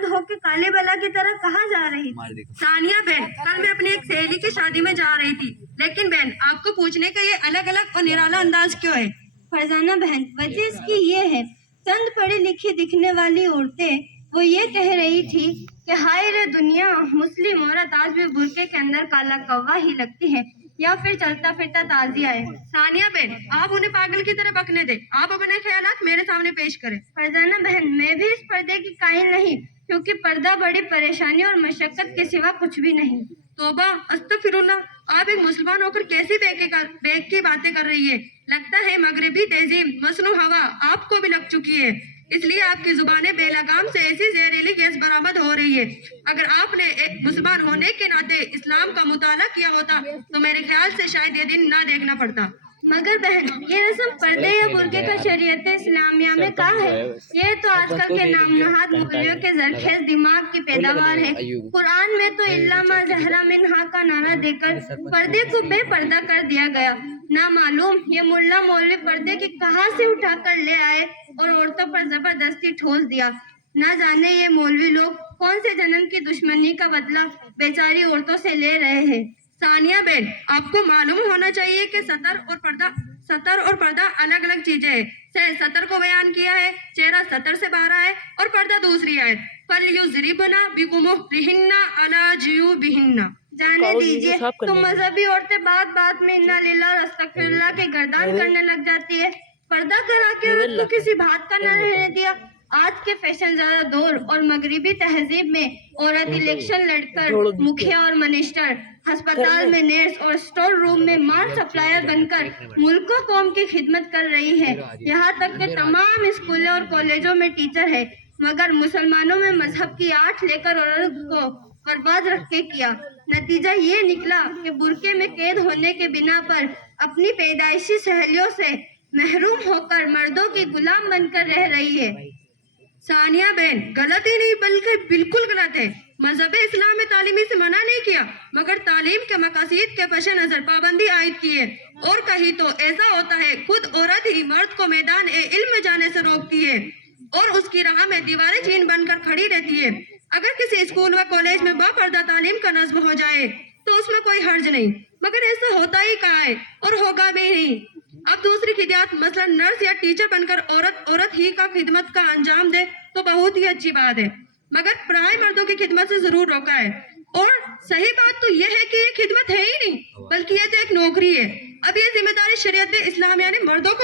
بند ہو کے کالے بلا کی طرح کہاں جا رہی؟ ثانیہ بہن، کل میں اپنی ایک سہیلی کی شادی میں جا رہی تھی، لیکن بہن آپ کو پوچھنے کا یہ الگ الگ اور نرالا انداز کیوں ہے؟ فرزانہ بہن، وجہ اس کی یہ ہے، چند پڑھی لکھی دکھنے والی عورتیں وہ یہ کہہ رہی تھی کہ ہائے رے دنیا، مسلم عورت آج بھی برقعے کے اندر کالا کوا ہی لگتی ہے یا پھر چلتا پھرتا تازیہ ہے۔ ثانیہ بہن، آپ انہیں پاگل کی طرح بکنے دیں، آپ اپنے خیالات میرے سامنے پیش کریں۔ فرزانہ بہن، میں بھی اس پردے کی قائل نہیں، کیونکہ پردہ بڑی پریشانی اور مشقت کے سوا کچھ بھی نہیں۔ توبہ استغفر اللہ، آپ ایک مسلمان ہو کر کیسی بیک کی باتیں کر رہی ہے؟ لگتا ہے مغربی تہذیب مصنوع ہوا آپ کو بھی لگ چکی ہے، اس لیے آپ کی زبانیں بے لگام سے ایسی زہریلی گیس برآمد ہو رہی ہے۔ اگر آپ نے ایک مسلمان ہونے کے ناطے اسلام کا مطالعہ کیا ہوتا تو میرے خیال سے شاید یہ دن نہ دیکھنا پڑتا۔ مگر بہن، یہ رسم پردے یا برقعے کا شریعت اسلامیہ میں کہاں ہے؟ یہ تو آج کل کے نام نہاد مولویوں کے زرخیز دماغ کی پیداوار ہے۔ قرآن میں تو الا ما ظہر منہا کا نعرہ دے کر پردے کو بے پردہ کر دیا گیا۔ نہ معلوم یہ ملا مولوی پردے کی کہاں سے اٹھا کر لے آئے اور عورتوں پر زبردستی ٹھوس دیا۔ نہ جانے یہ مولوی لوگ کون سے جنم کی دشمنی کا بدلہ بیچاری عورتوں سے لے رہے ہیں۔ ثانیہ بہن، آپ کو معلوم ہونا چاہیے کہ سطر اور پردہ الگ الگ چیزیں ہیں۔ سطر کو بیان کیا ہے، چہرہ سطر سے باہر ہے اور پردہ دوسری ہے۔ فَلْيُضْرِبْنَ بِخُمُرِهِنَّ عَلَى جُيُوبِهِنَّ۔ جانے دیجیے، تو مذہبی عورتیں بات بات میں انا للہ اور استغفر اللہ کے گردان کرنے لگ جاتی ہے۔ پردہ کرا کے عورت کو کسی بات کا نہ رہنے دیا۔ آج کے فیشن زدہ دور اور مغربی تہذیب میں عورت الیکشن لڑ کر مکھیا اور منسٹر، ہسپتال میں نرس اور اسٹور روم میں مال سپلائر بن کر ملک و قوم کی خدمت کر رہی ہے۔ یہاں تک کہ تمام اسکولوں اور کالجوں میں ٹیچر ہے، مگر مسلمانوں میں مذہب کی آٹھ لے کر عورت کو برباد رکھ کے کیا۔ نتیجہ یہ نکلا کہ برقعے میں قید ہونے کے بنا پر اپنی پیدائشی سہیلیوں سے محروم ہو کر مردوں کی غلام بن کر رہ رہی ہے۔ ثانیہ بہن، غلط ہی نہیں بلکہ بالکل غلط ہے۔ مذہب اسلام میں تعلیمی سے منع نہیں کیا، مگر تعلیم کے مقاصد کے پیش نظر پابندی عائد کی ہے۔ اور کہیں تو ایسا ہوتا ہے خود عورت ہی مرد کو میدان علم میں جانے سے روکتی ہے اور اس کی راہ میں دیواریں چین بن کر کھڑی رہتی ہے۔ اگر کسی اسکول و کالج میں با پردہ تعلیم کا نظم ہو جائے تو اس میں کوئی حرج نہیں، مگر ایسا ہوتا ہی کہاں ہے اور ہوگا بھی نہیں۔ اب دوسری خدمات مثلا نرس یا ٹیچر بن کر عورت ہی کا خدمت کا انجام دے تو بہت ہی اچھی بات ہے، مگر پرائے مردوں کی خدمت سے ضرور روکا ہے۔ اور صحیح بات تو یہ ہے کہ یہ خدمت ہے ہی نہیں، بلکہ یہ تو ایک نوکری ہے۔ اب یہ ذمہ داری شریعت اسلامیہ نے مردوں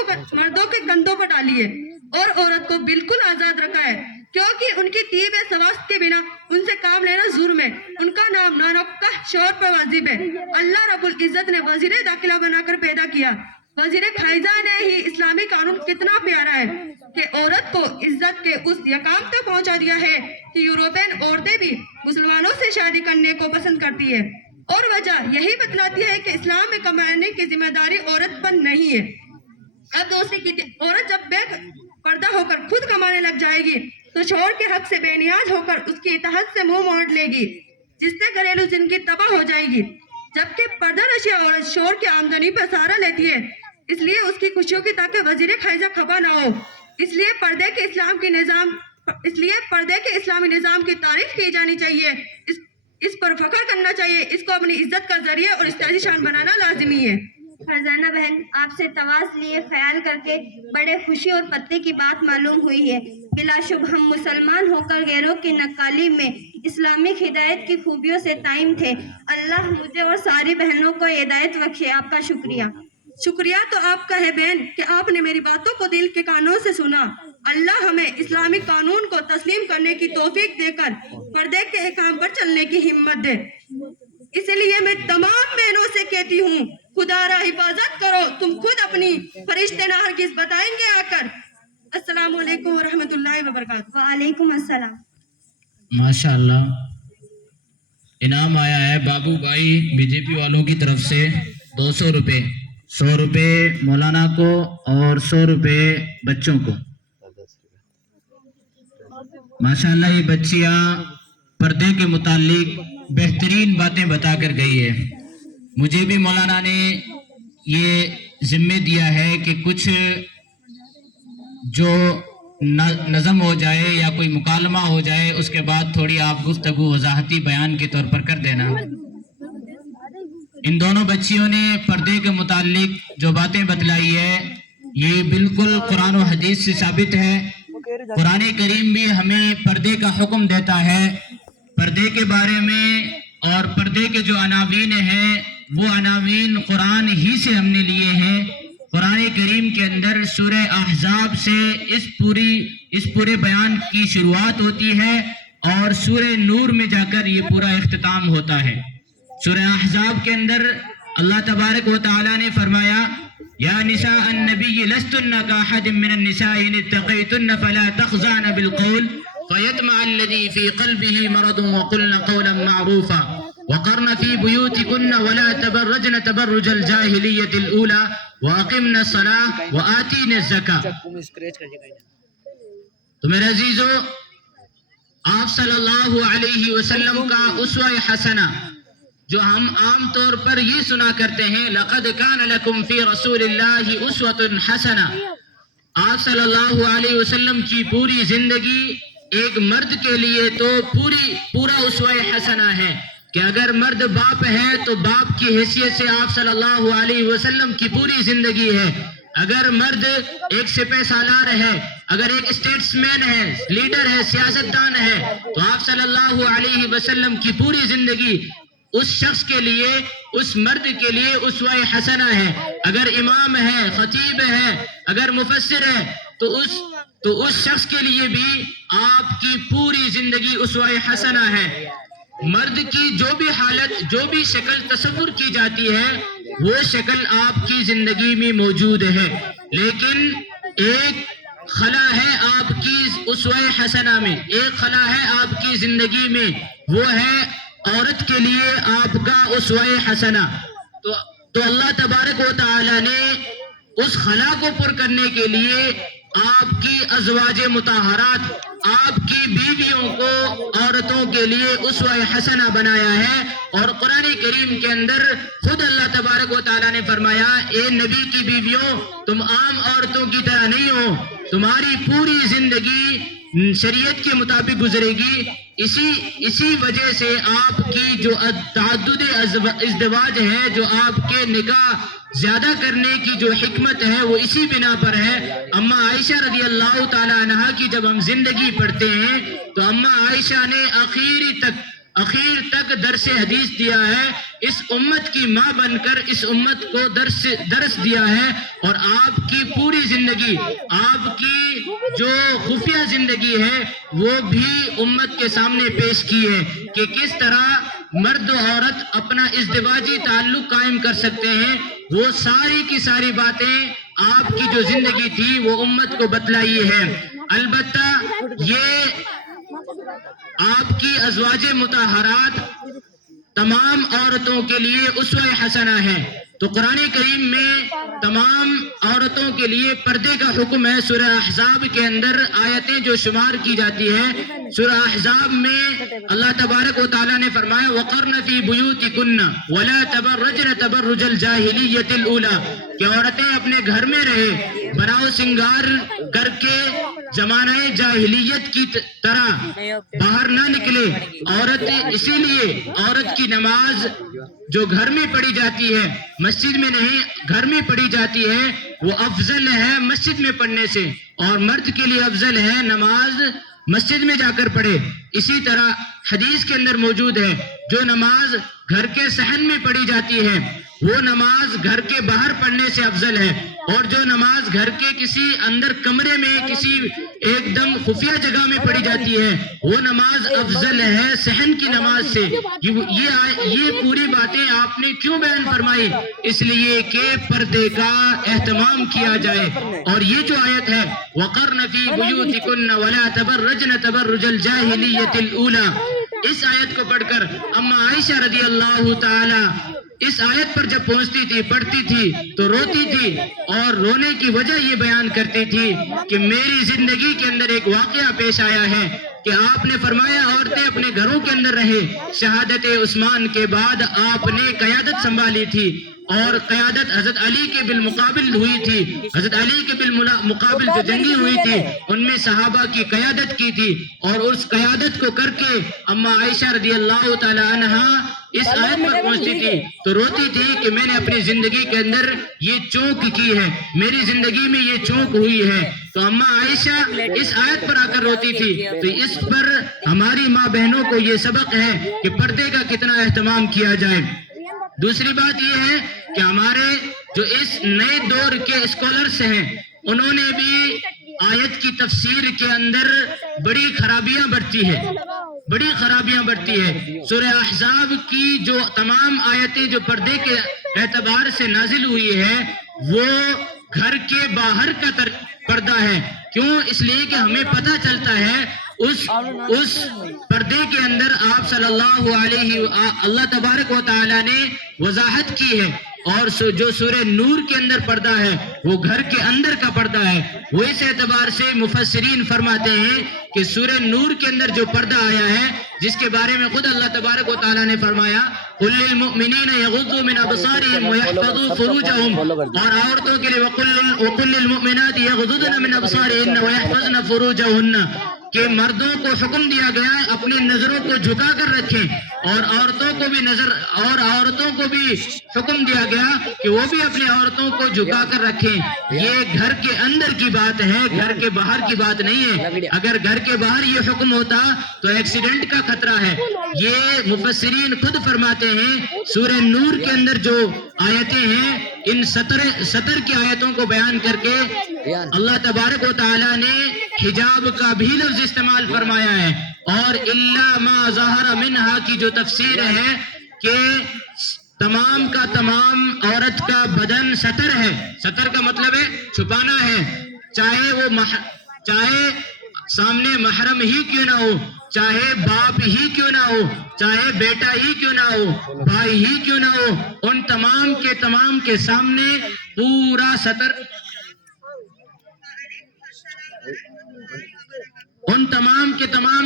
کے کندھوں پر ڈالی ہے اور عورت کو بالکل آزاد رکھا ہے، کیونکہ ان کی طیب سواست کے بنا ان سے کام لینا ظلم ہے۔ ان کا نام نانوکہ شور پر واجب ہے۔ اللہ رب العزت نے وزیر داخلہ بنا کر پیدا کیا۔ وزیر خارجہ نے ہی اسلامی قانون کتنا پیارا ہے کہ عورت کو عزت کے اس مقام تک پہنچا دیا ہے کہ یورپین عورتیں بھی مسلمانوں سے شادی کرنے کو پسند کرتی ہے، اور وجہ یہی بتلاتی ہے کہ اسلام میں کمانے کی ذمہ داری عورت پر نہیں ہے۔ اب دوسری کی عورت جب بے پردہ ہو کر خود کمانے لگ جائے گی تو شوہر کے حق سے بے نیاز ہو کر اس کی اطاعت سے منہ موڑ لے گی، جس سے گھریلو زندگی تباہ ہو جائے گی۔ جبکہ پردہ نشی عورت شوہر کی آمدنی پر سہارا لیتی ہے، اس لیے اس کی خوشیوں کی تاکہ وزیر خارجہ خفا نہ ہو۔ اس لیے پردے کے اسلامی نظام کی تعریف کی جانی چاہیے، اس پر فخر کرنا چاہیے، اس کو اپنی عزت کا ذریعہ اور استعزی شان بنانا لازمی ہے۔ فرزانہ بہن، آپ سے تواس لیے خیال کر کے بڑے خوشی اور پتے کی بات معلوم ہوئی ہے۔ بلا شبہ ہم مسلمان ہو کر غیروں کی نقالی میں اسلامک ہدایت کی خوبیوں سے تائم تھے۔ اللہ مجھے اور ساری بہنوں کو ہدایت بخشے۔ آپ کا شکریہ۔ شکریہ تو آپ کا ہے بہن کہ آپ نے میری باتوں کو دل کے کانوں سے سنا۔ اللہ ہمیں اسلامی قانون کو تسلیم کرنے کی توفیق دے کر پردے کے احکام پر چلنے کی ہمت دے۔ اس لیے میں تمام بہنوں سے کہتی ہوں، خدا را حفاظت کرو، تم خود اپنی فرشتے نہ ہرگز بتائیں گے آ کر۔ السلام علیکم ورحمۃ اللہ وبرکاتہ۔ وعلیکم السلام۔ ماشاءاللہ، انعام آیا ہے بابو بھائی بی جے پی والوں کی طرف سے 200 روپے، 100 روپے مولانا کو اور 100 روپے بچوں کو۔ ماشاءاللہ یہ بچیاں پردے کے متعلق بہترین باتیں بتا کر گئی ہے۔ مجھے بھی مولانا نے یہ ذمہ دیا ہے کہ کچھ جو نظم ہو جائے یا کوئی مکالمہ ہو جائے، اس کے بعد تھوڑی آپ گفتگو وضاحتی بیان کے طور پر کر دینا۔ ان دونوں بچیوں نے پردے کے متعلق جو باتیں بتلائی ہے یہ بالکل قرآن و حدیث سے ثابت ہے۔ قرآن کریم بھی ہمیں پردے کا حکم دیتا ہے۔ پردے کے بارے میں اور پردے کے جو عناوین ہیں وہ عناوین قرآن ہی سے ہم نے لیے ہیں۔ قرآن کریم کے اندر سورہ احزاب سے اس پورے بیان کی شروعات ہوتی ہے اور سورہ نور میں جا کر یہ پورا اختتام ہوتا ہے۔ سورہ احزاب کے اندر اللہ تبارک و تعالیٰ نے فرمایا یا نساء النبی لستن کاحد من النساء ان اتقیتن فلا تخضعن بالقول فیطمع الذی فی قلبه مرض وقلن قولا معروفا وقرن فی بیوتکن ولا تبرجن تبرج الجاہلیۃ الاولی واقمن الصلاۃ وآتین الزکاۃ۔ تو میرے عزیزو، آپ صلی اللہ علیہ وسلم کا اسوہ حسنہ جو ہم عام طور پر یہ سنا کرتے ہیں لقد کان لکم فی رسول اللہ اسوۃ حسنہ، آپ صلی اللہ علیہ وسلم کی پوری زندگی ایک مرد کے لیے تو پورا اسوہ حسنہ ہے کہ اگر مرد باپ ہے تو باپ کی حیثیت سے آپ صلی اللہ علیہ وسلم کی پوری زندگی ہے۔ اگر مرد ایک سپہ سالار ہے، اگر ایک اسٹیٹس مین ہے، لیڈر ہے، سیاستدان ہے، تو آپ صلی اللہ علیہ وسلم کی پوری زندگی اس شخص کے لیے، اس مرد کے لیے اسوہ حسنہ ہے۔ اگر امام ہے، خطیب ہے، اگر مفسر ہے تو اس شخص کے لیے بھی آپ کی پوری زندگی اسوہ حسنہ ہے۔ مرد کی جو بھی حالت، جو بھی شکل تصور کی جاتی ہے وہ شکل آپ کی زندگی میں موجود ہے، لیکن ایک خلا ہے آپ کی اسوہ حسنہ میں، ایک خلا ہے آپ کی زندگی میں، وہ ہے عورت کے لیے آپ کا اسوہ حسنہ۔ تو اللہ تبارک و تعالی نے اس خلا کو پر کرنے کے لیے آپ کی ازواج مطہرات، آپ کی بیویوں کو عورتوں کے لیے اسوہ حسنہ بنایا ہے۔ اور قرآن کریم کے اندر خود اللہ تبارک و تعالیٰ نے فرمایا اے نبی کی بیویوں تم عام عورتوں کی طرح نہیں ہو، تمہاری پوری زندگی شریعت کے مطابق گزرے گی۔ اسی وجہ سے آپ کی جو تعدد ازدواج ہے، جو آپ کے نکاح زیادہ کرنے کی جو حکمت ہے وہ اسی بنا پر ہے۔ اماں عائشہ رضی اللہ تعالی عنہا کی جب ہم زندگی پڑھتے ہیں تو اماں عائشہ نے اخیر تک درس حدیث دیا ہے، اس امت کی ماں بن کر اس امت کو درس دیا ہے۔ اور آپ کی پوری زندگی، آپ کی جو خفیہ زندگی ہے وہ بھی امت کے سامنے پیش کی ہے کہ کس طرح مرد و عورت اپنا ازدواجی تعلق قائم کر سکتے ہیں۔ وہ ساری کی ساری باتیں آپ کی جو زندگی تھی وہ امت کو بتلائی ہے۔ البتہ یہ آپ کی ازواج مطہرات تمام عورتوں کے لیے اسوہ حسنہ ہے۔ تو قرآن کریم میں تمام عورتوں کے لیے پردے کا حکم ہے۔ سورہ احزاب کے اندر آیتیں جو شمار کی جاتی ہے، سورہ احزاب میں اللہ تبارک و تعالیٰ نے فرمایا وَقَرْنَ فِي بُيُوتِكُنَّ وَلَا تَبَرَّجْنَ تَبَرُّجَ الْجَاهِلِيَّةِ الْأُولَى کہ عورتیں اپنے گھر میں رہے، بناؤ سنگار کر کے زمانہ جاہلیت کی طرح باہر نہ نکلے۔ عورت اسی لیے عورت کی نماز جو گھر میں پڑھی جاتی ہے، مسجد میں نہیں، گھر میں پڑھی جاتی ہے، وہ افضل ہے مسجد میں پڑھنے سے، اور مرد کے لیے افضل ہے نماز مسجد میں جا کر پڑھے۔ اسی طرح حدیث کے اندر موجود ہے جو نماز گھر کے صحن میں پڑھی جاتی ہے وہ نماز گھر کے باہر پڑھنے سے افضل ہے، اور جو نماز گھر کے کسی اندر کمرے میں کسی ایک دم خفیہ جگہ میں پڑھی جاتی ہے وہ نماز افضل ہے صحن کی نماز سے۔ یہ پوری باتیں آپ نے کیوں بیان فرمائی؟ اس لیے کہ پردے کا اہتمام کیا جائے۔ اور یہ جو آیت ہے وَقَرْنَ فِي بُيُوتِكُنَّ وَلَا تَبَرَّجْنَ تَبَرُّجَ الْجَاهِلِيَّةِ الْأُولَى، اس آیت کو پڑھ کر اماں عائشہ رضی اللہ تعالی اس آیت پر جب پہنچتی تھی، پڑھتی تھی تو روتی تھی، اور رونے کی وجہ یہ بیان کرتی تھی کہ میری زندگی کے اندر ایک واقعہ پیش آیا ہے کہ آپ نے فرمایا عورتیں اپنے گھروں کے اندر رہے. شہادت عثمان کے بعد آپ نے قیادت سنبھالی تھی اور قیادت حضرت علی کے بالمقابل ہوئی تھی. حضرت علی کے بالمقابل جو جنگی ہوئی تھی ان میں صحابہ کی قیادت کی تھی اور اس قیادت کو کر کے اما عائشہ رضی اللہ تعالی عنہا اس آیت پر پہنچتی تھی تو روتی تھی کہ میں نے اپنی زندگی کے اندر یہ چوک کی ہے, میری زندگی میں یہ چوک ہوئی ہے. تو اما عائشہ اس آیت پر آ کر روتی تھی. تو اس پر ہماری ماں بہنوں کو یہ سبق ہے کہ پردے کا کتنا اہتمام کیا جائے. دوسری بات یہ ہے کہ ہمارے جو اس نئے دور کے اسکالرس ہیں انہوں نے بھی آیت کی تفسیر کے اندر بڑی خرابیاں برتی ہے. سورہ احزاب کی جو تمام آیتیں جو پردے کے اعتبار سے نازل ہوئی ہے وہ گھر کے باہر کا پردہ ہے. کیوں؟ اس لیے کہ ہمیں پتہ چلتا ہے اس پردے کے اندر آپ صلی اللہ تبارک و تعالی نے وضاحت کی ہے. اور جو سورہ نور کے اندر پردہ ہے وہ گھر کے اندر کا پردہ ہے. وہ اس اعتبار سے مفسرین فرماتے ہیں کہ سورہ نور کے اندر جو پردہ آیا ہے جس کے بارے میں خود اللہ تبارک و تعالیٰ نے فرمایا قُلْ لِلْمُؤْمِنِينَ يَغُضُّوا مِنْ أَبْصَارِهِمْ وَيَحْفَظُوا فُرُوجَهُمْ, اور عورتوں کے لیے وَقُلْ لِلْمُؤْمِنَاتِ يَغْضُضْنَ مِنْ أَبْصَارِهِنَّ وَيَحْفَظْنَ فُرُوجَهُنَّ کہ مردوں کو حکم دیا گیا ہے اپنی نظروں کو جھکا کر رکھیں اور عورتوں کو بھی حکم دیا گیا کہ وہ بھی اپنی عورتوں کو جھکا کر رکھیں. یہ گھر کے اندر کی بات ہے, گھر کے باہر کی بات نہیں ہے. اگر گھر کے باہر یہ حکم ہوتا تو ایکسیڈنٹ کا خطرہ ہے. یہ مفسرین خود فرماتے ہیں سورہ نور کے اندر جو آیتیں ہیں ان 70 کی آیتوں کو بیان کر کے اللہ تبارک و تعالیٰ نے حجاب کا بھی لفظ استعمال فرمایا ہے. اور الا ما ظہر منہا کی جو تفسیر ہے کہ تمام کا تمام عورت کا بدن ستر ہے. ستر کا مطلب ہے چھپانا ہے, چاہے سامنے محرم ہی کیوں نہ ہو, چاہے باپ ہی کیوں نہ ہو, چاہے بیٹا ہی کیوں نہ ہو, بھائی ہی کیوں نہ ہو, ان تمام کے سامنے پورا ستر, ان تمام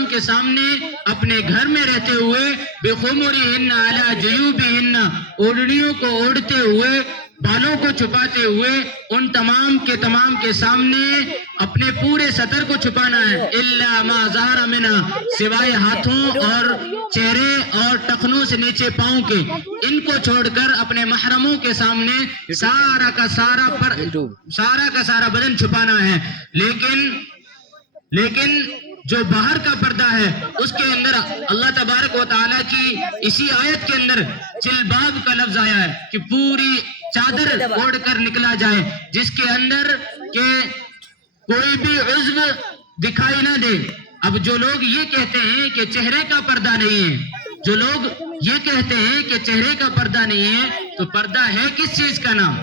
کے سامنے اپنے گھر میں رہتے ہوئے بِخُمُرِهِنَّ عَلَى جُيُوبِهِنَّ, اوڑھنیوں کو اوڑھتے ہوئے, بالوں کو چھپاتے ہوئے ان تمام کے سامنے اپنے پورے سطر کو چھپانا ہے. الا ما ظہر منہا, سوائے ہاتھوں اور چہرے اور ٹخنوں سے نیچے پاؤں کے, ان کو چھوڑ کر اپنے محرموں کے سامنے سارا کا سارا بدن چھپانا ہے. لیکن جو باہر کا پردہ ہے اس کے اندر اللہ تبارک و تعالیٰ کی اسی آیت کے اندر جلباب کا لفظ آیا ہے کہ پوری چادر اوڑھ کر نکلا جائے جس کے اندر کہ کوئی بھی عضو دکھائی نہ دے. اب جو لوگ یہ کہتے ہیں کہ چہرے کا پردہ نہیں ہے, تو پردہ ہے کس چیز کا نام؟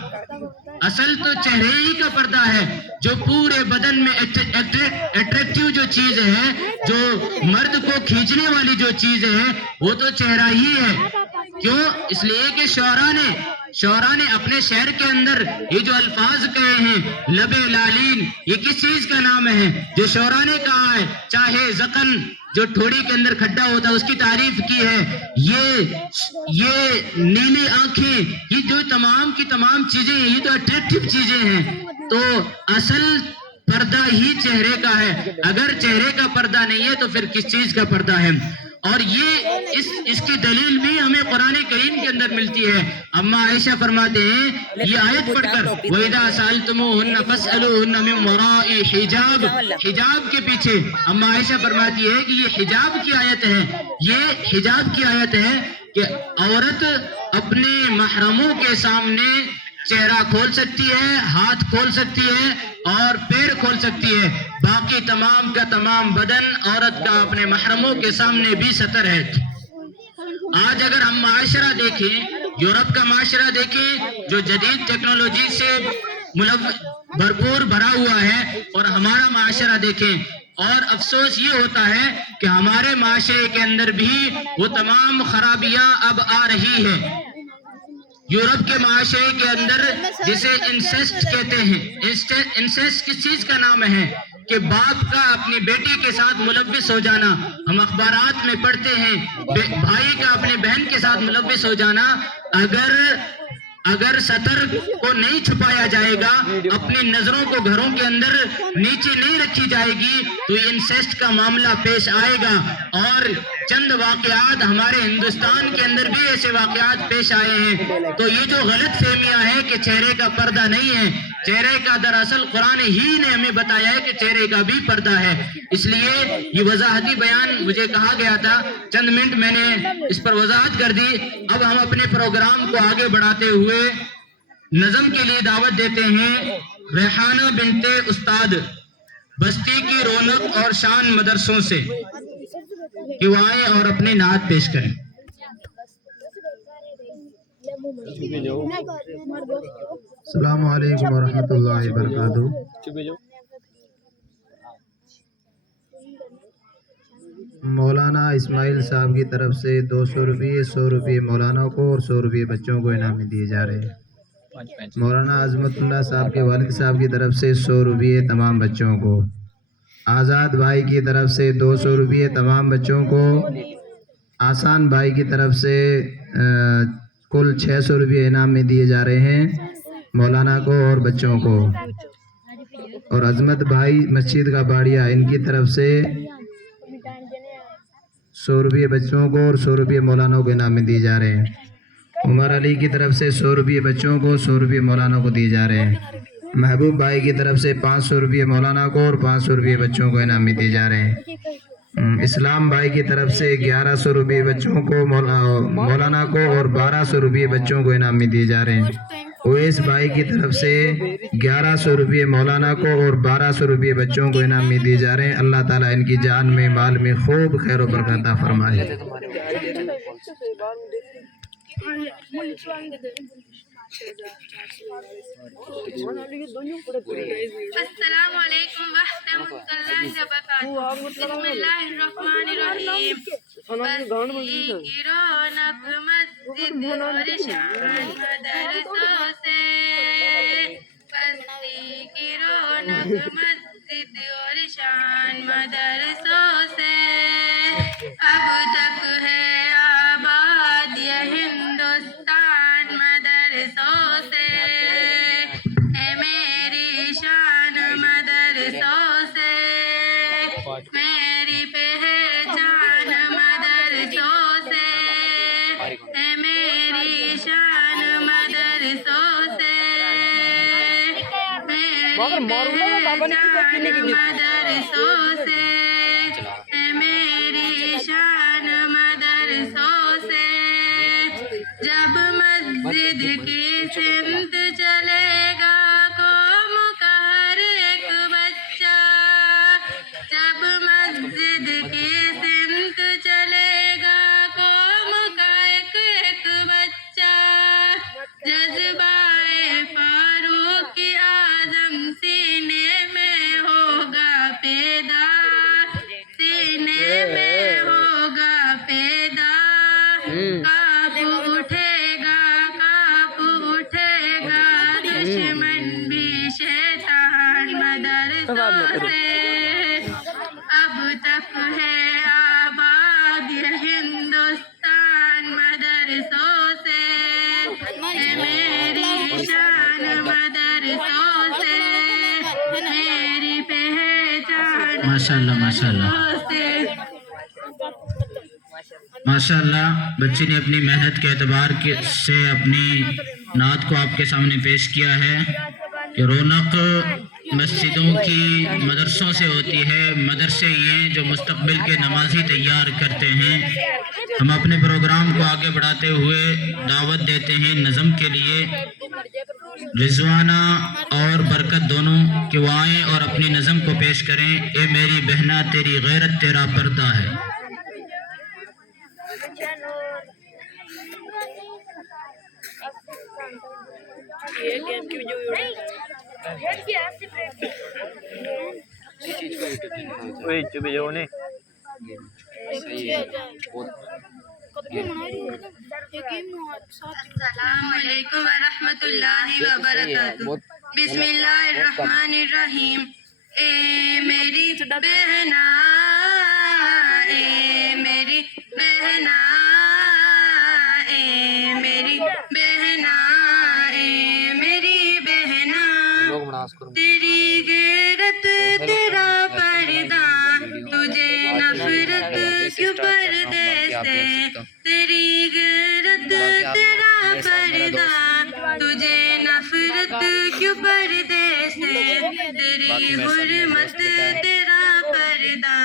اصل تو چہرے ہی کا پردہ ہے. جو پورے بدن میں اٹریکٹیو جو چیز ہے, جو مرد کو کھینچنے والی جو چیز ہے وہ تو چہرہ ہی ہے. کیوں؟ اس لیے کہ شعراء نے اپنے شعر کے اندر یہ جو الفاظ کہے ہیں لب لالین, یہ کس چیز کا نام ہے جو شعراء نے کہا ہے؟ چاہے زقن جو ٹھوڑی کے اندر کھڈا ہوتا ہے اس کی تعریف کی ہے, یہ نیلی آنکھیں, یہ جو تمام کی تمام چیزیں ہیں یہ تو اٹریکٹیو چیزیں ہیں. تو اصل پردہ ہی چہرے کا ہے. اگر چہرے کا پردہ نہیں ہے تو پھر کس چیز کا پردہ ہے؟ اور یہ اس کی دلیل بھی ہمیں قرآن کریم کے اندر ملتی ہے. اما عائشہ فرماتے ہیں یہ آیت پڑھ کر وَإِذَا سَأَلْتُمُوهُنَّ فَاسْأَلُوهُنَّ مِن وَرَاءِ حِجَاب, حجاب کے پیچھے اما عائشہ فرماتی ہے کہ یہ حجاب کی آیت ہے. یہ حجاب کی آیت ہے کہ عورت اپنے محرموں کے سامنے چہرہ کھول سکتی ہے, ہاتھ کھول سکتی ہے اور پیر کھول سکتی ہے. باقی تمام کا تمام بدن عورت کا اپنے محرموں کے سامنے بھی ستر ہے. آج اگر ہم معاشرہ دیکھیں, یورپ کا معاشرہ دیکھیں جو جدید ٹیکنالوجی سے بھرپور بھرا ہوا ہے, اور ہمارا معاشرہ دیکھیں, اور افسوس یہ ہوتا ہے کہ ہمارے معاشرے کے اندر بھی وہ تمام خرابیاں اب آ رہی ہیں. یورپ کے معاشرے کے اندر جسے انسیسٹ کہتے ہیں, انسیسٹ کس چیز کا نام ہے؟ کہ باپ کا اپنی بیٹی کے ساتھ ملوث ہو جانا، ہم اخبارات میں پڑھتے ہیں بھائی کا اپنے بہن کے ساتھ ملوث ہو جانا، اگر سطر کو نہیں چھپایا جائے گا، اپنی نظروں کو گھروں کے اندر نیچے نہیں رکھی جائے گی تو انسیسٹ کا معاملہ پیش آئے گا۔ اور چند واقعات ہمارے ہندوستان کے اندر بھی ایسے واقعات پیش آئے ہیں۔ تو یہ جو غلط فہمیاں ہیں کہ چہرے کا پردہ نہیں ہے، چہرے کا دراصل قرآن ہی نے ہمیں بتایا ہے کہ چہرے کا بھی پردہ ہے۔ اس لیے یہ وضاحتی بیان مجھے کہا گیا تھا، چند منٹ میں نے اس پر وضاحت کر دی۔ اب ہم اپنے پروگرام کو آگے بڑھاتے ہوئے نظم کے لیے دعوت دیتے ہیں ریحانہ بنت استاد بستی کی رونق اور شان مدرسوں سے کہ وہ آئیں اور اپنے نعت پیش کریں۔ السلام علیکم ورحمۃ اللہ وبرکاتہ۔ مولانا اسماعیل صاحب کی طرف سے 200 روپے، 100 روپے مولانا کو اور 100 روپے بچوں کو انعام میں دیے جا رہے ہیں۔ مولانا عظمت اللہ صاحب کے والد صاحب کی طرف سے 100 روپے تمام بچوں کو، آزاد بھائی کی طرف سے 200 روپے تمام بچوں کو، آسان بھائی کی طرف سے کل 600 روپے انعام میں دیے جا رہے ہیں مولانا کو اور بچوں کو، اور عظمت بھائی مسجد کا باڑیا ان کی طرف سے 100 روپے بچوں کو اور 100 روپے مولانا کو انعام میں دیے جا رہے ہیں۔ عمر علی کی طرف سے 100 روپے بچوں کو، 100 روپے مولانا کو دیے جا رہے ہیں۔ محبوب بھائی کی طرف سے 500 روپے مولانا کو اور 500 روپے بچوں کو انعام میں دیے جا رہے ہیں۔ اسلام بھائی کی طرف سے 1100 روپے بچوں کو مولانا کو اور 1200 روپے بچوں کو انعام میں دیے جا رہے ہیں۔ اویس بھائی کی طرف سے 1100 روپے مولانا کو اور 1200 روپے بچوں کو انعام میں دیے جا رہے ہیں۔ اللہ تعالیٰ ان کی جان میں مال میں خوب خیر و برکت عطا فرمائے۔ السلام علیکم ورحمۃ اللہ وبرکاتہ۔ بسم اللہ الرحمن الرحیم۔ بستی کی رونق مسجد اور شان مدرسوں سے، بستی کی رونق مسجد اور شان مدرسوں سے، اب تک ہے آباد یہ ہندوستان مدرسوں سے، اے میری شان مدرسوں سے، میری پہچان مدرسوں سے، اے میری شان مدرسوں سے، میری پہچان مدرسوں سے، اے میری شان مدرسوں سے، جب مسجد کی سمت چلے گا قوم کا ہر ایک بچہ، جب مسجد کی سمت چلے گا قوم کا ایک ایک بچہ، جذبہ فاروق اعظم سینے میں ہوگا پیدا، سینے میں ہوگا پیدا، کانپ اٹھے گا دشمن بھی شیطان مدرسوں سے، اب تک ہے آباد یہ ہندوستان مدرسوں سے، اے میری شان مدرسوں سے، میری پہچان ماشاءاللہ ماشاءاللہ ماشاءاللہ، بچی نے اپنی محنت کے اعتبار سے اپنی نعت کو آپ کے سامنے پیش کیا ہے کہ رونق مسجدوں کی مدرسوں سے ہوتی ہے۔ مدرسے یہ جو مستقبل کے نمازی تیار کرتے ہیں۔ ہم اپنے پروگرام کو آگے بڑھاتے ہوئے دعوت دیتے ہیں نظم کے لیے رضوانہ اور برکت دونوں کہ وہ آئیں اور اپنی نظم کو پیش کریں۔ اے میری بہنا تیری غیرت تیرا پردہ ہے۔ السلام علیکم ورحمۃ اللہ وبرکاتہ۔ بسم اللہ الرحمن الرحیم۔ اے میری بہنا اے میری بہنا اے میری بہنا اے میری بہنا تیری غیرت تیرا پردہ تجھے نفرت کیوں پردے سے تیری غیرت تیرا پردہ تجھے نفرت کیوں پردے سے تیری حرمت تیرا پردہ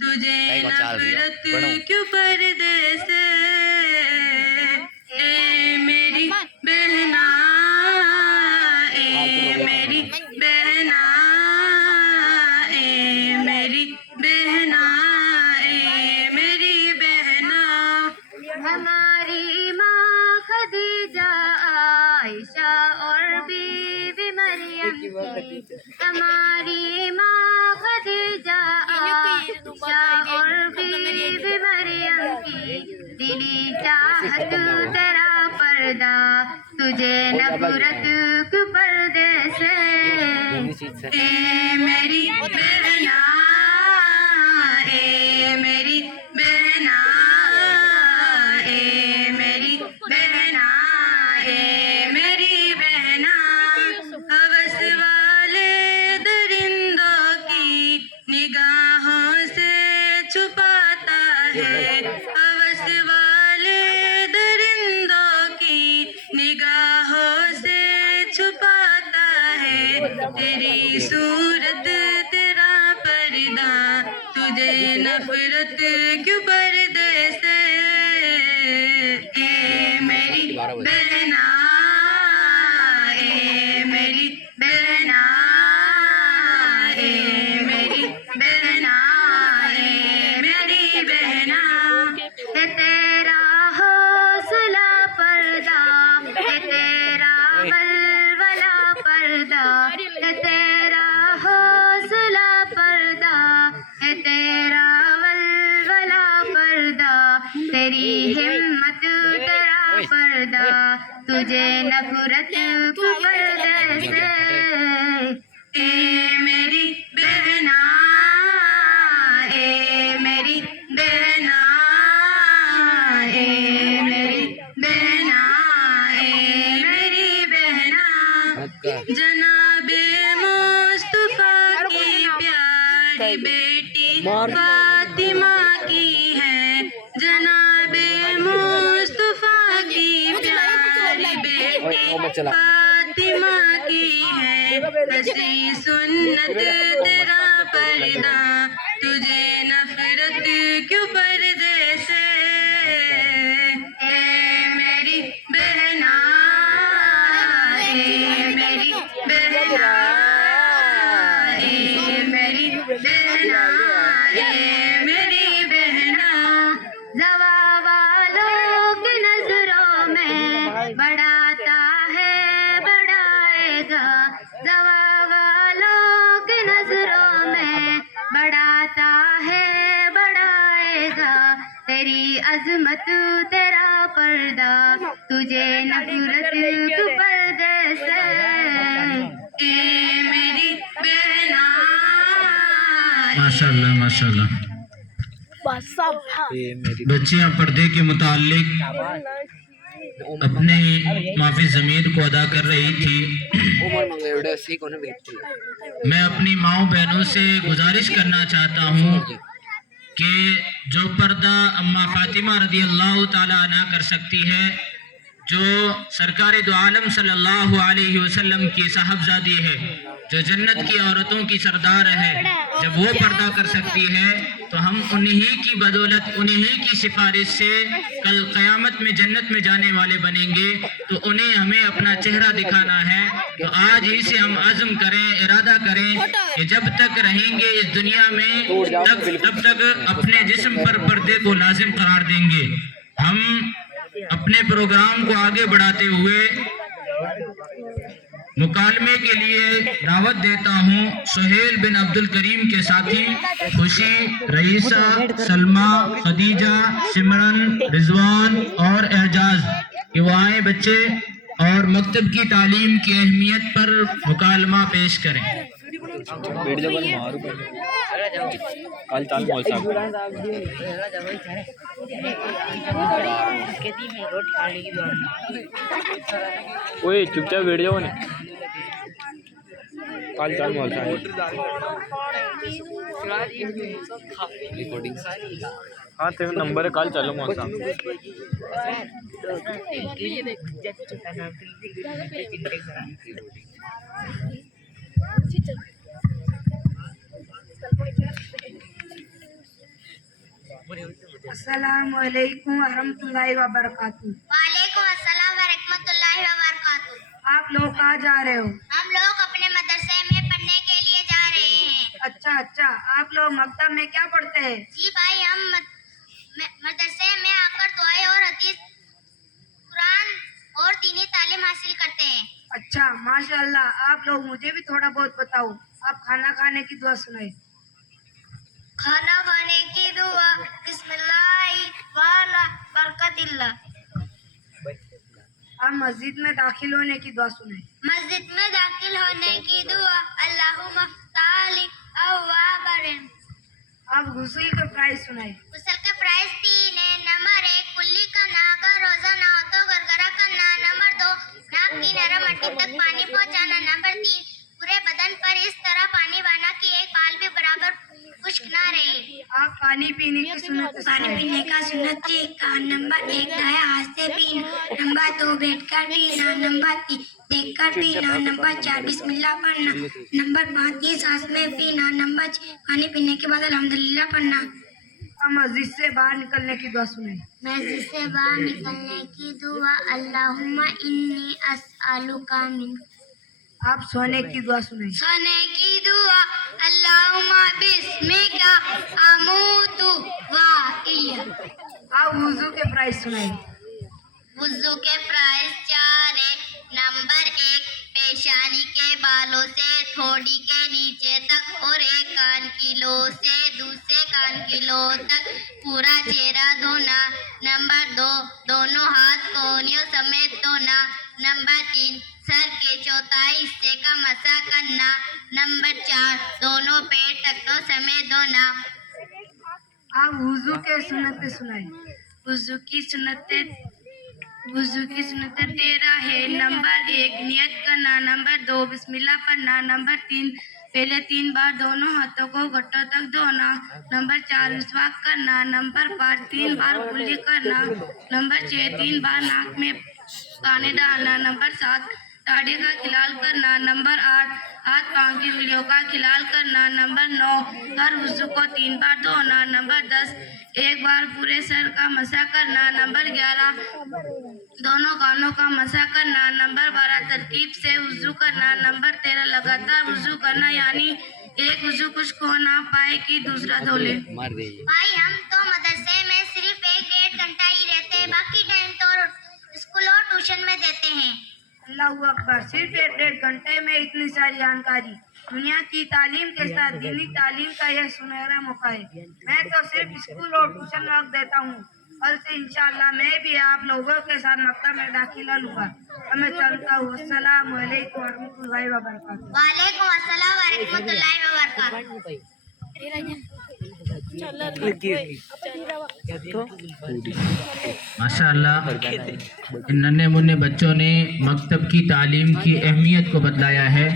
تجھے نفرت کیوں پردے سے اے میری بہنا اے میری بہنا اے میری بہنا اے میری بہنا ہماری ماں خدیجہ عائشہ اور بیوی مریم کی ہماری ماں خدیجہ عائشہ اور بیوی مریم کی دلی چاہت تیرا پردہ تجھے نفرت کیوں پردے سے اے میری بہنا اے میری بہنا اے میری بہنا اے میری بہنا ہوس والے درندوں کی نگاہوں سے چھپاتا ہے ہوس والے درندوں کی نگاہوں سے چھپاتا ہے تیری صورت تیرا پردہ تجھے نفرت کیوں پردے سے اے میری بہنا اے میری بہنا اے میری بہنا اے میری بہنا ہے تیرا حوصلہ پردہ ہے تیرا ولولہ پردہ ہے تیرا حوصلہ پردہ ہے تیرا ولولہ پردہ تیری ہمت تیرا پردہ تجھے نفرت کو پردے سے اے میری بہنا اے میری بہنا اے میری بہنا اے میری بہنا جناب مصطفیٰ کی پیاری بیٹی فاطمہ کی ہے جناب مصطفیٰ کی پیاری بیٹی فاطمہ کی ہے ہنسی سنت تیرا پردہ تجھے نفرت کیوں پردے سے اے میری بہنا اے میری بہنا اے میری بہنا اے میری بہنا زوا والوں کی نظروں میں بڑھاتا ہے بڑھائے گا زوا والوں کی نظروں میں بڑھاتا ہے بڑھائے گا تیری عظمت تیرا پردہ تجھے نفرت کیوں پردے سے اے میری بہنا ماشاءاللہ ماشاءاللہ بچیاں پردے کے متعلق اپنے معافی ضمیر کو ادا کر رہی تھی میں اپنی ماؤں بہنوں سے گزارش کرنا چاہتا ہوں کہ جو پردہ اماں فاطمہ رضی اللہ تعالیٰ عنہ کر سکتی ہے جو سرکار دو عالم صلی اللہ علیہ وسلم کی صاحبزادی ہے جو جنت کی عورتوں کی سردار ہے جب وہ پردہ کر سکتی ہے تو ہم انہی کی بدولت انہی کی سفارش سے کل قیامت میں جنت میں جانے والے بنیں گے تو انہیں ہمیں اپنا چہرہ دکھانا ہے تو آج ہی سے ہم عزم کریں ارادہ کریں کہ جب تک رہیں گے اس دنیا میں تب تک اپنے جسم پر پردے کو لازم قرار دیں گے ہم اپنے پروگرام کو آگے بڑھاتے ہوئے مکالمے کے لیے دعوت دیتا ہوں سہیل بن عبد الکریم کے ساتھی خوشی رئیسہ سلمہ خدیجہ سمرن رضوان اور اعجاز کہ وہ آئیں بچے اور مکتب کی تعلیم کی اہمیت پر مکالمہ پیش کریں चुपचाप बैठ जाओ ना काल चाल मॉल हाँ तेरा नंबर है काल चलो मॉल अस्सलामुअलैकुम वरहमतुल्लाहि वबरकातुहू। वालेकुम अस्सलाम व रहमतुल्लाहि व बरकातुहू। आप लोग कहाँ जा रहे हो? हम लोग अपने मदरसे में पढ़ने के लिए जा रहे हैं। अच्छा, आप लोग मकतब में क्या पढ़ते हैं? जी भाई, हम मदरसे में आकर दुआएं और हदीस, कुरान और दीनी तालीम हासिल करते हैं। अच्छा, माशाअल्लाह। आप लोग मुझे भी थोड़ा बहुत बताओ। आप खाना खाने की दुआ सुनाए। खाना खाने की दुआ बिस्मिल्लाह वाला बरकतिल्लाह। आप मस्जिद में दाखिल होने की दुआ सुनाए। मस्जिद में दाखिल होने की दुआ अल्लाहुम्मा फ़्ताली अव्वाबरिन। आप गुस्ल का प्राइस सुनाए। गुस्ल का प्राइस 3 है। नंबर 1 कुल्ली करना, अगर रोजा ना हो तो गरगरा करना। नंबर 2 नाक की नरम हड्डी तक पानी पहुंचाना। नंबर 3 पूरे बदन पर इस तरह पानी बहाना कि एक बाल भी बराबर खुश्क ना रहे। आप पानी पीने की सुन्नत पानी पीने का सुन्नत का नंबर 1 दाएं हाथ से पीना। नंबर 2 बैठकर पीना। नंबर 3 देखकर पीना। नंबर 4 बिस्मिल्लाह पढ़ना। नंबर 5 3 सांस में पीना। नंबर 6 पानी पीने के बाद अल्हम्दुलिल्लाह पढ़ना। आप मस्जिद से बाहर निकलने की दुआ सुनाए। मस्जिद से बाहर निकलने की दुआ अल्लाहुम्मा इन्नी अस्अलुका मिन। आप सोने की दुआ सुनाए। सोने की दुआ अल्लाहुम्मा बिस्मिका अमूतु व अहया। आप वुजू के प्राइस सुनाए। वुज़ू के प्राइस 4 है। नंबर 1 पेशानी के बालों से थोड़ी के नीचे तक और एक कान की लो से दूसरे कान की लो तक पूरा चेहरा धोना। नंबर 2 दोनों हाथ कोहनियों समेत धोना। नंबर 3 सर के चौथाई हिस्से का मसा करना। नंबर 4 दोनों पेट टखनों समेत धोना। आप वुजू के सुन्नतें सुनाए। वुजू की सुन्नतें 13 है। नंबर 1 नियत करना। नंबर 2 बिस्मिल्लाह पढ़ना। नंबर 3 पहले 3 बार दोनों हाथों को घुटनों तक धोना। नंबर 4 मिसवाक करना। नंबर 5 3 बार कुल्ली करना। नंबर 6 3 बार नाक में पानी डालना। नंबर 7 दाढ़ी का खिलाल करना। नंबर 8 हाथ पाँव की उंगलियों का खिलाल करना। नंबर 9 हर वुज़ू को 3 बार धोना। नंबर 10 एक बार पूरे सर का मसा करना। नंबर 11 दोनों कानों का मसा करना। नंबर 12 तरकीब से वुज़ू करना। नंबर 13 लगातार वुज़ू करना, यानी एक वुज़ू खुश्क हो ना पाए कि दूसरा धो ले। भाई, हम तो मदरसे में सिर्फ 1-1.5 घंटा ही रहते हैं, बाकी टाइम तो स्कूल और ट्यूशन में देते हैं। अल्लाहू अकबर। सिर्फ 1-1.5 घंटे में इतनी सारी जानकारी। दुनिया की तालीम के साथ दीनी तालीम का यह सुनहरा मौका है। मैं तो सिर्फ स्कूल और ट्यूशन वक्त देता हूँ। कल से इंशाअल्लाह मैं भी आप लोगों के साथ मक्तब में दाखिला लूँगा। अब मैं चलता हूँ। अस्सलाम वालेकुम वरहमतुल्लाहि वबरकातुहू। वालेकुम अस्सलाम व रहमतुल्लाहि व बरकातुहू। माशाअल्लाह, इन नन्हे मुन्ने बच्चों ने मकतब की तालीम की अहमियत को बतलाया है।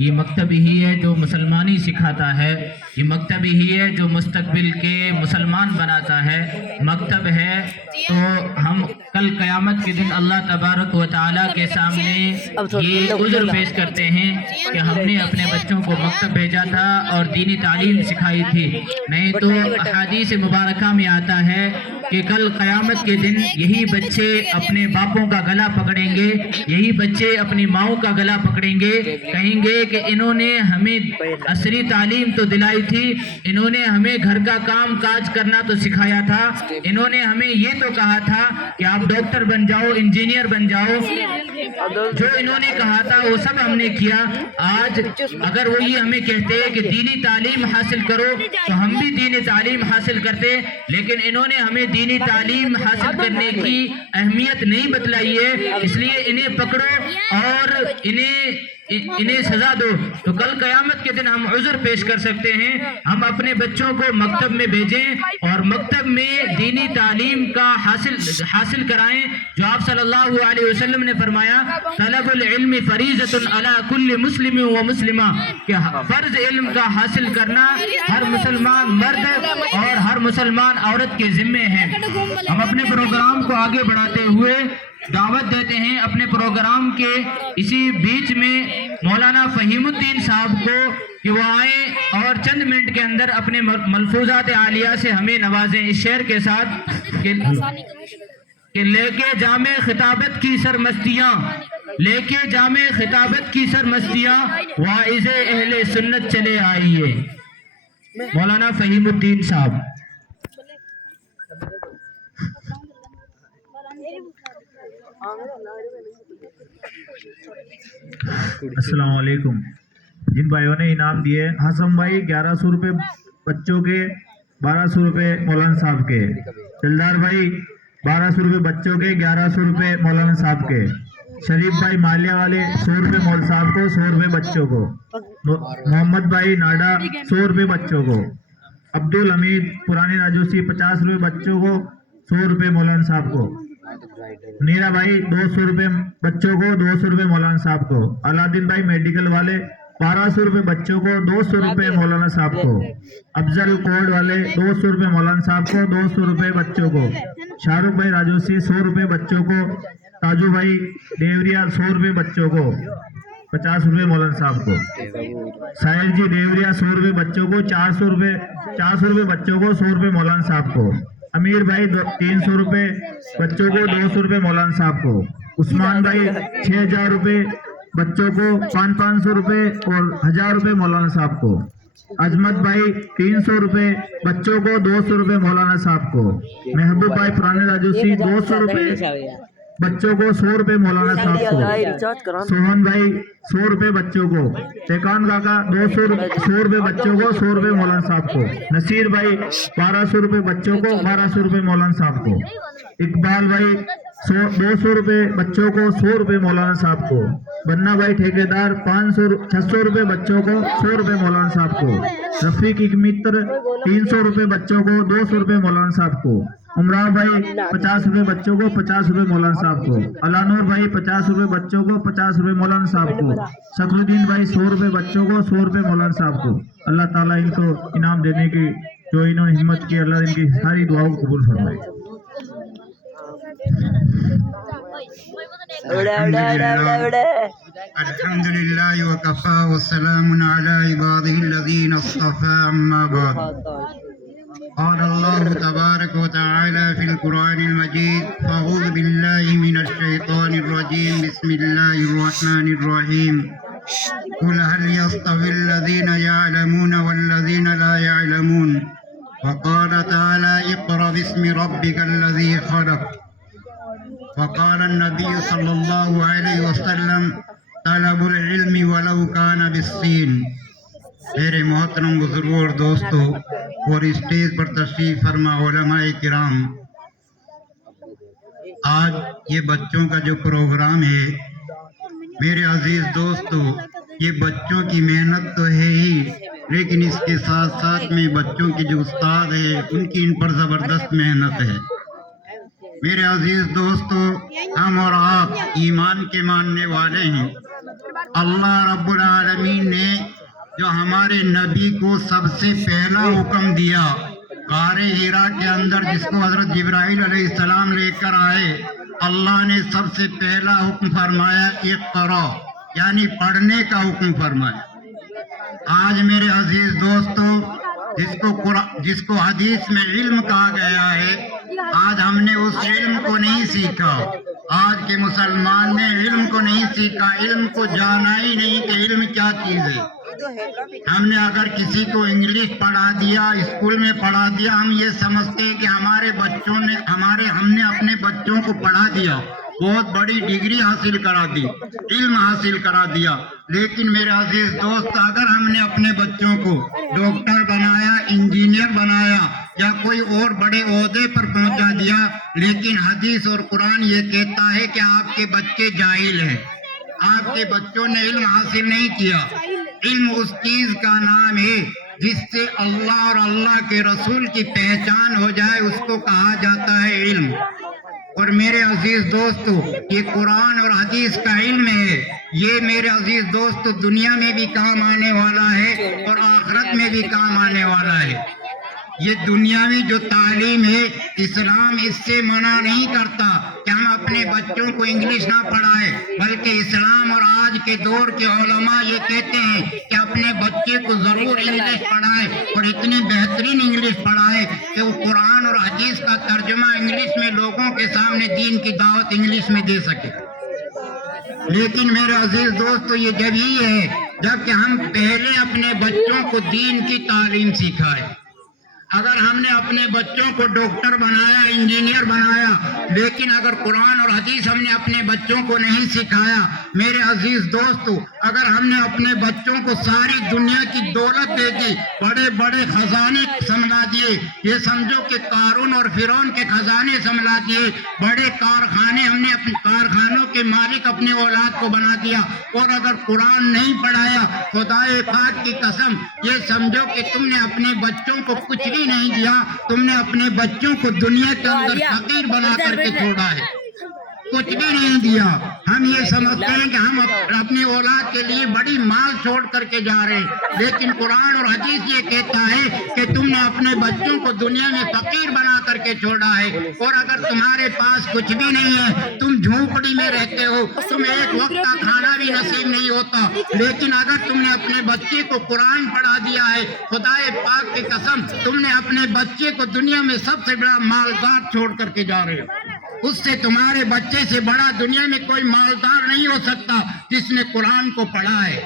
ये मकतब ही है जो मुसलमानी सिखाता है। ये मकतब ही है जो मुस्तकबिल के मुसलमान बनाता है। मकतब है तो हम कल क़यामत के दिन अल्लाह तबारक व तआला के सामने ये उज़्र पेश करते हैं कि हमने अपने बच्चों को मकतब भेजा था और दीनी तालीम सिखाई थी। नहीं तो अहादीस मुबारका में आता है कि कल क़यामत के दिन यही बच्चे अपने बापों का गला पकड़ेंगे, यही बच्चे अपनी माओं का गला पकड़ेंगे, कहेंगे कि इन्होंने हमें असरी तालीम तो दिलाई थी, इन्होंने हमें घर का काम काज करना तो सिखाया था, इन्होंने हमें ये तो कहा था कि आप डॉक्टर बन जाओ, इंजीनियर बन जाओ, जो इन्होंने कहा था वो सब हमने किया। आज अगर वो ये हमें कहते हैं कि दीनी तालीम हासिल करो तो हम भी दीनी तालीम हासिल करते, लेकिन इन्होंने हमें दीनी तालीम हासिल करने की अहमियत नहीं बतलाई है। इसलिए इन्हें पकड़ो और इन्हें انہیں سزا دو تو کل قیامت کے دن ہم عذر پیش کر سکتے ہیں. ہم اپنے بچوں کو مکتب میں بھیجیں اور مکتب میں دینی تعلیم کا حاصل کرائیں. جو آپ صلی اللہ علیہ وسلم نے فرمایا طلب العلم فریضۃ علی کل مسلم و مسلمہ کہ فرض علم کا حاصل کرنا ہر مسلمان مرد اور ہر مسلمان عورت کے ذمے ہے. ہم اپنے پروگرام کو آگے بڑھاتے ہوئے دعوت دیتے ہیں اپنے پروگرام کے اسی بیچ میں مولانا فہیم الدین صاحب کو کہ وہ آئیں اور چند منٹ کے اندر اپنے ملفوظات عالیہ سے ہمیں نوازیں اس شعر کے ساتھ کہ لے کے جامع خطابت کی سرمستیاں لے کے جامع خطابت کی سرمستیاں واعظ اہل سنت چلے آئیے. مولانا فہیم الدین صاحب. السلام علیکم. جن بھائیوں نے انعام دیے حسن بھائی 1100 روپے بچوں کے, 1200 روپے مولانا صاحب کے. دلدار بھائی 1200 روپے بچوں کے, 1100 روپے مولانا صاحب کے. شریف بھائی مالیہ والے 100 روپے مول صاحب کو, 100 روپے بچوں کو. محمد بھائی ناڈا 100 روپے بچوں کو. عبد الحمید پرانے راجوسی 50 روپے بچوں کو, 100 روپے مولانا صاحب کو. نیرا بھائی 200 روپے بچوں کو, 200 روپے مولانا صاحب کو. علادین بھائی میڈیکل والے 1200 روپے بچوں کو, 200 روپے مولانا صاحب کو. افضل کوڈ والے 200 روپے مولانا صاحب کو, 200 روپے بچوں کو. شاہ رخ بھائی راجوسی 100 روپے بچوں کو. تاجو بھائی دیوریا 100 روپے بچوں کو, 50 روپے مولانا صاحب کو. ساحل جی دیوریا 100 روپے بچوں کو, 400 روپے بچوں کو, 100 روپے مولانا صاحب کو. امیر بھائی 300 روپے بچوں کو, 200 روپے مولانا صاحب کو. عثمان بھائی 6000 روپے بچوں کو, 500 روپے اور 1000 روپے مولانا صاحب کو. عظمت بھائی 300 روپے بچوں کو, 200 روپے مولانا صاحب کو. محبوب بھائی پرانے راجوسی 200 روپے بچوں کو, 100 روپے مولانا صاحب کو. سوہن بھائی 100 روپے بچوں کو. ٹیکان کاکا 100 روپے بچوں کو, 100 روپے مولانا صاحب کو. نصیر بھائی 1200 روپے بچوں کو, 1200 روپے مولانا صاحب کو. اقبال بھائی 200 روپے بچوں کو, 100 روپے مولانا صاحب کو. بننا بھائی ٹھیکیدار 600 روپے بچوں کو, 100 روپے مولانا صاحب کو. رفیق متر 300 روپے بچوں کو, 200 روپے مولانا صاحب کو. عمرہ بھائی 50 روپے بچوں کو, 50 روپے مولانا صاحب کو. علانور بھائی 50 روپے بچوں کو, 50 روپے مولانا صاحب کو. شکر الدین بھائی 100 روپے بچوں کو, 100 روپے مولانا صاحب کو. اللہ تعالیٰ ان کو انعام دینے کی جو انہوں نے ہمت کی, اللہ ان کی ساری دعاؤں کو قبول فرمائے. الحمدللہ وکفا والسلام علی عبادہ الذین اصطفى اما بعد. قال الله تبارك وتعالى في القرآن المجيد فأعوذ بالله من الشيطان الرجيم بسم الله الرحمن الرحيم قل هل يستوي الذين يعلمون والذين لا يعلمون وقال تعالى اقرأ باسم ربك الذي خلق وقال النبي صلى الله عليه وسلم طلب العلم ولو كان بالصين. میرے محترم بزرگوں اور دوستوں اور اسٹیج پر تشریف فرما علماء کرام، آج یہ بچوں کا جو پروگرام ہے میرے عزیز دوستوں، یہ بچوں کی محنت تو ہے ہی، لیکن اس کے ساتھ ساتھ میں بچوں کے جو استاد ہیں ان کی ان پر زبردست محنت ہے. میرے عزیز دوستوں، ہم اور آپ ایمان کے ماننے والے ہیں. اللہ رب العالمین نے جو ہمارے نبی کو سب سے پہلا حکم دیا غار حرا کے اندر، جس کو حضرت جبرائیل علیہ السلام لے کر آئے، اللہ نے سب سے پہلا حکم فرمایا اقرا، یعنی پڑھنے کا حکم فرمایا. آج میرے عزیز دوستوں، جس کو حدیث میں علم کہا گیا ہے، آج ہم نے اس علم کو نہیں سیکھا. آج کے مسلمان نے علم کو نہیں سیکھا، علم کو جانا ہی نہیں کہ علم کیا چیز ہے. ہم نے اگر کسی کو انگلش پڑھا دیا، اسکول میں پڑھا دیا، ہم یہ سمجھتے ہیں کہ ہم نے اپنے بچوں کو پڑھا دیا، بہت بڑی ڈگری حاصل کرا دی، علم حاصل کرا دیا. لیکن میرے عزیز دوست، اگر ہم نے اپنے بچوں کو ڈاکٹر بنایا، انجینئر بنایا یا کوئی اور بڑے عہدے پر پہنچا دیا، لیکن حدیث اور قرآن یہ کہتا ہے کہ آپ کے بچے جاہل ہیں، آپ کے بچوں نے علم حاصل نہیں کیا. علم اس چیز کا نام ہے جس سے اللہ اور اللہ کے رسول کی پہچان ہو جائے، اس کو کہا جاتا ہے علم. اور میرے عزیز دوستو، یہ قرآن اور حدیث کا علم ہے، یہ میرے عزیز دوستو دنیا میں بھی کام آنے والا ہے اور آخرت میں بھی کام آنے والا ہے. یہ دنیاوی جو تعلیم ہے، اسلام اس سے منع نہیں کرتا کہ ہم اپنے بچوں کو انگلش نہ پڑھائیں، بلکہ اسلام اور آج کے دور کے علماء یہ کہتے ہیں کہ اپنے بچے کو ضرور انگلش پڑھائیں اور اتنی بہترین انگلش پڑھائیں کہ وہ قرآن اور حدیث کا ترجمہ انگلش میں لوگوں کے سامنے دین کی دعوت انگلش میں دے سکے. لیکن میرے عزیز دوستو، یہ جب ہی ہے جب کہ ہم پہلے اپنے بچوں کو دین کی تعلیم سکھائیں. اگر ہم نے اپنے بچوں کو ڈاکٹر بنایا، انجینئر بنایا، لیکن اگر قرآن اور حدیث ہم نے اپنے بچوں کو نہیں سکھایا، میرے عزیز دوستو، اگر ہم نے اپنے بچوں کو ساری دنیا کی دولت دے دی، بڑے بڑے خزانے سنبھلا دیے، یہ سمجھو کہ قارون اور فرعون کے خزانے سنبھلا دیے، بڑے کارخانے ہم نے اپنے کارخانوں کے مالک اپنے اولاد کو بنا دیا، اور اگر قرآن نہیں پڑھایا، خدائے پاک کی قسم، یہ سمجھو کہ تم نے اپنے بچوں کو کچھ بھی نہیں دیا، تم نے اپنے بچوں کو دنیا کے اندر فقیر بنا کر کے چھوڑا ہے، کچھ بھی نہیں دیا. ہم یہ سمجھتے ہیں کہ ہم اپنی اولاد کے لیے بڑی مال چھوڑ کر کے جا رہے ہیں، لیکن قرآن اور حدیث یہ کہتا ہے کہ تم نے اپنے بچوں کو دنیا میں فقیر بنا کر کے چھوڑا ہے. اور اگر تمہارے پاس کچھ بھی نہیں ہے، تم جھونپڑی میں رہتے ہو، تم ایک وقت کا کھانا بھی نصیب نہیں ہوتا، لیکن اگر تم نے اپنے بچے کو قرآن پڑھا دیا ہے، خدائے پاک کی قسم، تم نے اپنے بچے کو دنیا میں سب سے بڑا مالدار چھوڑ کر کے جا رہے ہو. اس سے تمہارے بچے سے بڑا دنیا میں کوئی مالدار نہیں ہو سکتا جس نے قرآن کو پڑھا ہے.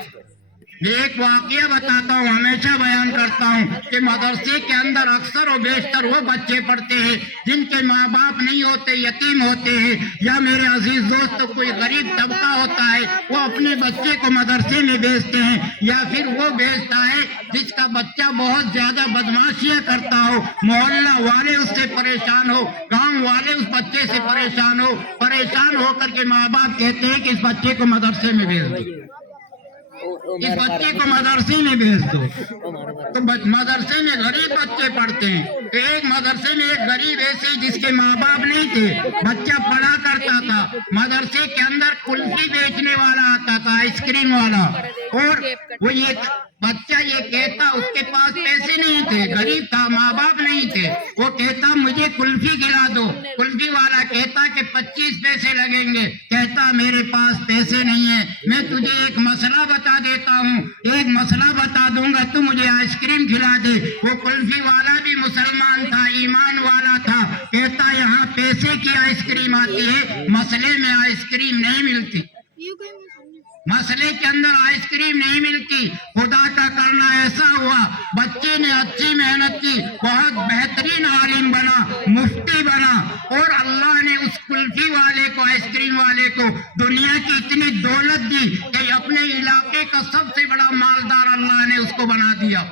میں ایک واقعہ بتاتا ہوں، ہمیشہ بیان کرتا ہوں کہ مدرسے کے اندر اکثر و بیشتر وہ بچے پڑھتے ہیں جن کے ماں باپ نہیں ہوتے، یتیم ہوتے ہیں، یا میرے عزیز دوست کوئی غریب طبقہ ہوتا ہے، وہ اپنے بچے کو مدرسے میں بھیجتے ہیں، یا پھر وہ بھیجتا ہے جس کا بچہ بہت زیادہ بدماشیاں کرتا ہو، محلہ والے اس سے پریشان ہو، گاؤں والے اس بچے سے پریشان ہو کر کے ماں باپ کہتے ہیں کہ اس بچے کو مدرسے میں بھیج دو، اس بچے کو مدرسے میں بھیج دو. تو مدرسے میں غریب بچے پڑھتے ہیں. ایک مدرسے میں ایک غریب ایسے جس کے ماں باپ نہیں تھے، بچہ پڑھا کرتا تھا. مدرسے کے اندر کلفی بیچنے والا آتا تھا، آئس کریم والا، اور وہ بچہ یہ کہتا، اس کے پاس پیسے نہیں تھے، غریب تھا، ماں باپ نہیں تھے، وہ کہتا مجھے کلفی کھلا دو. کلفی والا کہتا کہ 25 پیسے لگیں گے. کہتا میرے پاس پیسے نہیں ہیں، میں تجھے ایک مسئلہ بتا دیتا ہوں، ایک مسئلہ بتا دوں گا، تو مجھے آئس کریم کھلا دے. وہ کلفی والا بھی مسلمان تھا، ایمان والا تھا. کہتا یہاں پیسے کی آئس کریم آتی ہے، مسئلے میں آئس کریم نہیں ملتی، مسئلے کے اندر آئس کریم نہیں ملتی. خدا کا کرنا ایسا ہوا، بچے نے اچھی محنت کی، بہت بہترین عالم بنا، مفتی بنا، اور اللہ نے اس کلفی والے کو، آئس کریم والے کو دنیا کی اتنی دولت دی کہ اپنے علاقے کا سب سے بڑا مالدار اللہ نے اس کو بنا دیا.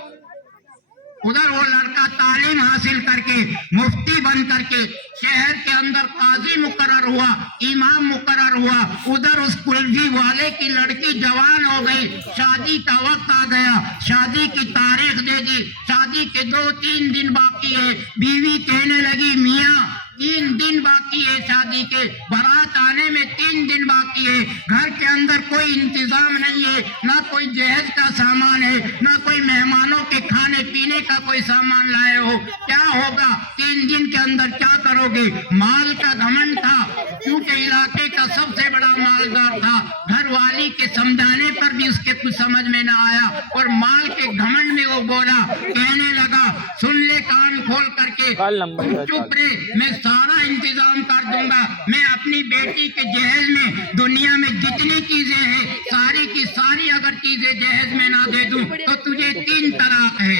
ادھر وہ لڑکا تعلیم حاصل کر کے مفتی بن کر کے شہر کے اندر قاضی مقرر ہوا، امام مقرر ہوا. ادھر اس کلفی والے کی لڑکی جوان ہو گئی، شادی کا وقت آ گیا، شادی کی تاریخ دے دی، شادی کے 2-3 دن باقی ہے. بیوی کہنے لگی میاں 3 دن باقی ہے شادی کے، بارات آنے میں 3 دن باقی ہے، گھر کے اندر کوئی انتظام نہیں ہے، نہ کوئی جہیز کا سامان ہے، نہ کوئی مہمانوں کے کھانے پینے کا کوئی سامان لائے ہو، کیا ہوگا؟ 3 دن کے اندر کیا کرو گے؟ مال کا گھمنڈ تھا، کیونکہ علاقے کا سب سے بڑا مالدار تھا. گھر والی کے سمجھانے پر بھی اس کے کچھ سمجھ میں نہ آیا، اور مال کے گھمنڈ میں وہ بولا، کہنے لگا سن لے کان کھول کر کے، چپ رہے، میں سارا انتظام کر دوں گا. میں اپنی بیٹی کے جہیز میں دنیا میں جتنی چیزیں ہیں ساری کی ساری اگر چیزیں جہیز میں نہ دے دوں تو تجھے 3 طلاق ہے.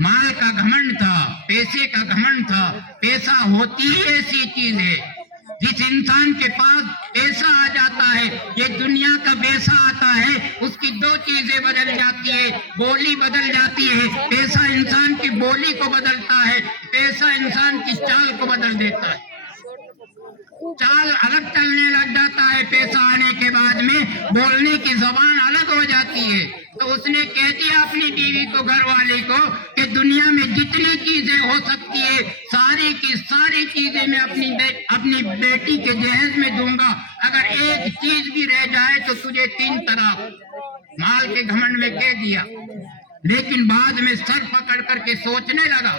مال کا گھمنڈ تھا، پیسے کا گھمنڈ تھا. پیسہ ہوتی ہی ایسی چیز ہے، جس انسان کے پاس پیسہ آ جاتا ہے، یہ دنیا کا پیسہ آتا ہے، اس کی 2 چیزیں بدل جاتی ہے، بولی بدل جاتی ہے. پیسہ انسان کی بولی کو بدلتا ہے، پیسہ انسان کی چال کو بدل دیتا ہے. چال الگ چلنے لگ جاتا ہے، में पैसा आने के बाद में बोलने की जबान अलग हो जाती है। तो उसने कह दिया अपनी बीवी को, घर वाले को, कि दुनिया में जितनी चीजें हो सकती है सारी की सारी चीजें मैं अपनी बेटी के जहेज में दूंगा, अगर एक चीज भी रह जाए तो तुझे 3 तलाक। माल के घमंड में कह दिया, लेकिन बाद में सर पकड़ करके सोचने लगा।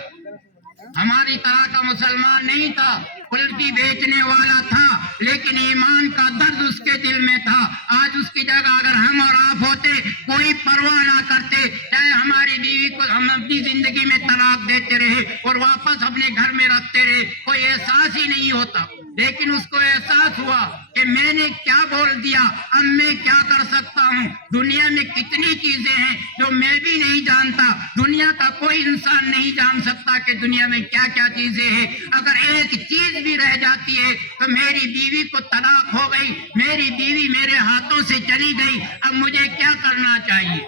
हमारी तरह का मुसलमान नहीं था, कुल्फी बेचने वाला था, लेकिन ईमान का दर्द उसके दिल में था। आज उसकी जगह अगर हम और आप होते, कोई परवाह ना करते, चाहे हमारी बीवी को हम अपनी जिंदगी में तलाक देते रहे और वापस अपने घर में रखते रहे, कोई एहसास ही नहीं होता। लेकिन उसको एहसास हुआ कि मैंने क्या बोल दिया, अब मैं क्या कर सकता हूँ। दुनिया में कितनी चीजें हैं जो मैं भी नहीं जानता, दुनिया का कोई इंसान नहीं जान सकता कि दुनिया में क्या क्या चीजें हैं। अगर एक चीज भी रह जाती है तो मेरी बीवी को तलाक हो गई, मेरी बीवी मेरे हाथों से चली गई, अब मुझे क्या करना चाहिए।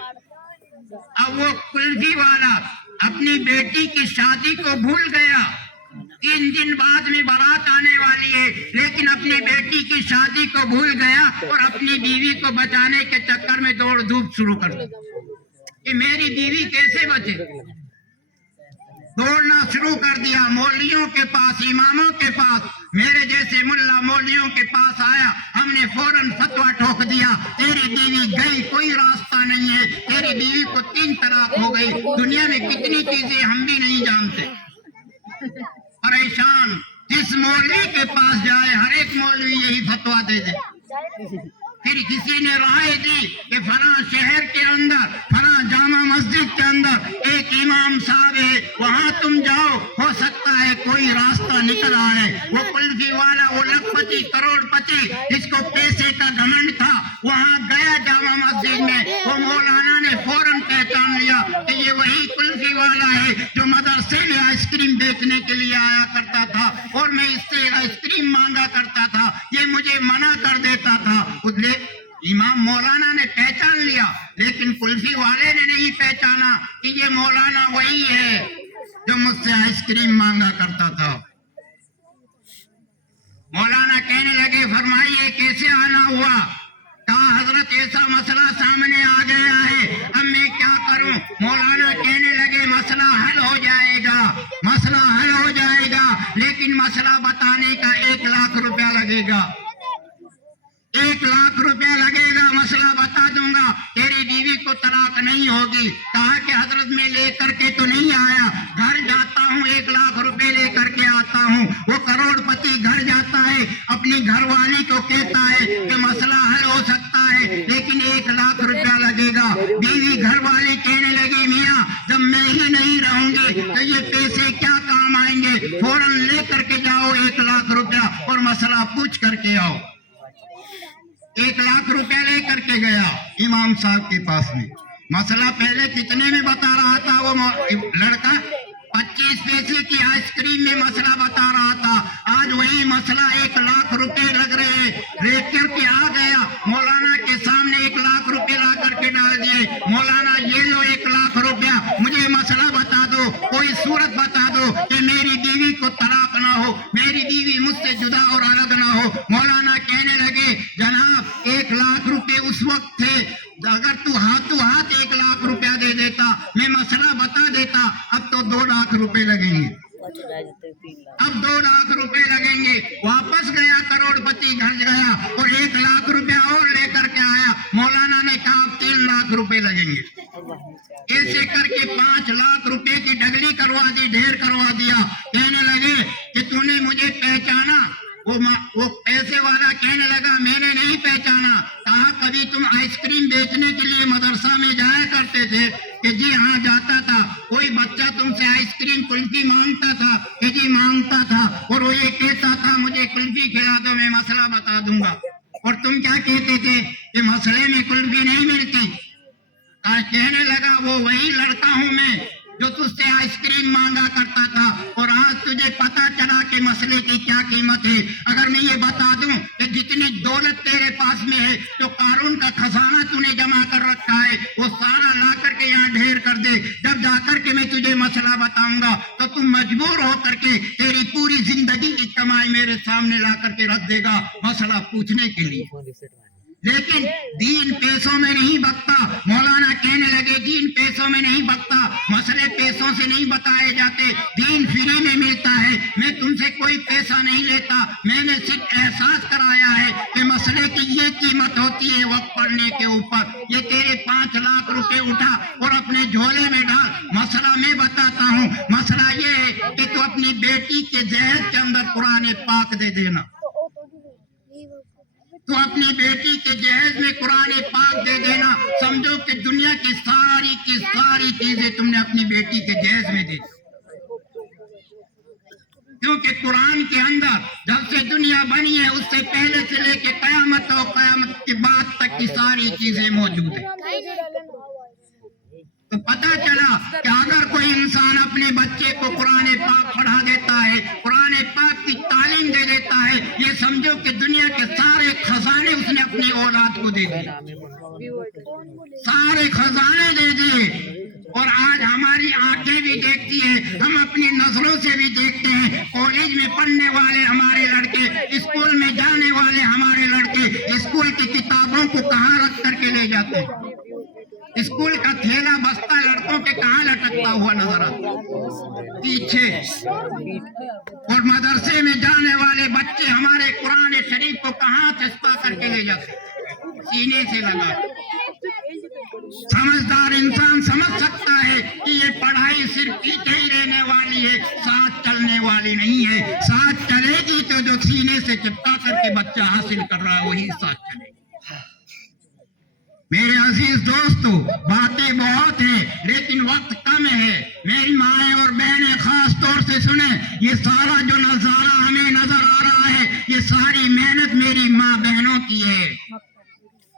अब वो कुल्फी वाला अपनी बेटी की शादी को भूल गया। 3 दिन बाद में बारात आने वाली है, लेकिन अपनी बेटी की शादी को भूल गया और अपनी बीवी को बचाने के चक्कर में दौड़ धूप शुरू कर दी कि मेरी बीवी कैसे बचे। दौड़ना शुरू कर दिया मौलवियों के पास, इमामों के पास, मेरे जैसे मुल्ला मौलवियों के पास आया। हमने फौरन फतवा ठोक दिया, तेरी बीवी गई, कोई रास्ता नहीं है, तेरी बीवी को 3 तलाक हो गई। दुनिया में कितनी चीजें हम भी नहीं जानते। परेशान, जिस मौलवी के पास जाए हर एक मौलवी यही फतवा दे दे। फिर किसी ने राय दी कि फला शहर के अंदर, फला जामा मस्जिद के अंदर एक इमाम साहब है, वहां तुम जाओ, हो सकता है कोई रास्ता निकल आए। वो कुल्फी वाला, वो लखपति करोड़पति जिसको पैसे का घमंड था, वहां गया जामा मस्जिद में। वो मौलाना ने फौरन पहचान लिया कि ये वही कुल्फी वाला है जो मदरसे में आइसक्रीम बेचने के लिए आया करता था और मैं इससे आइसक्रीम मांगा करता था, ये मुझे मना कर देता था। उसने इमाम मौलाना ने पहचान लिया, लेकिन कुल्फी वाले ने नहीं पहचाना कि ये मौलाना वही है जो मुझसे आइसक्रीम मांगा करता था। मौलाना कहने लगे, फरमाइए कैसे आना हुआ। कहा, हजरत ऐसा मसला सामने आ गया है, अब मैं क्या करूं। मौलाना कहने लगे, मसला हल हो जाएगा, मसला हल हो जाएगा, लेकिन मसला बताने का 1 लाख रुपया लगेगा। 1 लाख रुपया लगेगा, मसला बता दूंगा, तेरी बीवी को तलाक नहीं होगी। कहा कि हजरत मैं लेकर के तो नहीं आया, घर जाता हूँ 1 लाख रुपए लेकर के आता हूँ। वो करोड़पति घर जाता है, अपनी घरवाली को कहता है कि मसला हल हो सकता है, लेकिन 1 लाख रुपया लगेगा। बीवी घरवाली कहने लगी, मियाँ जब मैं ही नहीं रहूंगी तो ये पैसे क्या काम आएंगे, फौरन लेकर के जाओ 1 लाख रुपया और मसला पूछ करके आओ। 1 लाख रुपया लेकर के गया इमाम साहब के पास में। मसला पहले कितने में बता रहा था वो लड़का, 25 पैसे की आइसक्रीम में मसला बता रहा था। आज वही मसला 1 लाख रुपए लग रहे हैं। लेकर के आ गया मौलाना के सामने, 1 लाख रुपए ला करके डाल दिए। मौलाना ये लो 1 लाख रुपया, मुझे मसला बता दो, कोई सूरत बता दो कि मेरी बीवी को तलाक ना हो, मेरी बीवी मुझसे जुदा और अलग ना हो। मौलाना कहने लगे, जनाब 1 लाख रुपए उस वक्त थे, अगर तू हाथों हाथ 1 लाख रुपया दे देता, मैं मसला बता देता। अब तो 2 लाख रुपए लगेंगे, अब 2 लाख रुपए लगेंगे। वापस गया करोड़पति, घर गया और 1 लाख रुपया और लेकर के आया। मौलाना ने कहा अब 3 लाख रुपए लगेंगे। ऐसे करके 5 लाख रुपए की ढगली करवा दी, ढेर करवा दिया। कहने लगे कि तूने मुझे पहचाना। वो पैसे वाला कहने लगा, मैंने नहीं पहचाना। कहा, कभी तुम आइसक्रीम बेचने के लिए मदरसा में जाया करते थे? कि जी हाँ जाता था। कोई बच्चा तुमसे आइसक्रीम कुल्फी मांगता था? कि जी मांगता था, और वो ये कहता था मुझे कुल्फी खिला दो, मैं मसला बता दूंगा। और तुम क्या कहते थे कि मसले में कुल्फी नहीं मिलती? कहने लगा, वो वही लड़का हूं मैं जो तुझसे आइसक्रीम मांगा करता था, और आज तुझे पता चला कि मसले की क्या कीमत है। अगर मैं ये बता दूं कि जितनी दौलत तेरे पास में है, जो कारून का खजाना तूने जमा कर रखा है, वो सारा ला करके यहाँ ढेर कर दे। जब जाकर के मैं तुझे मसला बताऊंगा तो तुम मजबूर हो करके तेरी पूरी जिंदगी की कमाई मेरे सामने ला करके रख देगा मसला पूछने के लिए। लेकिन दीन पैसों में नहीं बकता। मौलाना कहने लगे दीन पैसों में नहीं बकता, मसले पैसों से नहीं बताए जाते, दीन फ्री में मिलता है। मैं तुमसे कोई पैसा नहीं लेता, मैंने सिर्फ एहसास कराया है कि मसले की ये कीमत होती है वक्त पड़ने के ऊपर। ये तेरे 5 लाख रुपए उठा और अपने झोले में डाल। मसला मैं बताता हूँ, मसला ये है कि तू अपनी बेटी के जहेज के अंदर कुरान पाक दे देना। तो अपनी बेटी के जहेज में कुरान पाक दे देना। समझो कि दुनिया की सारी चीजें तुमने अपनी बेटी के जहेज में दी, क्योंकि कुरान के अंदर जब से दुनिया बनी है उससे पहले से लेके कयामत और कयामत के बाद तक की सारी चीजें मौजूद है। तो पता चला कि अगर कोई इंसान अपने बच्चे को कुरान पाक पढ़ा देता है, कुरान पाक की तालीम दे देता है, ये समझो कि दुनिया के सारे खजाने उसने अपनी औलाद को दे दिए, सारे खजाने दे दिए। और आज हमारी आंखें भी देखती है, हम अपनी नजरों से भी देखते हैं। कॉलेज में पढ़ने वाले हमारे लड़के, स्कूल में जाने वाले हमारे लड़के स्कूल की किताबों को कहाँ रख करके ले जाते हैं। स्कूल का थैला बस्ता लड़कों के कहाँ लटकता हुआ नजर आता पीछे। और मदरसे में जाने वाले बच्चे हमारे कुरान शरीफ को कहाँ चस्पा करके ले जाते, सीने से लगा। समझदार इंसान समझ सकता है कि ये पढ़ाई सिर्फ पीछे ही रहने वाली है, साथ चलने वाली नहीं है। साथ चलेगी तो जो सीने से चिपका करके बच्चा हासिल कर रहा है वही साथ चलेगा। मेरे अजीज दोस्तों, बातें बहुत है लेकिन वक्त कम है। मेरी माएँ और बहनें खास तौर से सुने, ये सारा जो नजारा हमें नजर आ रहा है, ये सारी मेहनत मेरी माँ बहनों की है।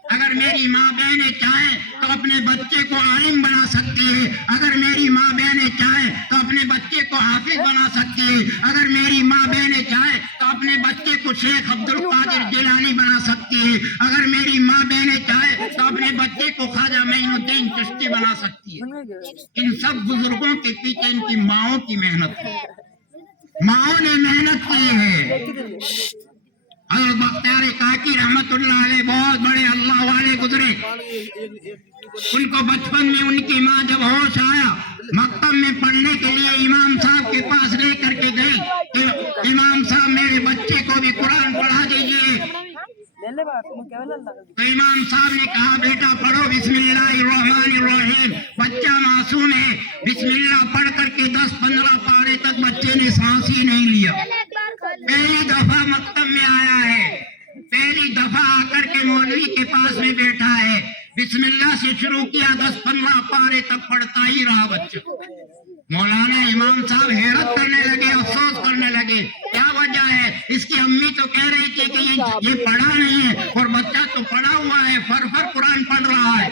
अगर मेरी माँ बहनें चाहें तो अपने बच्चे को आलिम बना सकती है, अगर मेरी माँ बहनें चाहें तो अपने बच्चे को हाफिज बना सकती है, अगर मेरी माँ बहनें चाहें तो अपने बच्चे को शेख अब्दुल कादिर जिलानी बना सकती है, अगर मेरी माँ बहनें चाहें तो अपने बच्चे को ख्वाजा मोइनुद्दीन चिश्ती बना सकती है। इन सब बुजुर्गों के पीछे इनकी माँओं की मेहनत है, माँओं ने मेहनत की है। हज़रत बख्तियार काकी रहमतुल्लाह अलैह बहुत बड़े अल्लाह वाले गुजरे। उनको बचपन में उनकी माँ जब होश आया, मकतब में पढ़ने के लिए इमाम साहब के पास लेकर के गई कि इमाम साहब मेरे बच्चे को भी कुरान पढ़ा दीजिए। तो इमाम साहब ने कहा बेटा पढ़ो बिस्मिल्लाहिर्रहमानिर्रहीम। बच्चा मासूम है, बिस्मिल्लाह पढ़ करके 10-15 पारे तक बच्चे ने सांस ही नहीं लिया। पहली दफा मकतब में आया है, पहली दफा आकर के मौलवी के पास में बैठा है, बिस्मिल्लाह से शुरू किया, 10-15 पारे तक पढ़ता ही रहा बच्चा। मौलाना इमाम साहब हैरत करने लगे, अफसोस करने लगे, क्या वजह है? इसकी अम्मी तो कह रही थी कि ये पढ़ा नहीं है और बच्चा तो पढ़ा हुआ है, फर कुरान पढ़ रहा है।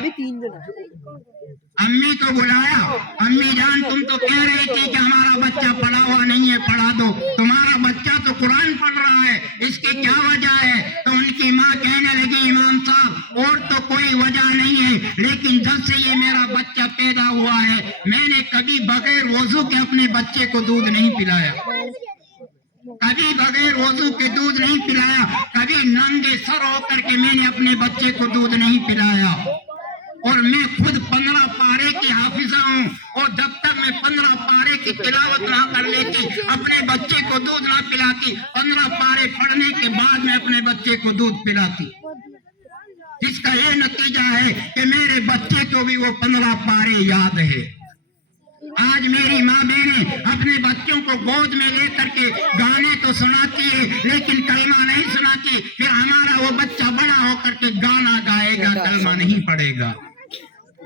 अम्मी को बुलाया, अम्मी जान तुम तो कह रही थी कि हमारा बच्चा पढ़ा हुआ नहीं है, पढ़ा दो, तुम्हारा बच्चा तो कुरान पढ़ रहा है, इसकी क्या वजह है? तो उनकी माँ कहने लगी इमाम साहब और तो कोई वजह नहीं है, लेकिन जब से ये मेरा बच्चा पैदा हुआ है मैंने कभी बगैर वजू के अपने बच्चे को दूध नहीं पिलाया, कभी बगैर वजू के दूध नहीं पिलाया, कभी नंगे सर होकर के मैंने अपने बच्चे को दूध नहीं पिलाया। और मैं खुद 15 पारे की हाफिजा हूँ और जब तक मैं 15 पारे की तिलावत ना कर लेती अपने बच्चे को दूध ना पिलाती, 15 पारे पढ़ने के बाद मैं अपने बच्चे को दूध पिलाती। जिसका ये नतीजा है कि मेरे बच्चे को भी वो 15 पारे याद है। आज मेरी माँ बहनें अपने बच्चों को गोद में लेकर के गाने तो सुनाती है लेकिन कलमा नहीं सुनाती, फिर हमारा वो बच्चा बड़ा होकर के गाना गाएगा, कलमा नहीं पढ़ेगा।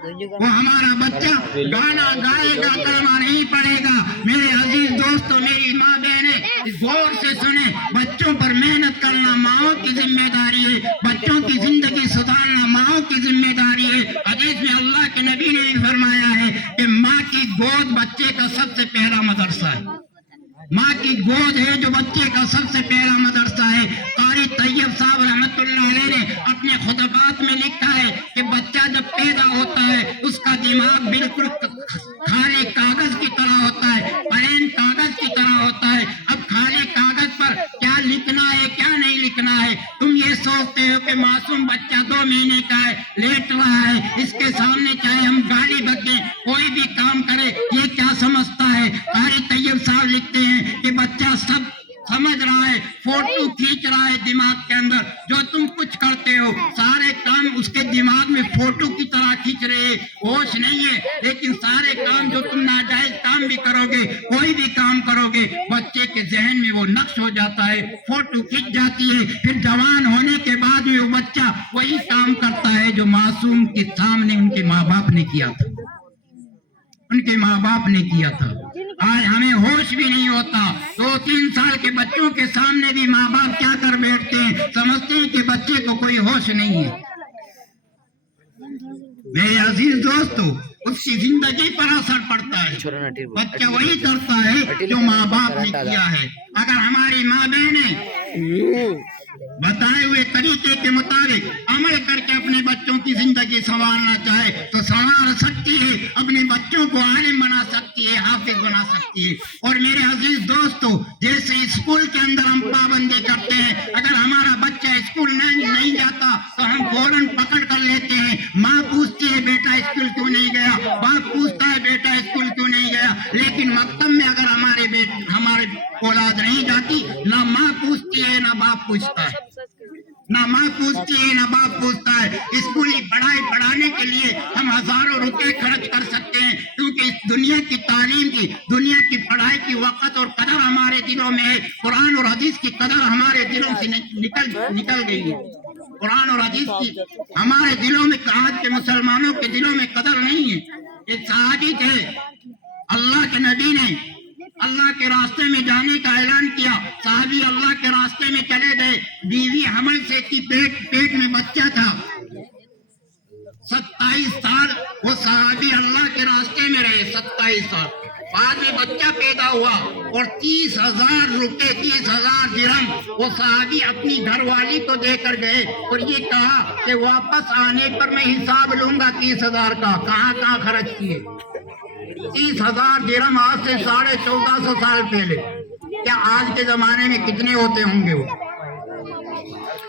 वो हमारा बच्चा गाना गाएगा, कलमा नहीं पढ़ेगा। मेरे अजीज दोस्तों, मेरी माँ बहनें गौर से सुने, बच्चों पर मेहनत करना माँओं की जिम्मेदारी है, बच्चों की जिंदगी सुधारना माँओं की जिम्मेदारी है। हदीस में अल्लाह के नबी ने भी फरमाया है कि माँ की गोद बच्चे का सबसे पहला मदरसा है। माँ की गोद है जो बच्चे का सबसे पहला मदरसा है। कारी तैयब साहब रहमतुल्लाह अलैह ने अपने खुतबात में लिखा है कि बच्चा जब पैदा होता है उसका दिमाग बिल्कुल खाली कागज की तरह होता है, प्लेन कागज की तरह होता है। अब खाली कागज पर क्या लिखना है क्या नहीं लिखना है, तुम ये सोचते हो कि मासूम बच्चा 2 महीने का है, लेट रहा है, इसके सामने चाहे हम गाली बके कोई भी काम करे, ये क्या समझता है। कारी तैयब साहब लिखते हैं कि बच्चा सब समझ रहा है, फोटो खींच रहा है दिमाग के अंदर, जो तुम कुछ करते हो सारे काम उसके दिमाग में फोटो की तरह खींच रहे, होश नहीं है, लेकिन सारे काम जो तुम नाजायज काम भी करोगे, कोई भी काम करोगे, बच्चे के जहन में वो नक्श हो जाता है, फोटो खींच जाती है। फिर जवान होने के बाद में वो बच्चा वही काम करता है जो मासूम के सामने उनके माँ बाप ने किया था, उनके माँ बाप ने किया था। आज हमें होश भी नहीं होता, 2-3 साल के बच्चों के सामने भी माँ बाप क्या कर बैठते हैं, समझते हैं कि बच्चे को कोई होश नहीं है। मेरे अजीज दोस्तों, उसकी जिंदगी पर असर पड़ता है, बच्चा वही करता है जो माँ बाप ने किया है। अगर हमारी माँ बहनें बताए हुए तरीके के मुताबिक अमल करके अपने बच्चों की जिंदगी संवारना चाहे तो संवार सकती है, अपने बच्चों को आलिम बना सकती है, हाफिज बना सकती है। और मेरे अजीज दोस्तों, जैसे स्कूल के अंदर हम पाबंदी करते हैं, अगर हमारा बच्चा स्कूल नहीं जाता तो हम फौरन पकड़ कर लेते हैं, माँ पूछती है बेटा स्कूल क्यों नहीं गया, बाप पूछता है बेटा स्कूल क्यों नहीं गया। लेकिन मकतब में अगर हमारे औलाद नहीं जाती, ना माँ पूछती है ना बाप पूछता है, ना माँ पूछती है ना बाप पूछता है। स्कूली पढ़ाई पढ़ाने के लिए हम हजारों रुपए खर्च कर सकते हैं, क्योंकि इस दुनिया की तालीम की, दुनिया की पढ़ाई की वक़्त और कदर हमारे दिलों में है। कुरान और हदीस की कदर हमारे दिलों से निकल गई है। कुरान और हदीस की हमारे दिलों में, आज के मुसलमानों के दिलों में कदर नहीं है। ये सहाबी थे, अल्लाह के नबी ने अल्लाह के रास्ते में जाने का ऐलान किया, साहबी अल्लाह के रास्ते में चले गए, बीवी हमल से थी, पेट में बच्चा था, 27 साल वो साहबी अल्लाह के रास्ते में रहे, 27 साल बाद में बच्चा पैदा हुआ और 30,000 रुपए 30,000 दिरहम वो साहबी अपनी घरवाली को देकर गए और ये कहा कि वापस आने पर मैं हिसाब लूंगा 30,000 का, कहाँ खर्च किए। 30,000 दिरहम आज से 1450 साल पहले, क्या आज के जमाने में कितने होते होंगे वो।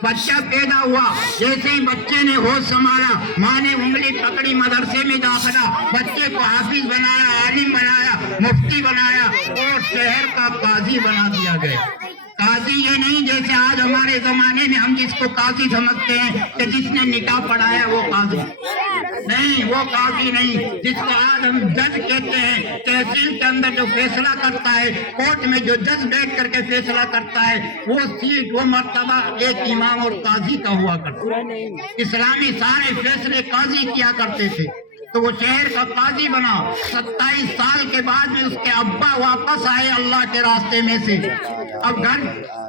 बच्चा पैदा हुआ, जैसे ही बच्चे ने होश संभाला, माँ ने उंगली पकड़ी, मदरसे में दाखिला, बच्चे को हाफिज बनाया, आलिम बनाया, मुफ्ती बनाया और शहर का काजी बना दिया गया। काजी ये नहीं जैसे आज हमारे जमाने में हम जिसको काजी समझते हैं कि जिसने निकाह पढ़ाया वो काजी नहीं, वो काजी नहीं, जिसको आज हम जज कहते हैं। तहसील के अंदर जो फैसला करता है, कोर्ट में जो जज बैठ करके फैसला करता है, वो सीट, वो मर्तबा एक इमाम और काजी का हुआ करता है। इस्लामी सारे फैसले काजी किया करते थे, तो वो शहर का काजी बना। 27 साल के बाद में उसके अब्बा वापस आए अल्लाह के रास्ते में से। अब घर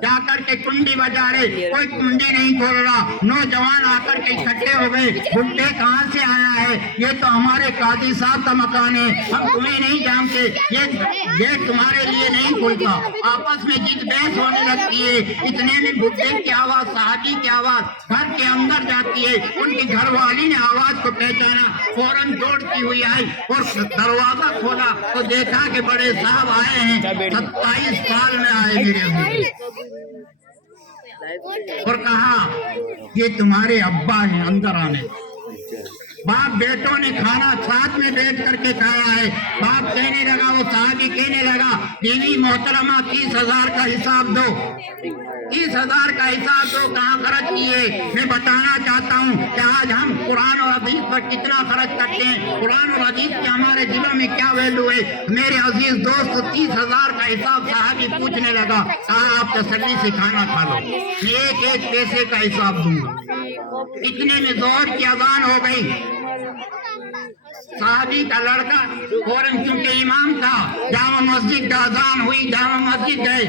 जाकर के कुंडी बजा रहे, कोई कुंडी नहीं खोल रहा, नौजवान आकर के इकट्ठे हो गए, बुड्ढे कहाँ से आया है, ये तो हमारे काजी साहब का मकान है, हम तुम्हें नहीं जानते, ये गेट तुम्हारे लिए नहीं खुलता। आपस में जिद बहस होने लगती है, इतने में बुड्ढे की आवाज, साहबी की आवाज घर के अंदर जाती है। उनकी घरवाली ने आवाज को पहचाना, फौरन दौड़ती हुई आई और दरवाजा खोला तो देखा कि बड़े साहब आए हैं, 27 साल में आए मेरे अभी, और कहा ये तुम्हारे अब्बा हैं, अंदर आने। बाप बेटों ने खाना साथ में बैठ करके खाया है। बाप कहने लगा, वो साहबी कहने लगा, बीवी मोहतरमा 30,000 का हिसाब दो, 30,000 का हिसाब दो, कहाँ खर्च किए। मैं बताना चाहता हूँ कि आज हम कुरान और हदीस पर कितना खर्च करते हैं, कुरान और हदीस के हमारे दिलों में क्या वैल्यू है। मेरे अजीज दोस्त, 30,000 का हिसाब साहबी पूछने लगा, कहा आप तसल्ली से खाना खा लो, मैं एक पैसे का हिसाब दूंगा। इतने में जोहर की अजान हो गई। साहबी का लड़का फौरन, क्योंकि इमाम था, जामा मस्जिद का अजान हुई, जामा मस्जिद गए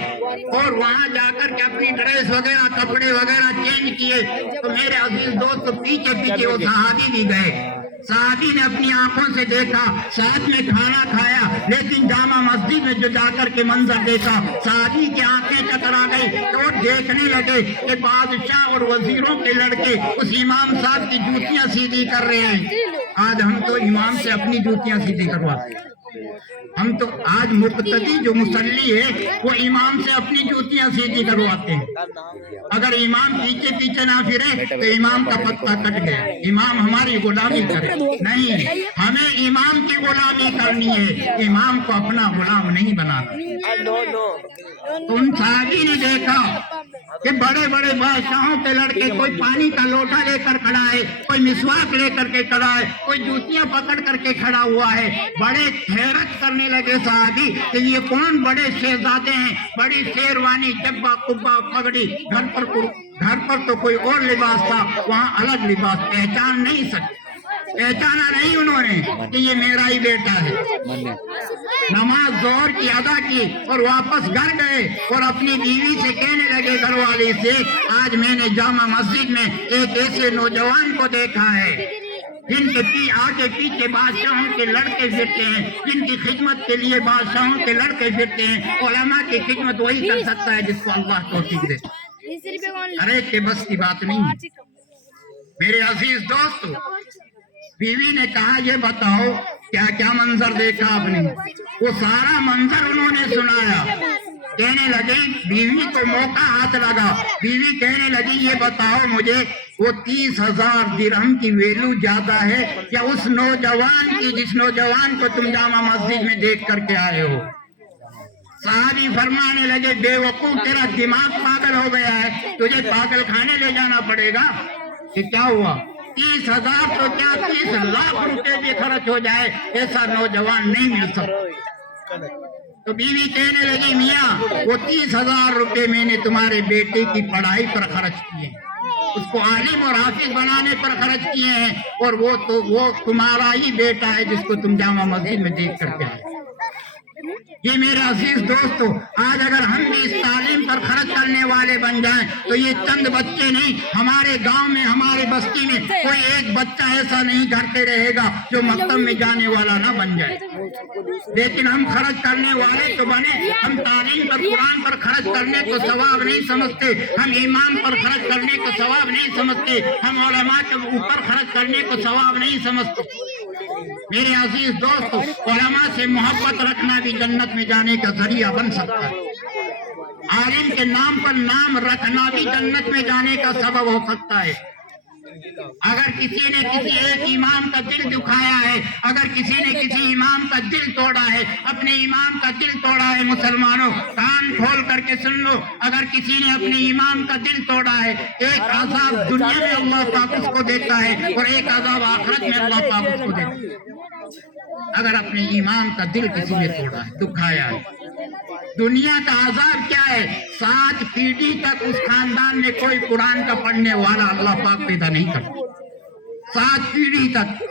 और वहां जाकर के अपनी ड्रेस वगैरह, कपड़े वगैरह चेंज किए। तो मेरे अजीज दोस्त पीछे पीछे वो साहबी भी गए। साहबी ने अपनी आंखों से देखा, साथ में खाना खाया, लेकिन जामा मस्जिद में जो जाकर के मंजर देखा, साहबी की आंखें चकरा गई। तो اور دیکھنے لگے کہ بادشاہ اور وزیروں کے لڑکے اس امام صاحب کی جوتیاں سیدھی کر رہے ہیں۔ آج ہم تو امام سے اپنی جوتیاں سیدھی کرواتے ہیں۔ ہم تو آج مقتدی جو مصلی ہے وہ امام سے اپنی جوتیاں سیدھی کرواتے ہیں۔ اگر امام پیچھے پیچھے نہ پھرے تو امام کا پتہ کٹ گیا، امام ہماری غلامی کرے نہیں، ہمیں امام کی غلامی کرنی ہے، امام کو اپنا غلام نہیں بنانا۔ ان صحابی نے دیکھا کہ بڑے بڑے بادشاہوں کے لڑکے کوئی پانی کا لوٹا لے کر کھڑا ہے، کوئی مسواک لے کر کے کھڑا ہے، کوئی جوتیاں پکڑ کر کے کھڑا ہوا ہے۔ بڑے حیرت کرنے لگے صحابی کہ یہ کون بڑے شہزادے ہیں، بڑی شیروانی، جبہ، قبہ، پگڑی، گھر پر تو کوئی اور لباس تھا، وہاں الگ لباس، پہچانا نہیں انہوں نے کہ یہ میرا ہی بیٹا ہے۔ نماز ظہر کی ادا کی اور واپس گھر گئے اور اپنی بیوی سے کہنے لگے، گھر والی سے، آج میں نے جامع مسجد میں ایک ایسے نوجوان کو دیکھا ہے جن کے آگے پیچھے بادشاہوں کے لڑکے پھرتے ہیں، جن کی خدمت کے لیے بادشاہوں کے لڑکے پھرتے ہیں۔ علماء کی خدمت وہی کر سکتا ہے جس کو اللہ توفیق دے، ہر ایک کے بس کی بات نہیں ہے۔ میرے عزیز دوستو، بیوی نے کہا یہ بتاؤ کیا کیا منظر دیکھا آپ نے؟ وہ سارا منظر انہوں نے سنایا۔ کہنے لگی، بیوی کو موقع ہاتھ لگا، بیوی کہنے لگی یہ بتاؤ مجھے، وہ 30,000 درہم کی ویلو زیادہ ہے یا اس نوجوان کی جس نوجوان کو تم جامع مسجد میں دیکھ کر کے آئے ہو؟ صحابی فرمانے لگے، بے وقوف، تیرا دماغ پاگل ہو گیا ہے، تجھے پاگل خانے لے جانا پڑے گا۔ کہ کیا ہوا؟ 30,000 تو کیا 30 لاکھ روپے بھی خرچ ہو جائے ایسا نوجوان نہیں مل سکتا۔ تو بیوی کہنے لگی، میاں وہ 30,000 روپے میں نے تمہارے بیٹے کی پڑھائی پر خرچ کیے، اس کو عالم اور حافظ بنانے پر خرچ کیے ہیں، اور وہ تمہارا ہی بیٹا ہے جس کو تم جامع مسجد میں دیکھ کر کے آئے۔ یہ میرے عزیز دوستو، آج اگر ہم بھی اس تعلیم پر خرچ کرنے والے بن جائیں تو یہ چند بچے نہیں، ہمارے گاؤں میں، ہمارے بستی میں کوئی ایک بچہ ایسا نہیں گھر پہ رہے گا جو مکتب میں جانے والا نہ بن جائے۔ لیکن ہم خرچ کرنے والے تو بنے، ہم تعلیم پر، قرآن پر خرچ کرنے کو ثواب نہیں سمجھتے، ہم ایمان پر خرچ کرنے کو ثواب نہیں سمجھتے، ہم علماء کے اوپر خرچ کرنے کو ثواب نہیں سمجھتے۔ میرے عزیز دوستو، علماء سے محبت رکھنا بھی جنت میں جانے کا ذریعہ بن سکتا ہے۔ عالم کے نام پر نام رکھنا بھی جنت میں جانے کا سبب ہو سکتا ہے۔ اگر کسی نے کسی ایک امام کا دل دکھایا ہے، اگر کسی نے کسی امام کا دل توڑا ہے، اپنے امام کا دل توڑا ہے، مسلمانوں کان کھول کر کے سن لو، اگر کسی نے اپنے امام کا دل توڑا ہے، ایک عذاب دنیا میں اللہ پاک اس کو دیتا ہے اور ایک عذاب آخرت میں اللہ پاک اس کو دیتا ہے۔ اگر اپنے امام کا دل کسی نے توڑا ہے، دکھایا ہے، دنیا کا عذاب کیا ہے؟ 7 پیڑھی تک اس خاندان میں کوئی قرآن کا پڑھنے والا اللہ پاک پیدا نہیں کرتا، 7 پیڑھی تک۔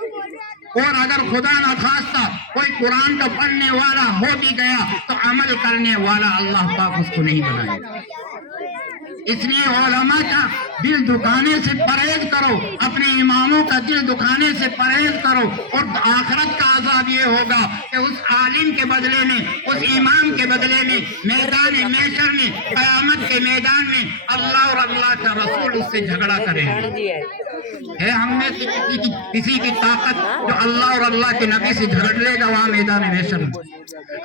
اور اگر خدا نہ خواستہ کوئی قرآن کا پڑھنے والا ہو بھی گیا تو عمل کرنے والا اللہ پاک اس کو نہیں بنائے گا۔ اس لیے علماء کا دل دکھانے سے پرہیز کرو، اپنے اماموں کا دل دکھانے سے پرہیز کرو، اور آخرت کا عذاب یہ ہوگا کہ اس عالم کے بدلے میں، اس امام کے بدلے میں میدان محشر میں، قیامت کے میدان میں اللہ اور اللہ کا رسول اس سے جھگڑا کریں گے۔ ہے ہم میں سے کسی کی طاقت جو اللہ اور اللہ کے نبی سے جھگڑ لے گا وہاں میدان محشر میں؟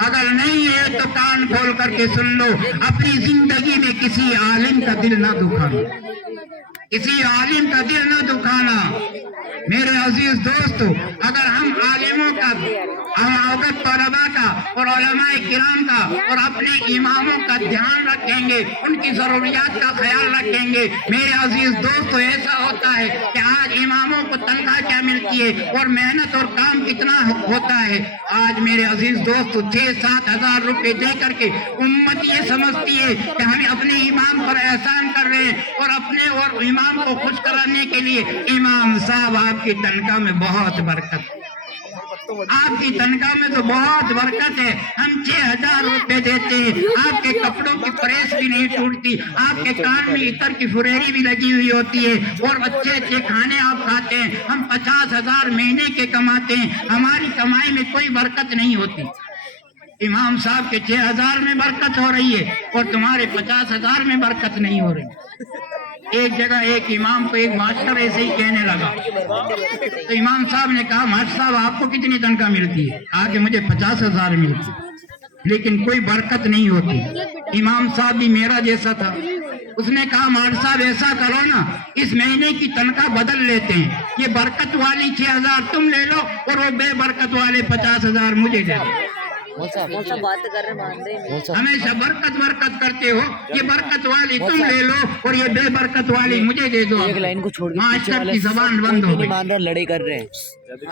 اگر نہیں ہے تو کان کھول کر کے سن لو، اپنی زندگی میں کسی عالم کا دل نہ دکھانا، کسی عالم کا دل نہ دکھانا۔ میرے عزیز دوستو، اگر ہم عالموں کا، اوقات طلباء کا اور علماء کرام کا اور اپنے اماموں کا دھیان رکھیں گے، ان کی ضروریات کا خیال رکھیں گے، میرے عزیز دوستو ایسا ہوتا ہے کہ آج اماموں کو تنخواہ کیا ملتی ہے اور محنت اور کام کتنا ہوتا ہے۔ آج میرے عزیز دوستو 6-7 ہزار روپے دے کر کے امت یہ سمجھتی ہے کہ ہم اپنے امام پر احسان کر رہے ہیں، اور اپنے اور امام کو خوش کرانے کے لیے، امام صاحب آپ کی تنخواہ میں بہت برکت ہے، آپ کی تنخواہ میں تو بہت برکت ہے، ہم 6,000 روپے دیتے ہیں، آپ کے کپڑوں کی پریس بھی نہیں ٹوٹتی، آپ کے کان میں عطر کی فریری بھی لگی ہوئی ہوتی ہے، اور اچھے اچھے کھانے آپ کھاتے ہیں، ہم 50,000 مہینے کے کماتے ہیں، ہماری کمائی میں کوئی برکت نہیں ہوتی۔ इमाम साहब के 6,000 में बरकत हो रही है और तुम्हारे 50,000 में बरकत नहीं हो रही। एक जगह एक इमाम को एक मास्टर ऐसे ही कहने लगा, तो इमाम साहब ने कहा, मास्टर साहब आपको कितनी तनख्वाह मिलती है? कहा कि मुझे 50,000 मिलती, लेकिन कोई बरकत नहीं होती। इमाम साहब भी मेरा जैसा था, उसने कहा मास्टर साहब ऐसा करो ना, इस महीने की तनख्वाह बदल लेते हैं, ये बरकत वाली 6,000 तुम ले लो और वो बेबरकत वाले 50,000 मुझे दे दो। हमेशा बरकत बरकत करते हो, ये बरकत वाली तुम ले लो और ये बेबरकत वाली मुझे दे दो। एक लाइन को छोड़ के मास्टर की जबान बंद हो गई। मान रहा लड़ाई कर रहे हैं।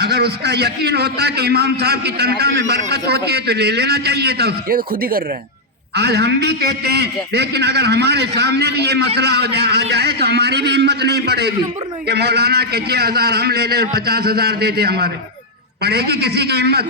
अगर उसका यकीन होता कि इमाम साहब की तनख्वाह में बरकत होती है तो ले लेना चाहिए था उसको। ये तो खुद ही कर रहा है। आज हम भी कहते हैं, लेकिन अगर हमारे सामने भी ये मसला आ जाए तो हमारी भी हिम्मत नहीं पड़ेगी कि मौलाना के 6,000 हम ले ले, 50,000 दे दे हमारे। पड़ेगी किसी की हिम्मत?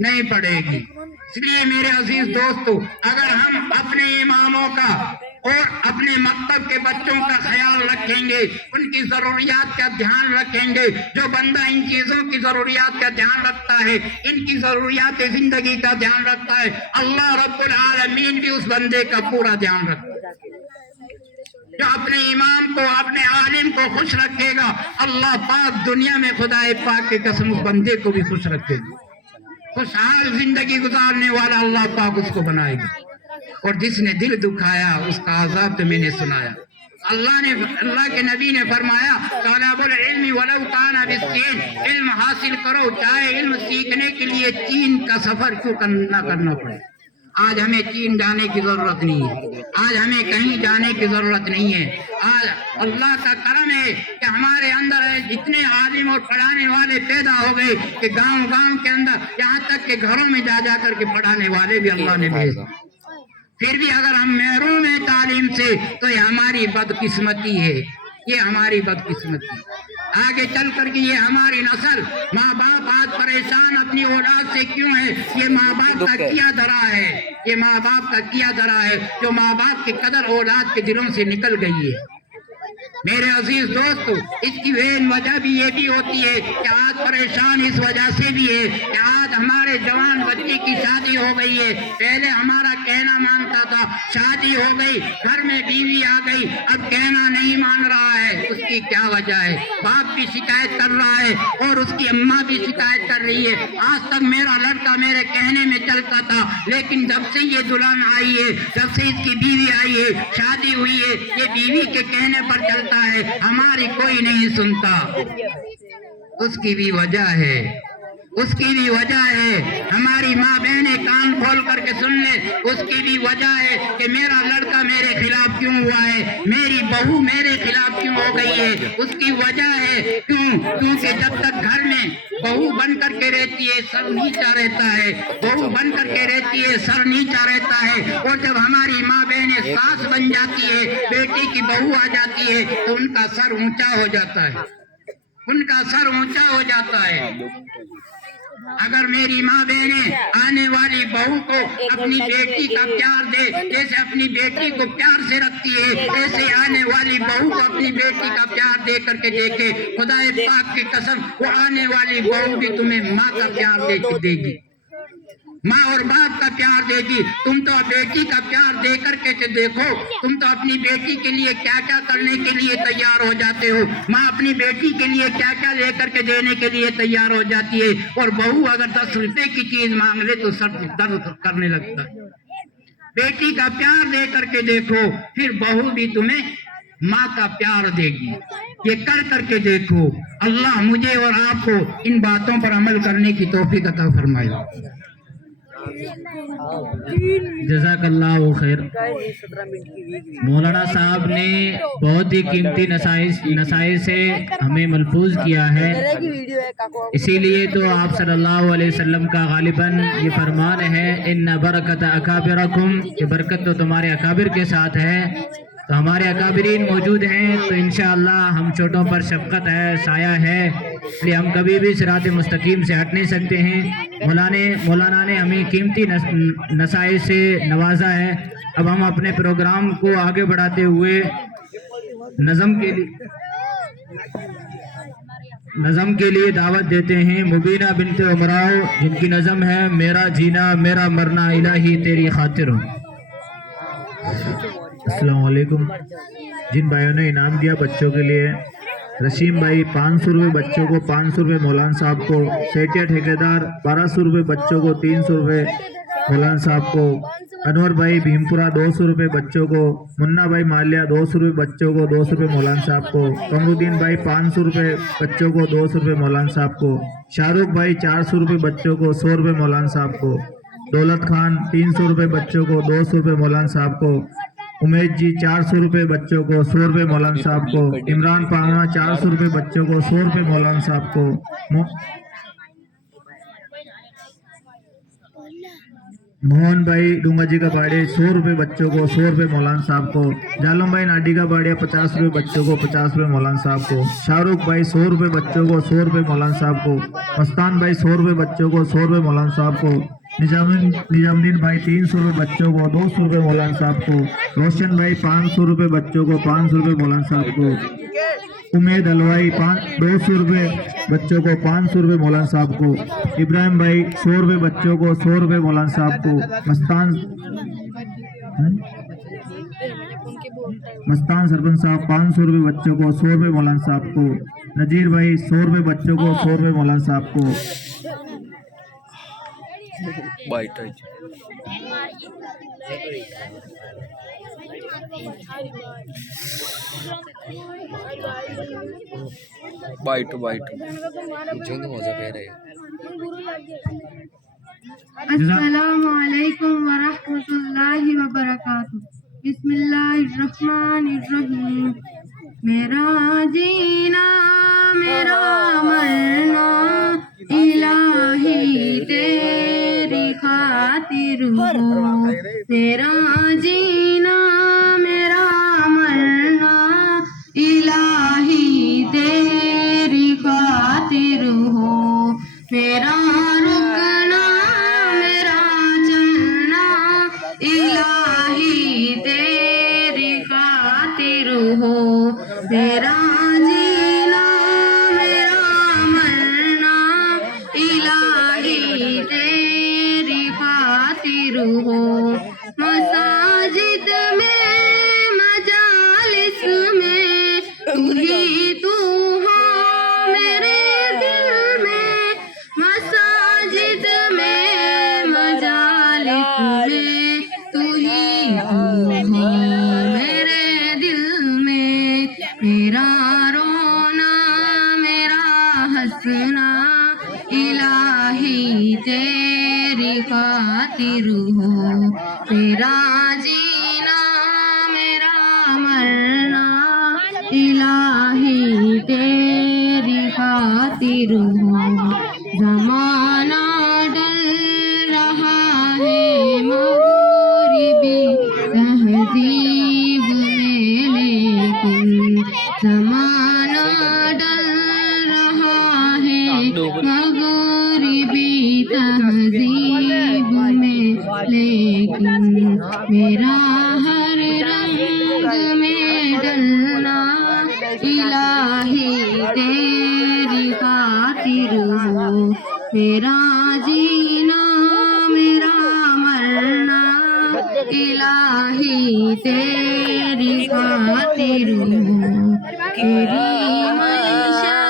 नहीं पड़ेगी। इसलिए मेरे अजीज दोस्तों, अगर हम अपने इमामों का और अपने मकतब के बच्चों का ख्याल रखेंगे, उनकी जरूरियात का ध्यान रखेंगे, जो बंदा इन चीजों की जरूरियात का ध्यान रखता है, इनकी जरूरियात जिंदगी का ध्यान रखता है, अल्लाह रब्बुल आलमीन भी उस बंदे का पूरा ध्यान रखता है। जो अपने इमाम को, अपने आलिम को खुश रखेगा, अल्लाह पाक दुनिया में खुदाए पाक की कसम उस बंदे को भी खुश रखेगा। खुशहाल जिंदगी गुजारने वाला अल्लाह पाक उसको बनाएगा। और जिसने दिल दुखाया उसका अजाब तो मैंने सुनाया। अल्लाह के नबी ने फरमाया, तलबुल इल्मी वलौ काना बिस्सीन, इल्म हासिल करो चाहे इल्म सीखने के लिए चीन का सफर क्यों ना करना पड़े। आज हमें चीन जाने की जरूरत नहीं है, आज हमें कहीं जाने की जरूरत नहीं है। आज अल्लाह का करम है कि हमारे अंदर है जितने आलिम और पढ़ाने वाले पैदा हो गए कि गांव गांव के अंदर, यहाँ तक के घरों में जा जा करके पढ़ाने वाले भी अल्लाह ने भेजा। फिर भी अगर हम महरूम हैं तालीम से तो ये हमारी बदकिस्मती है, ये हमारी बदकिस्मती। आगे चल करके ये हमारी नस्ल, माँ बाप आज परेशान अपनी औलाद से क्यों है? ये माँ बाप का किया धरा है, ये माँ बाप का किया धरा है, जो माँ बाप की कदर औलाद के दिलों से निकल गई है। मेरे अजीज दोस्तों, इसकी मेन वजह भी ये भी होती है कि आज परेशान इस वजह से भी है कि आज हमारे जवान बच्चे की शादी हो गई है। पहले हमारा कहना मानता था, शादी हो गई, घर में बीवी आ गई, अब कहना नहीं मान रहा है। उसकी क्या वजह है? बाप भी शिकायत कर रहा है और उसकी अम्मा भी शिकायत कर रही है। आज तक मेरा लड़का मेरे कहने में चलता था, लेकिन जब से ये दुल्हन आई है, जब से इसकी बीवी आई है, शादी हुई है, ये बीवी के कहने पर चलता है, हमारी कोई नहीं सुनता। उसकी भी वजह है, उसकी भी वजह है। हमारी माँ बहनें कान खोल करके सुन ले, उसकी भी वजह है कि मेरा लड़का मेरे खिलाफ क्यों हुआ है, मेरी बहू मेरे खिलाफ क्यों हो गई है। उसकी वजह है क्यों? क्योंकि जब तक घर में बहू बन करके रहती है सर नीचा रहता है, बहू बन करके रहती है सर नीचा रहता है। और जब हमारी माँ बहनें सास बन जाती है, बेटी की बहू आ जाती है, तो उनका सर ऊंचा हो जाता है, उनका सर ऊंचा हो जाता है। अगर मेरी माँ बहनें आने वाली बहू को अपनी बेटी का प्यार दे, जैसे अपनी बेटी को प्यार से रखती है, ऐसे आने वाली बहू को अपनी बेटी का प्यार दे करके देखे, खुदाए पाक की कसम वो आने वाली बहू भी तुम्हें माँ का प्यार देगी, माँ और बाप का प्यार देगी। तुम तो बेटी का प्यार दे करके देखो, तुम तो अपनी बेटी के लिए क्या क्या करने के लिए तैयार हो जाते हो। माँ अपनी बेटी के लिए क्या क्या लेकर के देने के लिए तैयार हो जाती है, और बहू अगर 10 रुपए की चीज मांग ले तो सर दर्द करने लगता है। बेटी का प्यार दे करके देखो, फिर बहू भी तुम्हें माँ का प्यार देगी। ये कर करके देखो। अल्लाह मुझे और आपको इन बातों पर अमल करने की तौफीक अता फरमाए। जज़ाकल्लाहु खैर। मौलाना साहब ने बहुत ही कीमती नसाइल से हमें मलफूज किया है, इसीलिए तो आप सल्लल्लाहु अलैहि वसल्लम का गालिबन ये फरमान है, इन्ना बरकत अकाबिरकुम, कि बरकत तो तुम्हारे अकाबिर के साथ है। तो हमारे अकाबिरीन मौजूद हैं, तो इंशाअल्लाह हम छोटों पर शफकत है, साया है, इसलिए हम कभी भी सिरात मुस्तकीम से हट नहीं सकते हैं। मौलाना ने हमें कीमती नसाइल से नवाजा है। अब हम अपने प्रोग्राम को आगे बढ़ाते हुए नज़म के लिए نظم کے لیے دعوت دیتے ہیں مبینہ بنت عمراؤ، جن کی نظم ہے میرا جینا میرا مرنا الہی تیری خاطر ہو۔ السلام علیکم۔ جن بھائیوں نے انعام دیا بچوں کے لیے، رشیم بھائی 500 روپے بچوں کو، 500 روپے مولانا صاحب کو، سیٹیا ٹھیکیدار 1200 روپے بچوں کو، 300 روپے مولانا صاحب کو، انور بھائی بھیمپورہ 200 روپے بچوں کو، منا بھائی مالیہ 200 روپے بچوں کو، 200 روپے مولانا صاحب کو، قمر الدین بھائی 500 روپے بچوں کو، 200 روپے مولانا صاحب کو، شاہ رخ بھائی 400 روپے بچوں کو، 100 روپے مولانا صاحب کو، دولت خان 300 روپے بچوں کو، 200 روپے مولانا صاحب کو، امید جی 400 روپے بچوں کو، 100 روپے مولانا صاحب کو، عمران پاما 400 روپے بچوں کو، 100 روپے مولانا صاحب کو، موہن بھائی ڈونگا جی کا باڑے 100 روپے بچوں کو، 100 روپے مولانا صاحب کو، جالم بھائی ناڈی کا باڑیا 50 روپے بچوں کو، 50 روپے مولانا صاحب کو، شاہ رخ بھائی 100 روپے بچوں کو، 100 روپے مولانا صاحب کو، مستان بھائی 100 روپے بچوں کو، 100 روپے مولانا صاحب کو، نظام الدین بھائی 300 روپے بچوں کو، 200 روپے مولانا صاحب کو، روشن بھائی 500 روپے بچوں کو، 500 روپے مولانا صاحب کو، امید حلوائی 200 روپے بچوں کو، 500 روپے مولانا صاحب کو، ابراہیم بھائی 100 روپے بچوں کو، 100 روپے مولانا صاحب کو، مستان سرپنچ صاحب 500 روپے بچوں کو، 100 روپے مولانا صاحب کو، نذیر بھائی 100 روپے بچوں کو، 100 روپے مولانا صاحب کو، السلام علیکم ورحمۃ اللہ وبرکاتہ۔ بسم اللہ الرحمن الرحیم۔ میرا جینا میرا مرنا الہی تیری خاطر ہو، میرا جینا میرا مرنا الہی تیری خاطر ہو، میرا رکنا میرا چلنا الہی تیری خاطر ہو، میرا جینا میرا مرنا الہی تیری خاطر ہو، مساجد میں مجالس میں تو ہی تو ہو میرے دل میں، مساجد میں مجالس میں تو ہی تو ہو میرے دل میں، میرا رونا میرا ہنسنا الہی تیری خاطر ہو، میرا جینا میرا مرنا الہی تیری خاطر ہو، زمانہ ڈل رہا ہے مغربی تہذیب میں، لیکن زمانہ ڈل رہا ہے مغربی تہذیب میں، لیکن میرا ہر رنگ میں ڈلنا الہی تیری خاطر ہو، میرا جینا میرا مرنا الہی تیری خاطر ہو، تیری منشا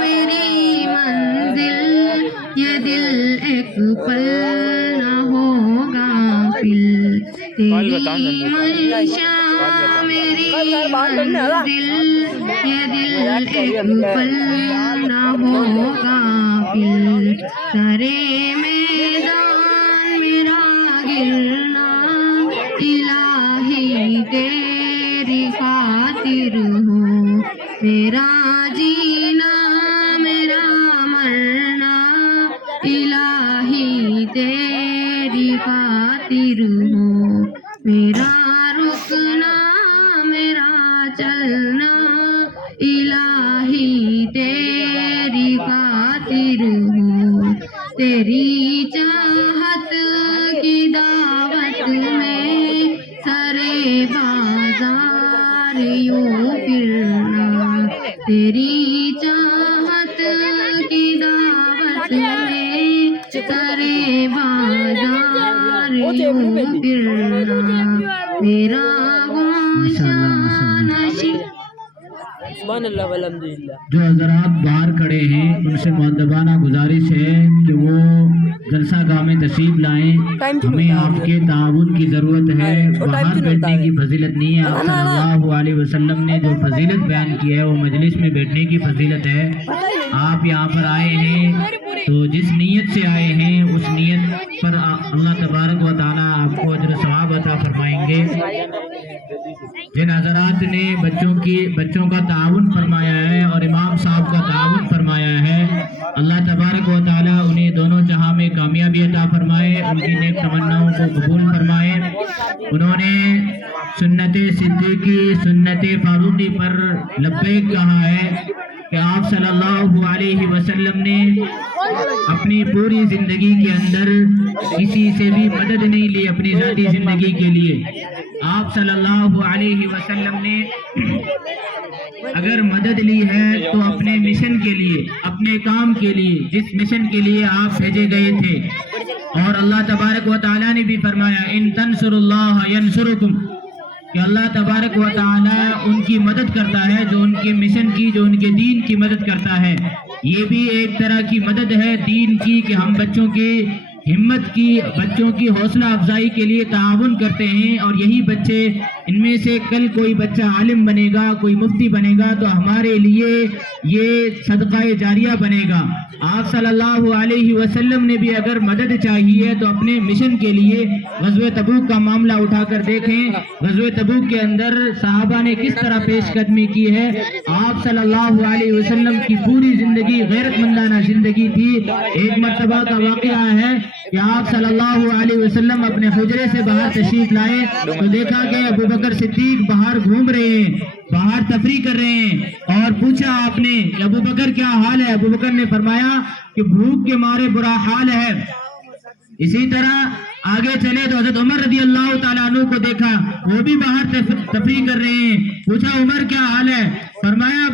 میری منزل، یہ دل ایک پل نہ ہوگا غافل، تیری منشا میری منزل، یہ دل ایک پل نہ ہوگا غافل، سرے میدان میرا گرنا الہی تیری خاطر ہو، میرا جینا میرا مرنا الہی تیری خاطر ہو، میرا رکنا میرا چلنا الہی تیری خاطر ہو، تیری چاہت کی دعوت میں سرے بازار یوں پھرنا، تیری چاہت सुभान अल्लाह वल्हम्दुलिल्लाह। जो हजरात बाहर खड़े हैं उनसे मुअद्दबाना गुजारिश है कि वो जलसा गाह में तशरीफ लाएं। हमें आपके ताउन की ज़रूरत है। बाहर बैठने की फजीलत नहीं है। आप सल्लल्लाहु अलैहि वसल्लम ने जो फजीलत बयान की है वो मजलिस में बैठने की फजीलत है। आप यहाँ पर आए हैं तो जिस नीयत से आए हैं उस नीयत पर अल्लाह तबारक व तआला आपको अजर सवाब अता फरमाएंगे। जिन हजरात ने बच्चों का ताउन फरमाया है और इमाम साहब का ताउन फरमाया है, अल्लाह तबारक व तआला उन्हें दोनों जहां में कामयाबी अता फरमाए, उनकी नेक तमन्नाओं को कबूल फरमाए। उन्होंने सुन्नत सिद्दीकी सुन्नत फारूकी पर लब्बैक कहा है कि आप सल्लल्लाहु अलैहि वसल्लम ने अपनी पूरी जिंदगी के अंदर किसी से भी मदद नहीं ली अपनी ज़ाती जिंदगी के लिए। आप सल्लल्लाहु अलैहि वसल्लम ने अगर मदद ली है तो अपने मिशन के लिए, अपने काम के लिए, जिस मिशन के लिए आप भेजे गए थे। और अल्लाह तबारक व तआला ने भी फरमाया इन तंसुरुल्लाह यंसुरुकुम, कि अल्लाह तबारक व तआला उनकी मदद करता है जो उनके मिशन की, जो उनके दीन की मदद करता है। ये भी एक तरह की मदद है दीन की कि हम बच्चों की हिम्मत की, बच्चों की हौसला अफजाई के लिए ताउन करते हैं। और यही बच्चे, इनमें से कल कोई बच्चा आलिम बनेगा, कोई मुफ्ती बनेगा तो हमारे लिए ये सदका जारिया बनेगा। आप सल्लल्लाहु अलैहि वसल्लम ने भी अगर मदद चाहिए तो अपने मिशन के लिए ग़ज़वे तबूक का मामला उठाकर देखें। ग़ज़वे तबूक के अंदर सहाबा ने किस तरह पेशकदमी की है। आप सल्लल्लाहु अलैहि वसल्लम की पूरी ज़िंदगी गैरतमंदाना ज़िंदगी थी। एक मरतबा का वाक़या है कि आप सल्लल्लाहु अलैहि वसल्लम अपने हुजरे से बाहर तशरीफ लाए तो देखा कि अबू बकर सिद्दीक बाहर घूम रहे हैं, बाहर तफरीह कर रहे हैं। और पूछा आपने कि अबू बकर क्या हाल है। अबू बकर ने फरमाया कि भूख के मारे बुरा हाल है। इसी तरह आगे चले तो हजरत उमर रज़ी अल्लाह ताला अन्हु को देखा, वो भी बाहर तफरीह कर रहे हैं। पूछा उमर क्या हाल है। फरमाया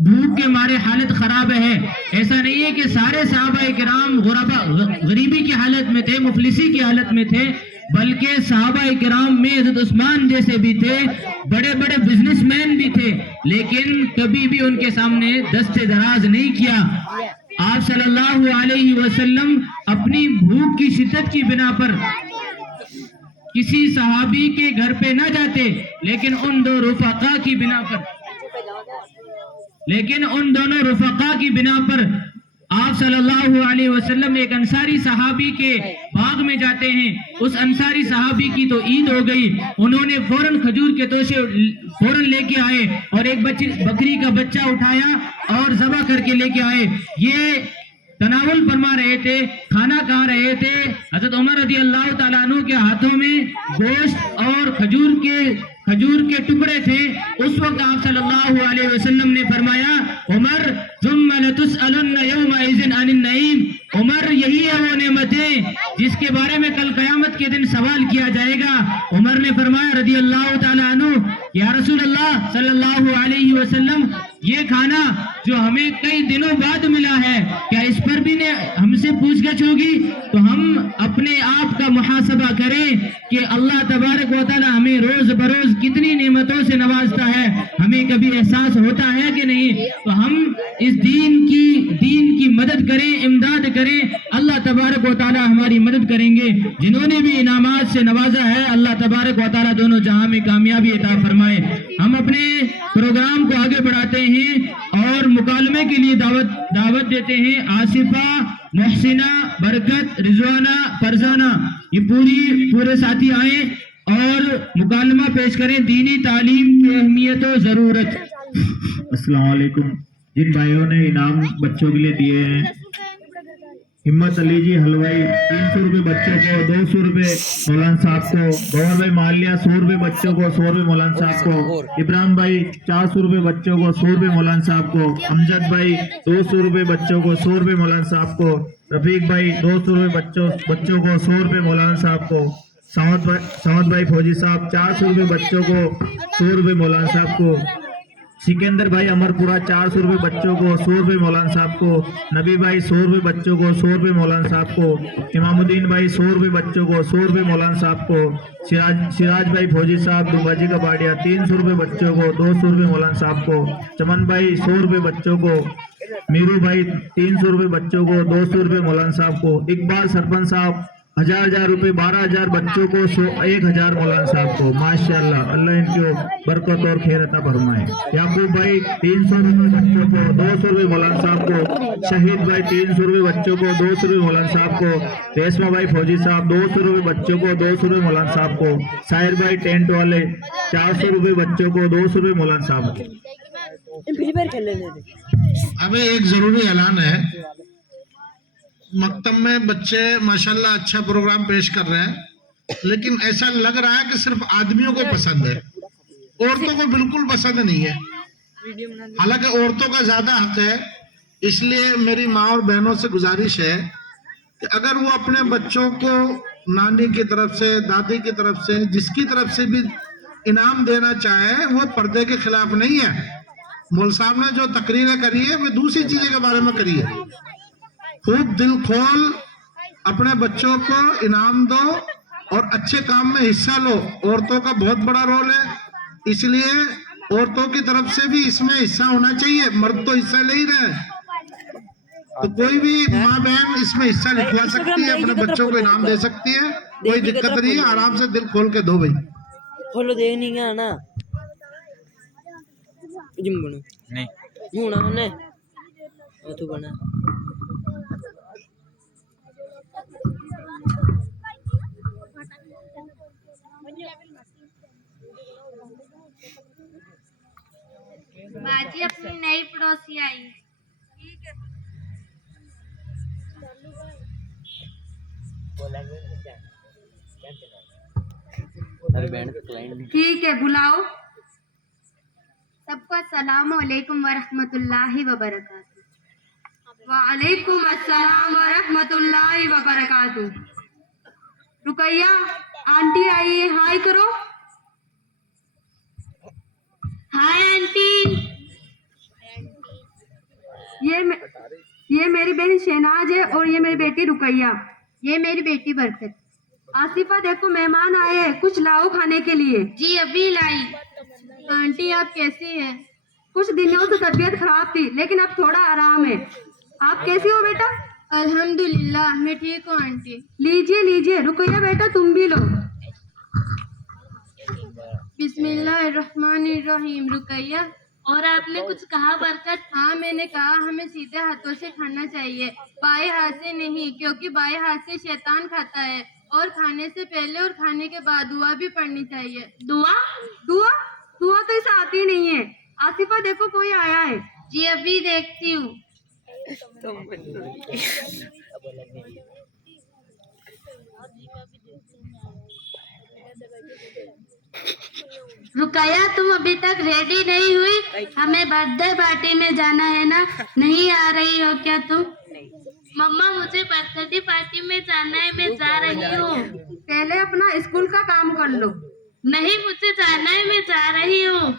भूख के मारे हालत खराब है। ऐसा नहीं है कि सारे सहाबा किराम गरीबी की हालत में थे, मुफलिसी की हालत में थे, बल्कि सहाबा किराम में हज़रत उस्मान जैसे भी थे, बड़े बड़े बिजनेसमैन भी थे, लेकिन कभी भी उनके सामने दस्ते दराज नहीं किया। आप सल्लल्लाहु अलैहि वसल्लम अपनी भूख की शिद्दत की बिना पर किसी सहाबी के घर पे ना जाते, लेकिन उन दोनों रुफका की बिना पर आप सल्लल्लाहु अलैहि वसल्लम एक अंसारी सहाबी के बाग में जाते हैं। उस अंसारी सहाबी की तो ईद हो गई, उन्होंने फौरन खजूर के तोशे फौरन लेके आए और एक बकरी का बच्चा उठाया और ज़बह करके लेके आए। ये तनावुल फरमा रहे थे, खाना खा रहे थे। हज़रत उमर रज़ी अल्लाह ताला अन्हु के हाथों में गोश्त और खजूर के टुकड़े थे। उस वक्त आप सल्लल्लाहु अलैहि वसल्लम ने फरमाया उमर जुम्मा लतुसअलुन्ना यौमइज़िन अनिन नईम, उमर यही है वो नेमतें जिसके बारे में कल क़यामत के दिन सवाल किया जाएगा। उमर ने फरमाया रज़ी अल्लाह ताला अन्हु, या रसूल अल्लाह सल्लल्लाहु अलैहि वसल्लम, ये खाना जो हमें कई दिनों बाद मिला है, क्या इस पर भी ने हमसे पूछगछ होगी? तो हम अपने आप का मुहासबा करें कि अल्लाह तबारक व तआला हमें रोज बरोज कितनी नेमतों से नवाजता है, हमें कभी एहसास होता है कि नहीं? तो हम इस दीन की मदद करें, इमदाद करें, अल्लाह तबारक व तआला हमारी मदद करेंगे। जिन्होंने भी इनामात से नवाजा है, अल्लाह तबारक व तआला दोनों जहां में कामयाबी अता फरमाए। हम अपने प्रोग्राम को आगे बढ़ाते हैं और मुकालमे के लिए दावत देते हैं आसिफा, मोहसिना, बरकत, रिजवाना, फरजाना, ये पूरे साथी आए और मुकालमा पेश करें दीनी तालीम की अहमियत और ज़रूरत। अस्सलाम वालेकुम। जिन भाइयों ने इनाम बच्चों के लिए दिए हैं, हिम्मत अली जी हलवाई 300 रुपये बच्चों को, 200 रुपये मौलाना साहब को, गौर भाई मालिया 100 रुपये बच्चों को, 100 रुपये मौलाना साहब को, इब्राहिम भाई 400 रुपये बच्चों को, 100 रुपये मौलाना साहब को, अमजद भाई 200 रुपये बच्चों को, 100 रुपये मौलाना साहब को, रफीक भाई 200 रुपये बच्चों को, 100 रुपये मौलाना साहब को, सामद भाई फौजी साहब 400 रुपये बच्चों को, 100 रुपये मौलाना साहब को, सिकंदर भाई अमरपुरा 400 रुपये बच्चों को, 100 रुपये मौलाना साहब को। नबी भाई 100 रुपये बच्चों को, 100 रुपये मौलाना साहब को। इमामुद्दीन भाई 100 रुपये बच्चों को, 100 रुपये मौलाना साहब को। सिराज भाई फौजी साहब डुबाजी का बाड़िया 300 रुपये बच्चों को, 200 रुपये मौलाना साहब को। चमन भाई 100 रुपये बच्चों को। मीरू भाई 300 रुपये बच्चों को, 200 रुपये मौलाना साहब को। इकबाल सरपंच साहब 1000 रुपये, 12000 बच्चों को, 1000 मौलाना साहब को। माशाल्लाह, अल्लाह इनको बरकत और खैर अता फरमाए। याकूब भाई 300 रुपये बच्चों को, 200 रुपये मौलाना साहब को। शहीद भाई 300 रुपये बच्चों को, 200 रुपये मौलाना साहब को। रेशमा भाई फौजी साहब 200 रुपये बच्चों को, 200 रुपये मौलाना साहब को। साहिर भाई टेंट वाले 400 रुपये बच्चों को, 200 रुपये मौलाना साहब को। अबे एक जरूरी ऐलान है, मकतब में बच्चे माशाल्लाह अच्छा प्रोग्राम पेश कर रहे हैं, लेकिन ऐसा लग रहा है कि सिर्फ आदमियों को पसंद है, औरतों को बिल्कुल पसंद नहीं है। हालांकि औरतों का ज्यादा हक है, इसलिए मेरी माँ और बहनों से गुजारिश है कि अगर वो अपने बच्चों को नानी की तरफ से, दादी की तरफ से, जिसकी तरफ से भी इनाम देना चाहे, वो पर्दे के खिलाफ नहीं है। मौल साहब ने जो तकरीरें करी है वे दूसरी चीजों के बारे में करी है। खूब दिल खोल अपने बच्चों को इनाम दो और अच्छे काम में हिस्सा लो। औरतों का बहुत बड़ा रोल है, इसलिए औरतों की तरफ से भी इसमें हिस्सा होना चाहिए। मर्द तो हिस्सा ले ही रहे, तो कोई भी माँ बहन इसमें हिस्सा लिखवा सकती है, अपने बच्चों को इनाम दे सकती है, कोई दिक्कत नहीं है। आराम से दिल खोल के दो भाई। खोलो देख नहीं गया ना जिम बनो नहीं यूं ना ने तू बना बाजी अपनी नई पड़ोसी आई। अरे बहन क्लाइंट ठीक है, बुलाओ। सबको अस्सलाम वालेकुम वरहमतुल्लाहि वबरकातुहू। वालेकुम अस्सलाम वरहमतुल्लाहि वबरकातुहू। रुकैया आंटी आई है, हाय करो। Hi aunty. ये मेरी बहन शहनाज है और ये मेरी बेटी रुकैया। ये मेरी बेटी बरकत। आसिफा देखो मेहमान आए हैं, कुछ लाओ खाने के लिए। जी अभी लाई। आंटी आप कैसी हैं? कुछ दिनों से तबीयत खराब थी, लेकिन अब थोड़ा आराम है। आप कैसी हो बेटा? अल्हम्दुलिल्लाह मैं ठीक हूँ आंटी। लीजिए लीजिए, रुकैया बेटा तुम भी लो। बिस्मिल्लाहिर्रहमानिर्रहीम। रुकैया, और आपने कुछ कहा बरकत? हाँ मैंने कहा हमें सीधे हाथों से खाना चाहिए, बाएं हाथ से नहीं, क्योंकि बाएं हाथ से शैतान खाता है। और खाने से पहले और खाने के बाद दुआ भी पढ़नी चाहिए। दुआ? दुआ दुआ तो इसे आती नहीं है। आसिफा देखो कोई आया है। जी अभी देखती हूँ। रुकैया तुम अभी तक रेडी नहीं हुई? हमें बर्थडे पार्टी में जाना है ना, नहीं आ रही हो क्या तुम? मम्मा मुझे बर्थडे पार्टी में जाना है, मैं जा रही हूँ। पहले अपना स्कूल का काम कर लो। नहीं मुझे जाना है, मैं जा रही हूँ।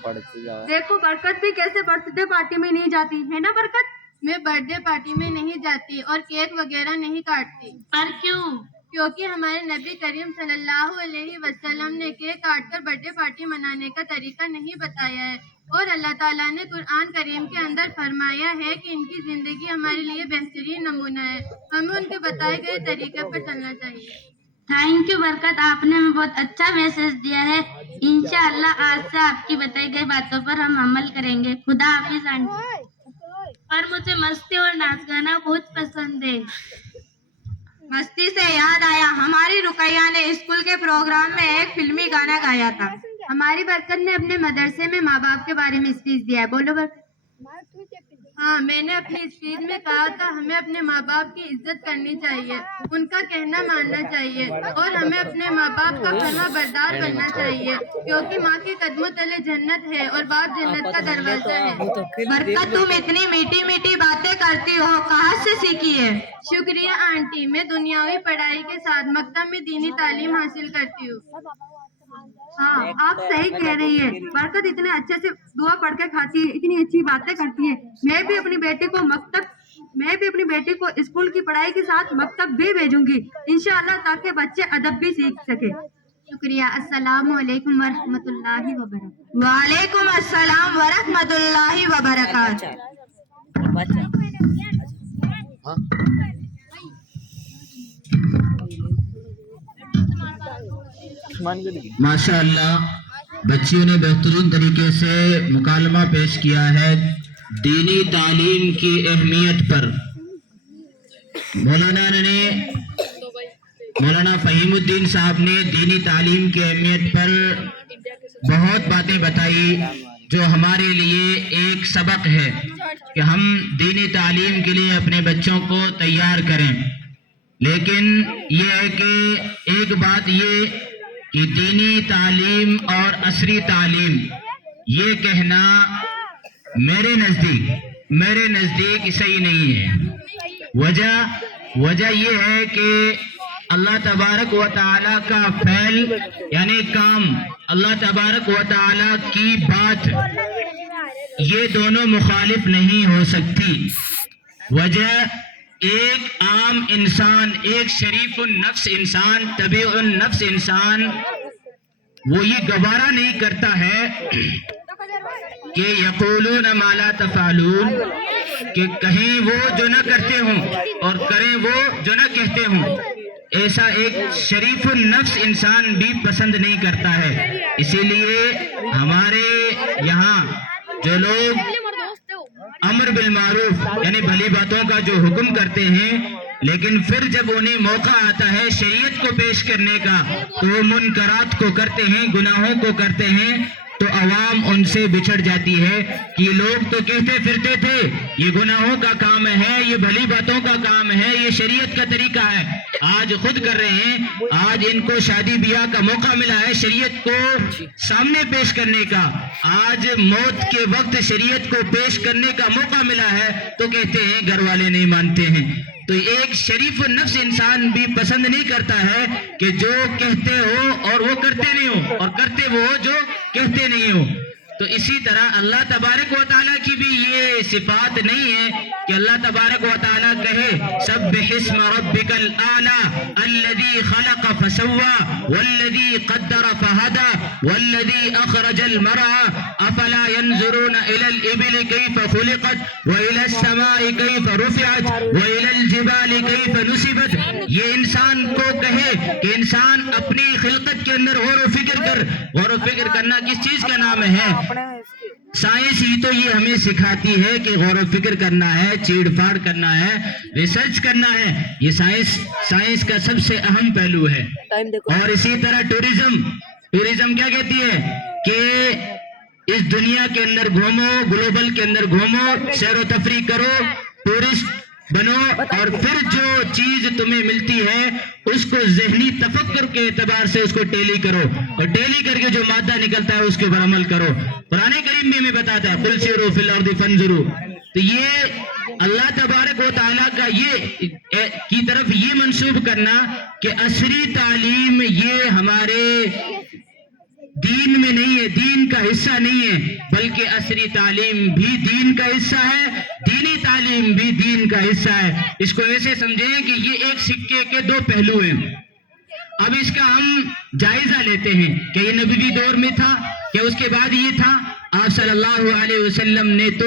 देखो बरकत भी कैसे बर्थडे पार्टी में नहीं जाती है ना बरकत? मैं बर्थडे पार्टी में नहीं जाती और केक वगैरह नहीं काटती। पर क्यों? क्योंकि हमारे नबी करीम सल्लल्लाहु अलैहि वसल्लम ने केक काटकर बर्थडे पार्टी मनाने का तरीका नहीं बताया है। और अल्लाह ताला ने कुरान करीम के अंदर फरमाया है कि इनकी जिंदगी हमारे लिए बेहतरीन नमूना है, हमें उनके बताए गए तरीके पर चलना चाहिए। थैंक यू बरकत, आपने हमें बहुत अच्छा मैसेज दिया है। इंशाअल्लाह आज से आपकी बताई गई बातों पर हम अमल करेंगे। खुदा हाफिज आंटी। पर मुझे मस्ती और नाच गाना बहुत पसंद है। मस्ती से याद आया, हमारी रुकैया ने स्कूल के प्रोग्राम में एक फिल्मी गाना गाया था। हमारी बरकत ने अपने मदरसे में माँ बाप के बारे में स्पीच दिया है। बोलो बरकत। हाँ मैंने अपनी स्पीच में कहा था हमें अपने माँ बाप की इज्जत करनी चाहिए, उनका कहना मानना चाहिए और हमें अपने माँ बाप का फर्मा बरदार बनना चाहिए, क्योंकि माँ के कदमों तले जन्नत है और बाप जन्नत का दरवाजा है। बरकत तुम इतनी मीठी मीठी बातें करती हो, कहाँ से सीखी है? शुक्रिया आंटी, मैं दुनियावी पढ़ाई के साथ मकतब में दीनी तालीम हासिल करती हूँ। हाँ, आप सही कह रही है। बरकत इतने अच्छे से दुआ पढ़ के खाती है, इतनी अच्छी बातें करती है। मैं भी अपनी बेटी को स्कूल की पढ़ाई के साथ मकतब भी भेजूंगी इंशाअल्लाह, ताकि बच्चे अदब भी सीख सके। शुक्रिया। अस्सलाम वालेकुम वरहमतुल्लाहि वबरकातुहू। वालेकुम अस्सलाम वरहमतुल्लाहि वबरकातुहू। माशाअल्लाह, बच्चियों ने बेहतरीन तरीके से मुकालमा पेश किया है दीनी तालीम की अहमियत पर। मौलाना फ़हीमुद्दीन साहब ने दीनी तालीम की अहमियत पर बहुत बातें बताई, जो हमारे लिए एक सबक है कि हम दीनी तालीम के लिए अपने बच्चों को तैयार करें। लेकिन ये है कि एक बात ये कि दीनी तालीम और असरी तालीम, ये कहना मेरे नज़दीक सही नहीं है। वजह ये है कि अल्लाह तबारक व तआला का फ़ैल यानी काम, अल्लाह तबारक व तआला की बात, ये दोनों मुखालिफ नहीं हो सकती। वजह, एक आम इंसान, एक शरीफुन नफ्स इंसान, तबीउन नफ्स इंसान, वो ये गवारा नहीं करता है कि यक़ूलून मा ला तफ़अलून, कि कहीं वो जो न करते हों और करें वो जो न कहते हों। ऐसा एक शरीफुन नफ्स इंसान भी पसंद नहीं करता है। इसीलिए हमारे यहाँ जो लोग अमर बिल मारूफ यानी भली बातों का जो हुक्म करते हैं, लेकिन फिर जब उन्हें मौका आता है शरीयत को पेश करने का, तो वो मुनकरात को करते हैं, गुनाहों को करते हैं, तो अवाम उनसे बिछड़ जाती है कि लोग तो कहते फिरते थे ये गुनाहों का काम है, ये भली बातों का काम है, ये शरीयत का तरीका है, आज खुद कर रहे हैं। आज इनको शादी ब्याह का मौका मिला है शरीयत को सामने पेश करने का, आज मौत के वक्त शरीयत को पेश करने का मौका मिला है, तो कहते हैं घर वाले नहीं मानते हैं। तो एक शरीफ नफ्स इंसान भी पसंद नहीं करता है कि जो कहते हो और वो करते नहीं हो, और करते वो हो जो कहते नहीं हो। तो इसी तरह अल्लाह तबारक व तआला की भी ये सिफात नहीं है कि अल्लाह तबारक व तआला कहे सब्बिहिस्म रब्बिकल आला अल्लज़ी खलक़ फसव्वा वल्लज़ी क़द्दर फहदा वल्लज़ी अख़रजल मरअ अफला यंज़ुरून इलल इबिल कैफ़ खुलिक़त व इलस समाई कैफ़ रुफ़िअत व इलल जिबाली कैफ़ नुसिबत। ये इंसान को कहे कि इंसान अपनी खिलकत के अंदर गौर व फिक्र करना किस चीज का नाम है? साइंस ही तो ये हमें सिखाती है कि गौर व फिक्र करना है, चीड़-फाड़ करना है, रिसर्च करना है। ये साइंस का सबसे अहम पहलू है। और इसी तरह टूरिज्म क्या कहती है कि इस दुनिया के अंदर घूमो, ग्लोबल के अंदर घूमो, सैर व तफरी करो, टूरिस्ट बनो, और फिर जो चीज तुम्हें मिलती है उसको ज़हनी तफक्कुर के एतबार से उसको टेली करो, और टेली करके जो मादा निकलता है उसके ऊपर अमल करो। कुरान करीम भी हमें बताता है कुल सीरू फिल अर्दि फंजुरू। तो ये अल्लाह तबारक व तआला का ये की तरफ ये मंसूब करना कि असरी तालीम ये हमारे दीन में नहीं है, दीन का हिस्सा नहीं है, बल्कि असरी तालीम भी दीन का हिस्सा है, दीनी तालीम भी दीन का हिस्सा है। इसको ऐसे समझें कि ये एक सिक्के के दो पहलू हैं। अब इसका हम जायजा लेते हैं कि ये नबवी दौर में था, क्या उसके बाद ये था? आप सल्लल्लाहु अलैहि वसल्लम ने तो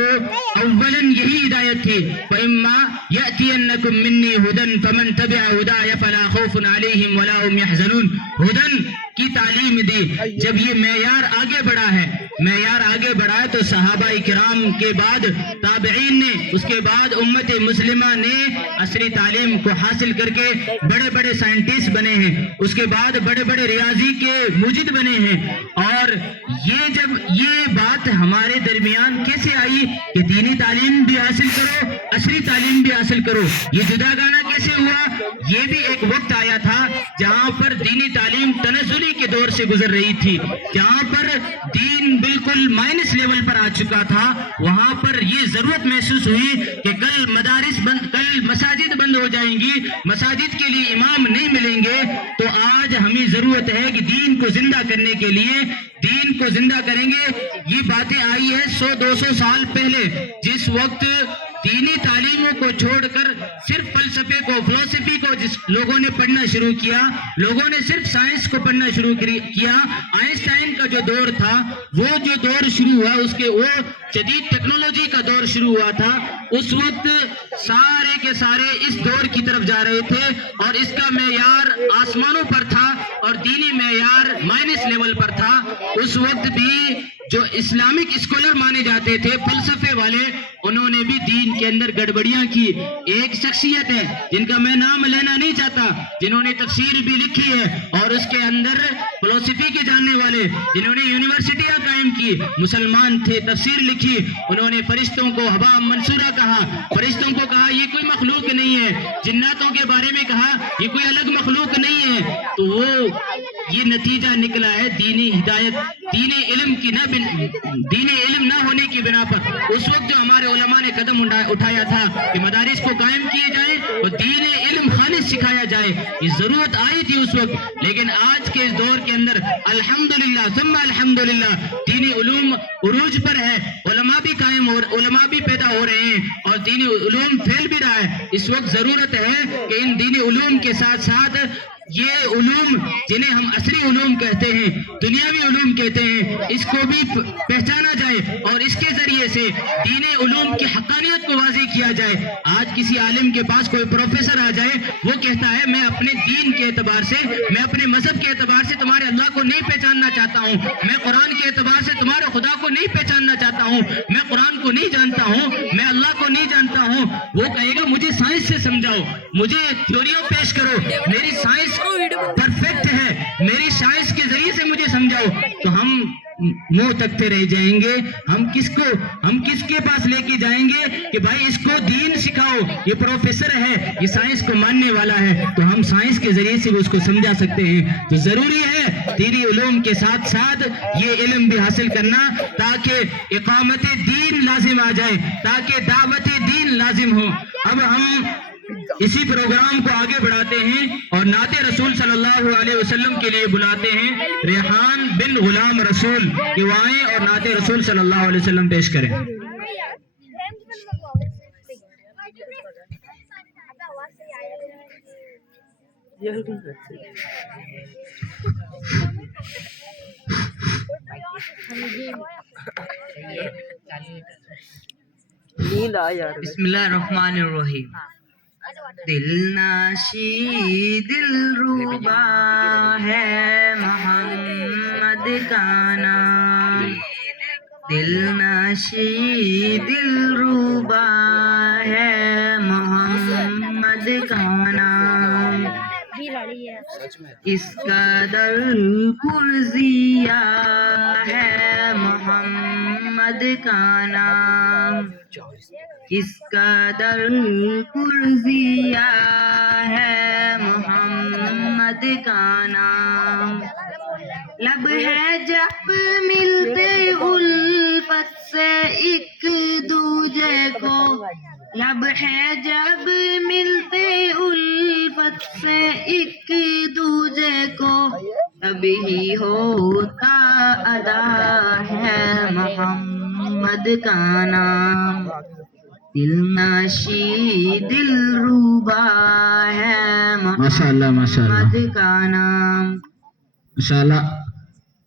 अव्वलन यही हिदायत थी, फइम्मा यअतियन्नकुम मिन्नी हुदन फमन तबिअ हुदाया फला खौफुन अलैहिम वला हुम यहज़नून। हुदन की तालीम दी। जब ये मेयार आगे बढ़ा है तो सहाबा इकराम के बाद ताबईन ने, उसके बाद उम्मत मुस्लिमा ने असरी तालीम को हासिल करके बड़े बड़े साइंटिस्ट बने हैं, उसके बाद बड़े बड़े रियाजी के मुजिद बने हैं। और ये जब ये बात हमारे दरमियान कैसे आई कि दीनी तालीम भी हासिल करो, असरी तालीम भी हासिल करो, ये जुदा गाना क्या کیسے ہوا؟ یہ بھی ایک وقت آیا تھا جہاں پر دینی تعلیم تنزلی کے دور سے گزر رہی تھی، جہاں پر دین بالکل مائنس لیول پر آ چکا تھا، وہاں پر یہ ضرورت محسوس ہوئی کہ کل مساجد بند ہو جائیں گی، مساجد کے لیے امام نہیں ملیں گے، تو آج ہمیں ضرورت ہے کہ دین کو زندہ کرنے کے لیے دین کو زندہ کریں گے۔ یہ باتیں آئی ہے 100-200 سال پہلے، جس وقت دینی تعلیموں کو چھوڑ کر صرف فلسفے کو، فلسفی کو جس لوگوں نے پڑھنا شروع کیا، لوگوں نے صرف سائنس کو پڑھنا شروع کیا۔ آئنسٹائن کا جو دور تھا، وہ جو دور شروع ہوا، اس کے وہ جدید ٹیکنالوجی کا دور شروع ہوا تھا، اس وقت سارے کے سارے اس دور کی طرف جا رہے تھے اور اس کا معیار آسمانوں پر تھا اور دینی معیار مائنس لیول پر تھا۔ اس وقت بھی جو اسلامک اسکالر مانے جاتے تھے، فلسفے والے، انہوں نے بھی دین کے اندر گڑبڑیاں کی۔ ایک شخصیت ہے جن کا میں نام لینا نہیں چاہتا، جنہوں نے تفسیر بھی لکھی ہے اور اس کے اندر فلسفی کے جاننے والے، جنہوں نے یونیورسٹیاں قائم کی، مسلمان تھے، تفسیر لکھی، انہوں نے فرشتوں کو حبا منصورہ کہا، فرشتوں کو کہا یہ کوئی مخلوق نہیں ہے، جناتوں کے بارے میں کہا یہ کوئی الگ مخلوق نہیں ہے۔ تو وہ یہ نتیجہ نکلا ہے دینی ہدایت، دین علم نہ ہونے کی بنا پر۔ اس وقت جو ہمارے علماء نے قدم اٹھایا تھا کہ مدارس کو قائم کیے جائیں اور دین علم خالص سکھایا جائے، یہ ضرورت آئی تھی اس وقت، لیکن آج کے اس دور کے اندر الحمدللہ ثم الحمدللہ دینی علوم عروج پر ہے، علماء بھی قائم علماء بھی پیدا ہو رہے ہیں اور دینی علوم پھیل بھی رہا ہے۔ اس وقت ضرورت ہے کہ ان دینی علوم کے ساتھ ساتھ یہ علوم جنہیں ہم عصری علوم کہتے ہیں، دنیاوی علوم کہتے ہیں، اس کو بھی پہچانا جائے اور اس کے ذریعے سے دین علوم کی حقانیت کو واضح کیا جائے۔ آج کسی عالم کے پاس کوئی پروفیسر آ جائے، وہ کہتا ہے میں اپنے دین کے اعتبار سے، میں اپنے مذہب کے اعتبار سے تمہارے اللہ کو نہیں پہچاننا چاہتا ہوں، میں قرآن کے اعتبار سے تمہارے خدا کو نہیں پہچاننا چاہتا ہوں، میں قرآن کو نہیں جانتا ہوں، میں اللہ کو نہیں جانتا ہوں۔ وہ کہے گا مجھے سائنس سے سمجھاؤ، مجھے تھیوریوں پیش کرو، میری سائنس پرفیکٹ ہے، میری سائنس کے ذریعے سے مجھے سمجھاؤ، تو ہم منہ تکتے رہ جائیں گے۔ ہم کس کے پاس لے کے جائیں گے کہ بھائی اس کو دین سکھاؤ، یہ پروفیسر ہے، یہ سائنس کو ماننے والا ہے، تو ہم سائنس کے ذریعے سے اس کو سمجھا سکتے ہیں۔ تو ضروری ہے دینی علوم کے ساتھ ساتھ یہ علم بھی حاصل کرنا، تاکہ اقامت دین لازم آ جائے، تاکہ دعوت دین لازم ہو۔ اب ہم اسی پروگرام کو آگے بڑھاتے ہیں اور نعت رسول صلی اللہ علیہ وسلم کے لیے بلاتے ہیں ریحان بن غلام رسول کہ وہ آئیں اور نعت رسول صلی اللہ علیہ وسلم پیش کریں۔ بسم اللہ الرحمن الرحیم۔ دل ناشی دل روبا ہے محمد کا نام، دل ناشی دل روبا ہے محمد کا نام، اس کا در پرزیا ہے محمد کا نام، اس کا در پرزیا ہے محمد کا نام، لب ہے جب ملتے الفت سے ایک دوجے کو، لب ہے جب ملتے الفت سے ایک دوجے کو، تبھی ہوتا ادا ہے محمد کا نام، دل ناشی دل روبا ہے محمد کا نام۔ ماشاءاللہ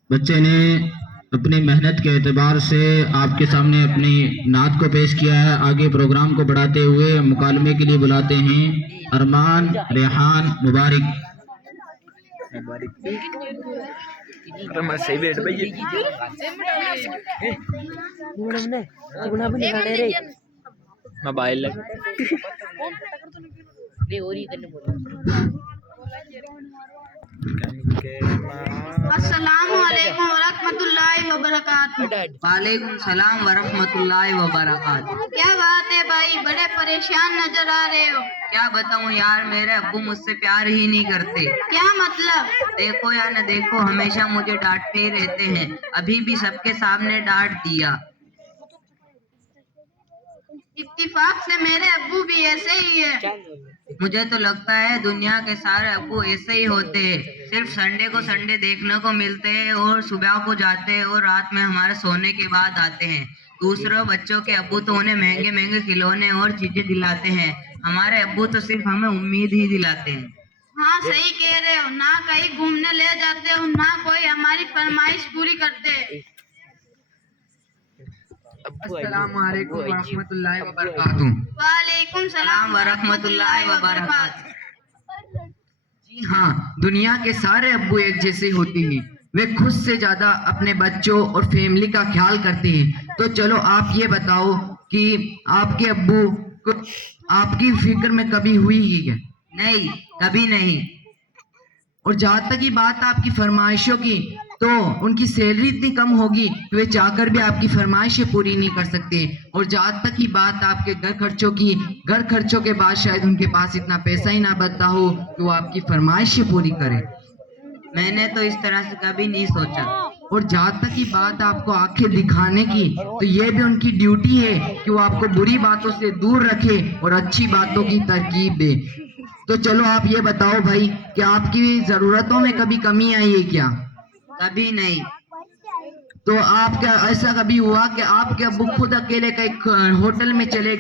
بچے نے اپنی محنت کے اعتبار سے آپ کے سامنے اپنی نعت کو پیش کیا ہے۔ آگے پروگرام کو بڑھاتے ہوئے مکالمے کے لیے بلاتے ہیں ارمان ریحان مبارک۔ موبائل السلام علیکم ورحمۃ रहमतुल्लाहि व बरकातहू। वालेकुम सलाम व रहमतुल्लाहि व बरकातहू। क्या बात है भाई, बड़े परेशान नजर आ रहे हो। क्या बताऊं यार, मेरे अब्बू मुझसे प्यार ही नहीं करते। क्या मतलब? देखो या न देखो, हमेशा मुझे डांटते ही रहते हैं। अभी भी सबके सामने डांट दिया। इत्तिफाक से मेरे अब्बू भी ऐसे ही है। मुझे तो लगता है दुनिया के सारे अब्बू ऐसे ही होते हैं। सिर्फ संडे को संडे देखने को मिलते हैं और सुबह को जाते हैं और रात में हमारे सोने के बाद आते हैं। दूसरों बच्चों के अब्बू तो उन्हें महंगे महंगे खिलौने और चीजें दिलाते हैं। हमारे अब्बू तो सिर्फ हमें उम्मीद ही दिलाते हैं। हाँ सही कह रहे हो, ना कहीं घूमने ले जाते हो, ना कोई हमारी फरमाइश पूरी करते। अस्सलामुअलैकुम व रहमतुल्लाहि व बरकातहू। वालेकुम सलाम व रहमतुल्लाहि व बरकातहू। जी हाँ, दुनिया के सारे अब्बू एक जैसे होते हैं। वे खुद से ज्यादा अपने बच्चों और फैमिली का ख्याल करते हैं। तो चलो आप ये बताओ कि आपके अब्बू को आपकी फिक्र में कभी हुई ही क्या? नहीं, कभी नहीं। और जहाँ तक की बात आपकी फरमाइशों की, तो उनकी सैलरी इतनी कम होगी कि वे चाहकर भी आपकी फरमाइशें पूरी नहीं कर सकते। और जहाँ तक की बात आपके घर खर्चों की, घर खर्चों के बाद शायद उनके पास इतना पैसा ही ना बचता हो कि वो आपकी फरमाइशें पूरी करें। मैंने तो इस तरह से कभी नहीं सोचा। और जहाँ तक की बात आपको आंखें दिखाने की, तो ये भी उनकी ड्यूटी है कि वो आपको बुरी बातों से दूर रखे और अच्छी बातों की तरकीब दे। तो चलो आप ये बताओ भाई कि आपकी जरूरतों में कभी कमी आई है क्या? कभी नहीं। तो आपका ऐसा कभी हुआ कि आपके अब्बू खुद अकेले कहीं होटल में चले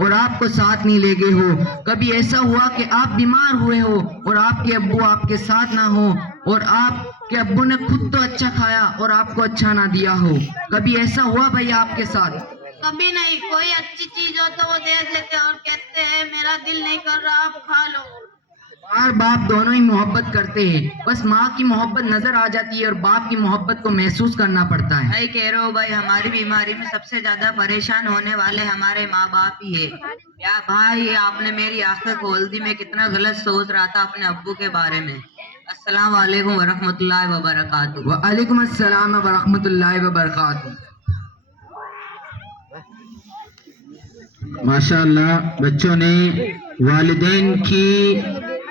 और आपको साथ नहीं ले गए हो? कभी ऐसा हुआ कि आप बीमार हुए हो और आपके अब्बू आपके साथ ना हो, और आपके अब्बू ने खुद तो अच्छा खाया और आपको अच्छा ना दिया हो? कभी ऐसा हुआ भाई आपके साथ? कभी नहीं। कोई अच्छी चीज हो तो वो दे देते और कहते हैं मेरा दिल नहीं कर रहा, आप खा लो। माँ बाप दोनों ही मोहब्बत करते हैं, बस माँ की मोहब्बत नजर आ जाती है और बाप की मोहब्बत को महसूस करना पड़ता है। सही कह रहे हो भाई, हमारी बीमारी में सबसे ज्यादा परेशान होने वाले हमारे माँ बाप ही है। या भाई, आपने मेरी आंखें खोल दी। मैं कितना गलत सोच रहा था अपने अब्बू के बारे में। अस्सलाम वालेकुम व रहमतुल्लाहि व बरकातहू। वालेकुम अस्सलाम व रहमतुल्लाहि व बरकातहू। माशाअल्लाह, बच्चों ने वालिदैन की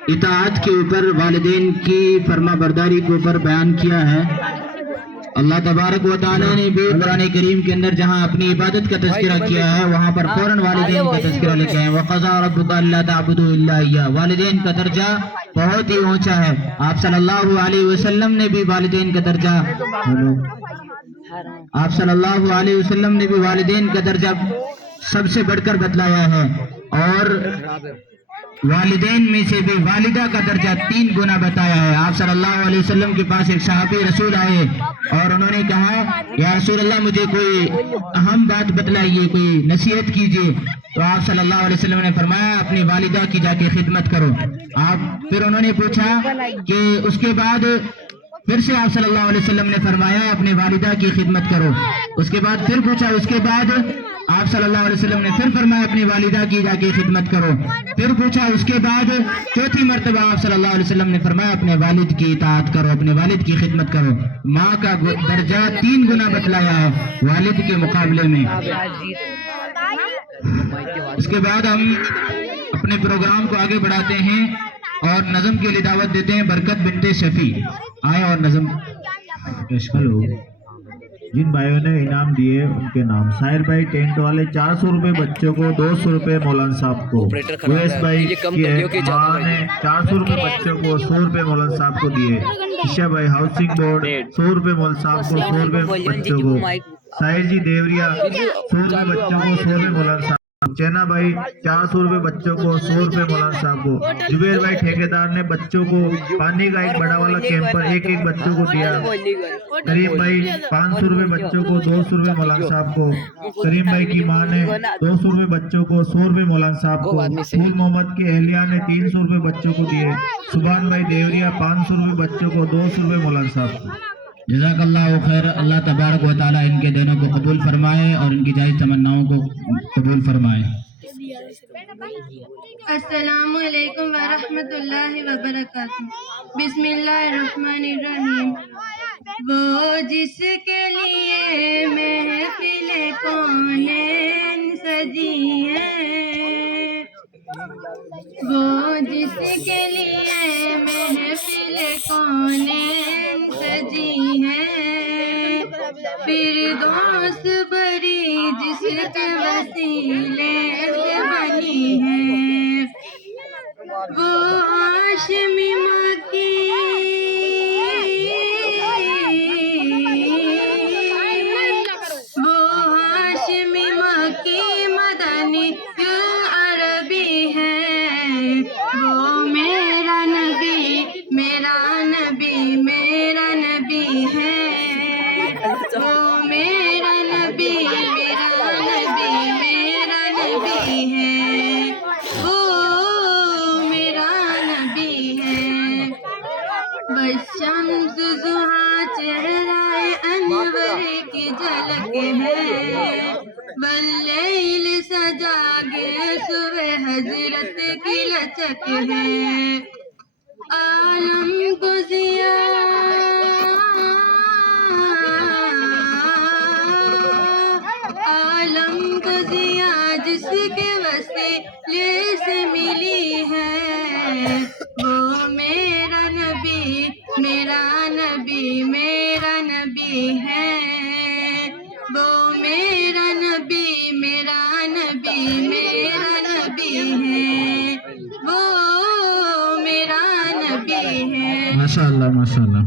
इताअत के ऊपर, वालिदैन की फर्मा बरदारी के ऊपर बयान किया है। अल्लाह तबारक व तआला ने भी कुरान करीम के अंदर जहां अपनी इबादत का तज़किरा किया है, वहां पर फौरन वालिदैन का तज़किरा लेके आए। वक़ज़ा रब्बुका अल्ला तअबुदू इल्ला इय्याह। वालिदैन का दर्जा बहुत ही ऊंचा है। आप सल्लल्लाहु अलैहि वसल्लम ने भी वालिदैन का दर्जा सबसे बढ़कर बतलाया है। और वालिदैन में से भी वालिदा का दर्जा 3 गुना बताया है। आप सल्लल्लाहु अलैहि वसल्लम के पास एक सहाबी रसूल आए और उन्होंने कहा, या रसूल अल्लाह, मुझे कोई अहम बात बतलाइए, कोई नसीहत कीजिए। तो आप सल्लल्लाहु अलैहि वसल्लम ने फरमाया, अपनी वालिदा की जाके खिदमत करो। फिर उन्होंने पूछा कि उसके बाद, फिर से आप सल्लल्लाहु अलैहि वसल्लम ने फरमाया, अपने वालिदा की खिदमत करो। उसके बाद फिर पूछा, उसके बाद आप सल्लल्लाहु अलैहि वसल्लम ने फिर फरमाया, अपनी वालिदा की जाके खिदमत करो। फिर पूछा, उसके बाद चौथी मर्तबा आप सल्लल्लाहु अलैहि वसल्लम ने फरमाया, अपने वालिद की इताअत करो, अपने वालिद की खिदमत करो। माँ का दर्जा 3 गुना बतलाया है वालिद के मुकाबले में। इसके बाद हम अपने प्रोग्राम को आगे बढ़ाते हैं और नज़म के लिए दावत देते हैं बरकत बिनते शफी। आए और नज़म। हेलो, जिन भाइयों ने इनाम दिए उनके नाम: साहिर भाई टेंट वाले 400 रुपए बच्चों को, 200 रुपए मौलाना साहब को। उवैस भाई की माँ ने 400 रुपए बच्चों को, 100 रुपए मौलाना साहब को दिए। ईशा भाई हाउसिंग बोर्ड 100 रुपए मौलाना साहब को, 100 रुपए बच्चों को। साहिर जी देवरिया 100 रुपए बच्चों को, 100 रुपए मौलाना साहब। चैना भाई 400 रुपए बच्चों को, 100 रुपए मौलाना साहब को। जुबेर भाई ठेकेदार ने बच्चों को पानी का एक बड़ा वाला कैंपर एक बच्चों को दिया। करीम भाई 500 रुपए बच्चों को, 200 रुपए मौलाना साहब को। करीम भाई की माँ ने 200 रुपए बच्चों को, 100 रुपए मौलाना साहब को। फूल मोहम्मद की अहलिया ने 300 रुपए बच्चों को दिए। सुभान भाई देवरिया 500 रुपए बच्चों को, 200 रुपए मौलाना साहब को। जज़ाकल्लाहु खैर। अल्लाह तबारक व तआला इनके देनों को कबूल फरमाए और इनकी जायज़ तमन्नाओं को कबूल फरमाए। अस्सलामु अलैकुम व रहमतुल्लाहि व बरकातहू। बिस्मिल्लाहिर्रहमानिर्रहीम। وہ جس کے لیے محفل کونین سجی ہے، وہ جس کے لیے محفل کونین سجی ہے، فردوس بری جس کے وسیلے سے بنی ہے، وہ ہاشمی مکی مدنی کیوں عربی ہے، وہ میرا نبی میرا نبی میرا نبی ہے، وہ میرا نبی میرا نبی میرا نبی ہے، وہ میرا نبی ہے، بشمس ضحیٰ چہرہ انور کی جھلک ہے، باللیل سجاگے صبح حضرت کی لچک ہے، عالم کو ضیاء جس کے وسیلے سے ملی ہے، وہ میرا نبی میرا نبی میرا نبی ہے، وہ میرا نبی میرا نبی میرا نبی ہے، وہ میرا نبی ہے۔ ماشاءاللہ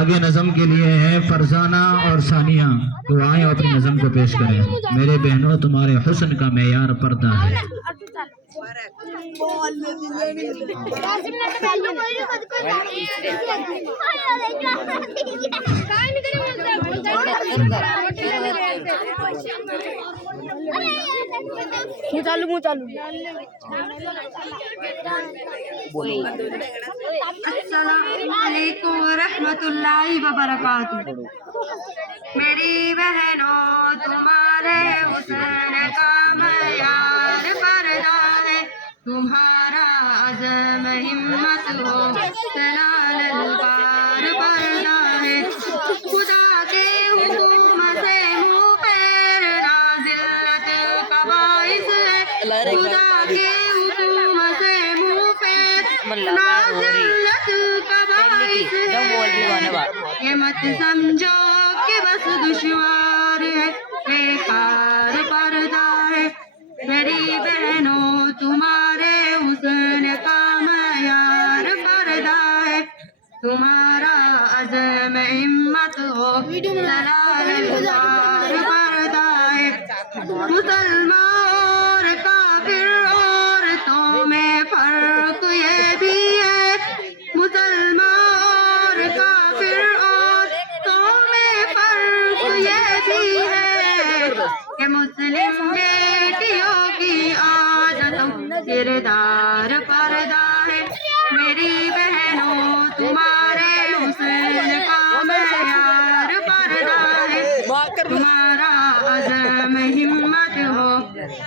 آگے نظم کے لیے ہے فرزانہ اور ثانیہ، تو آئیں اور اپنی نظم کو پیش کریں۔ میرے بہنوں تمہارے حسن کا معیار پردہ ہے۔ السلام علیکم ورحمۃ اللہ وبرکاتہ۔ میری بہنوں تمہارے حسن کا معیار پردہ ہے، تمہارا عزم ہمت ہو سلال الکار پردہ ہے، خدا کے حکم سے منہ پیر نازلت کا باعث ہے، خدا کے حکم سے منہ پیر نازلت کا باعث ہے، یہ مت سمجھو کہ بس دشوار ہے، بیکار پردہ ہے، میری بہنوں تمہارے حسن کا معیار پردہ ہے، تمہارا عزم ہمت ہو سلال الکار پردہ ہے، مسلمان اور کافر عورتوں میں فرق یہ بھی ہے، مسلمان اور کافر عورتوں میں فرق یہ بھی ہے کہ مسلم بیٹیوں کی عادتوں کردار پردہ ہے، میری بہنوں تمہارے حسن کا معیار پردہ ہے، تمہارا عزم ہمت ہو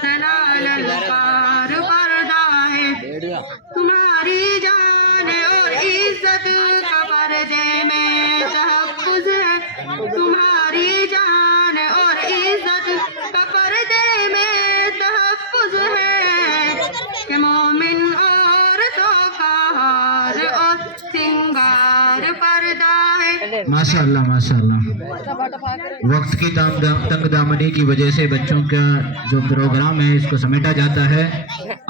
سلال الکار پردہ ہے، تمہاری جان اور عزت کا پردے میں تحفظ ہے، تمہاری جان اور عزت کا پردے میں تحفظ ہے، کہ مومن عورتوں کا ہار اور سنگار پردہ ہے۔ ماشاءاللہ وقت کی تنگ دامنی کی وجہ سے بچوں کا جو پروگرام ہے اس کو سمیٹا جاتا ہے۔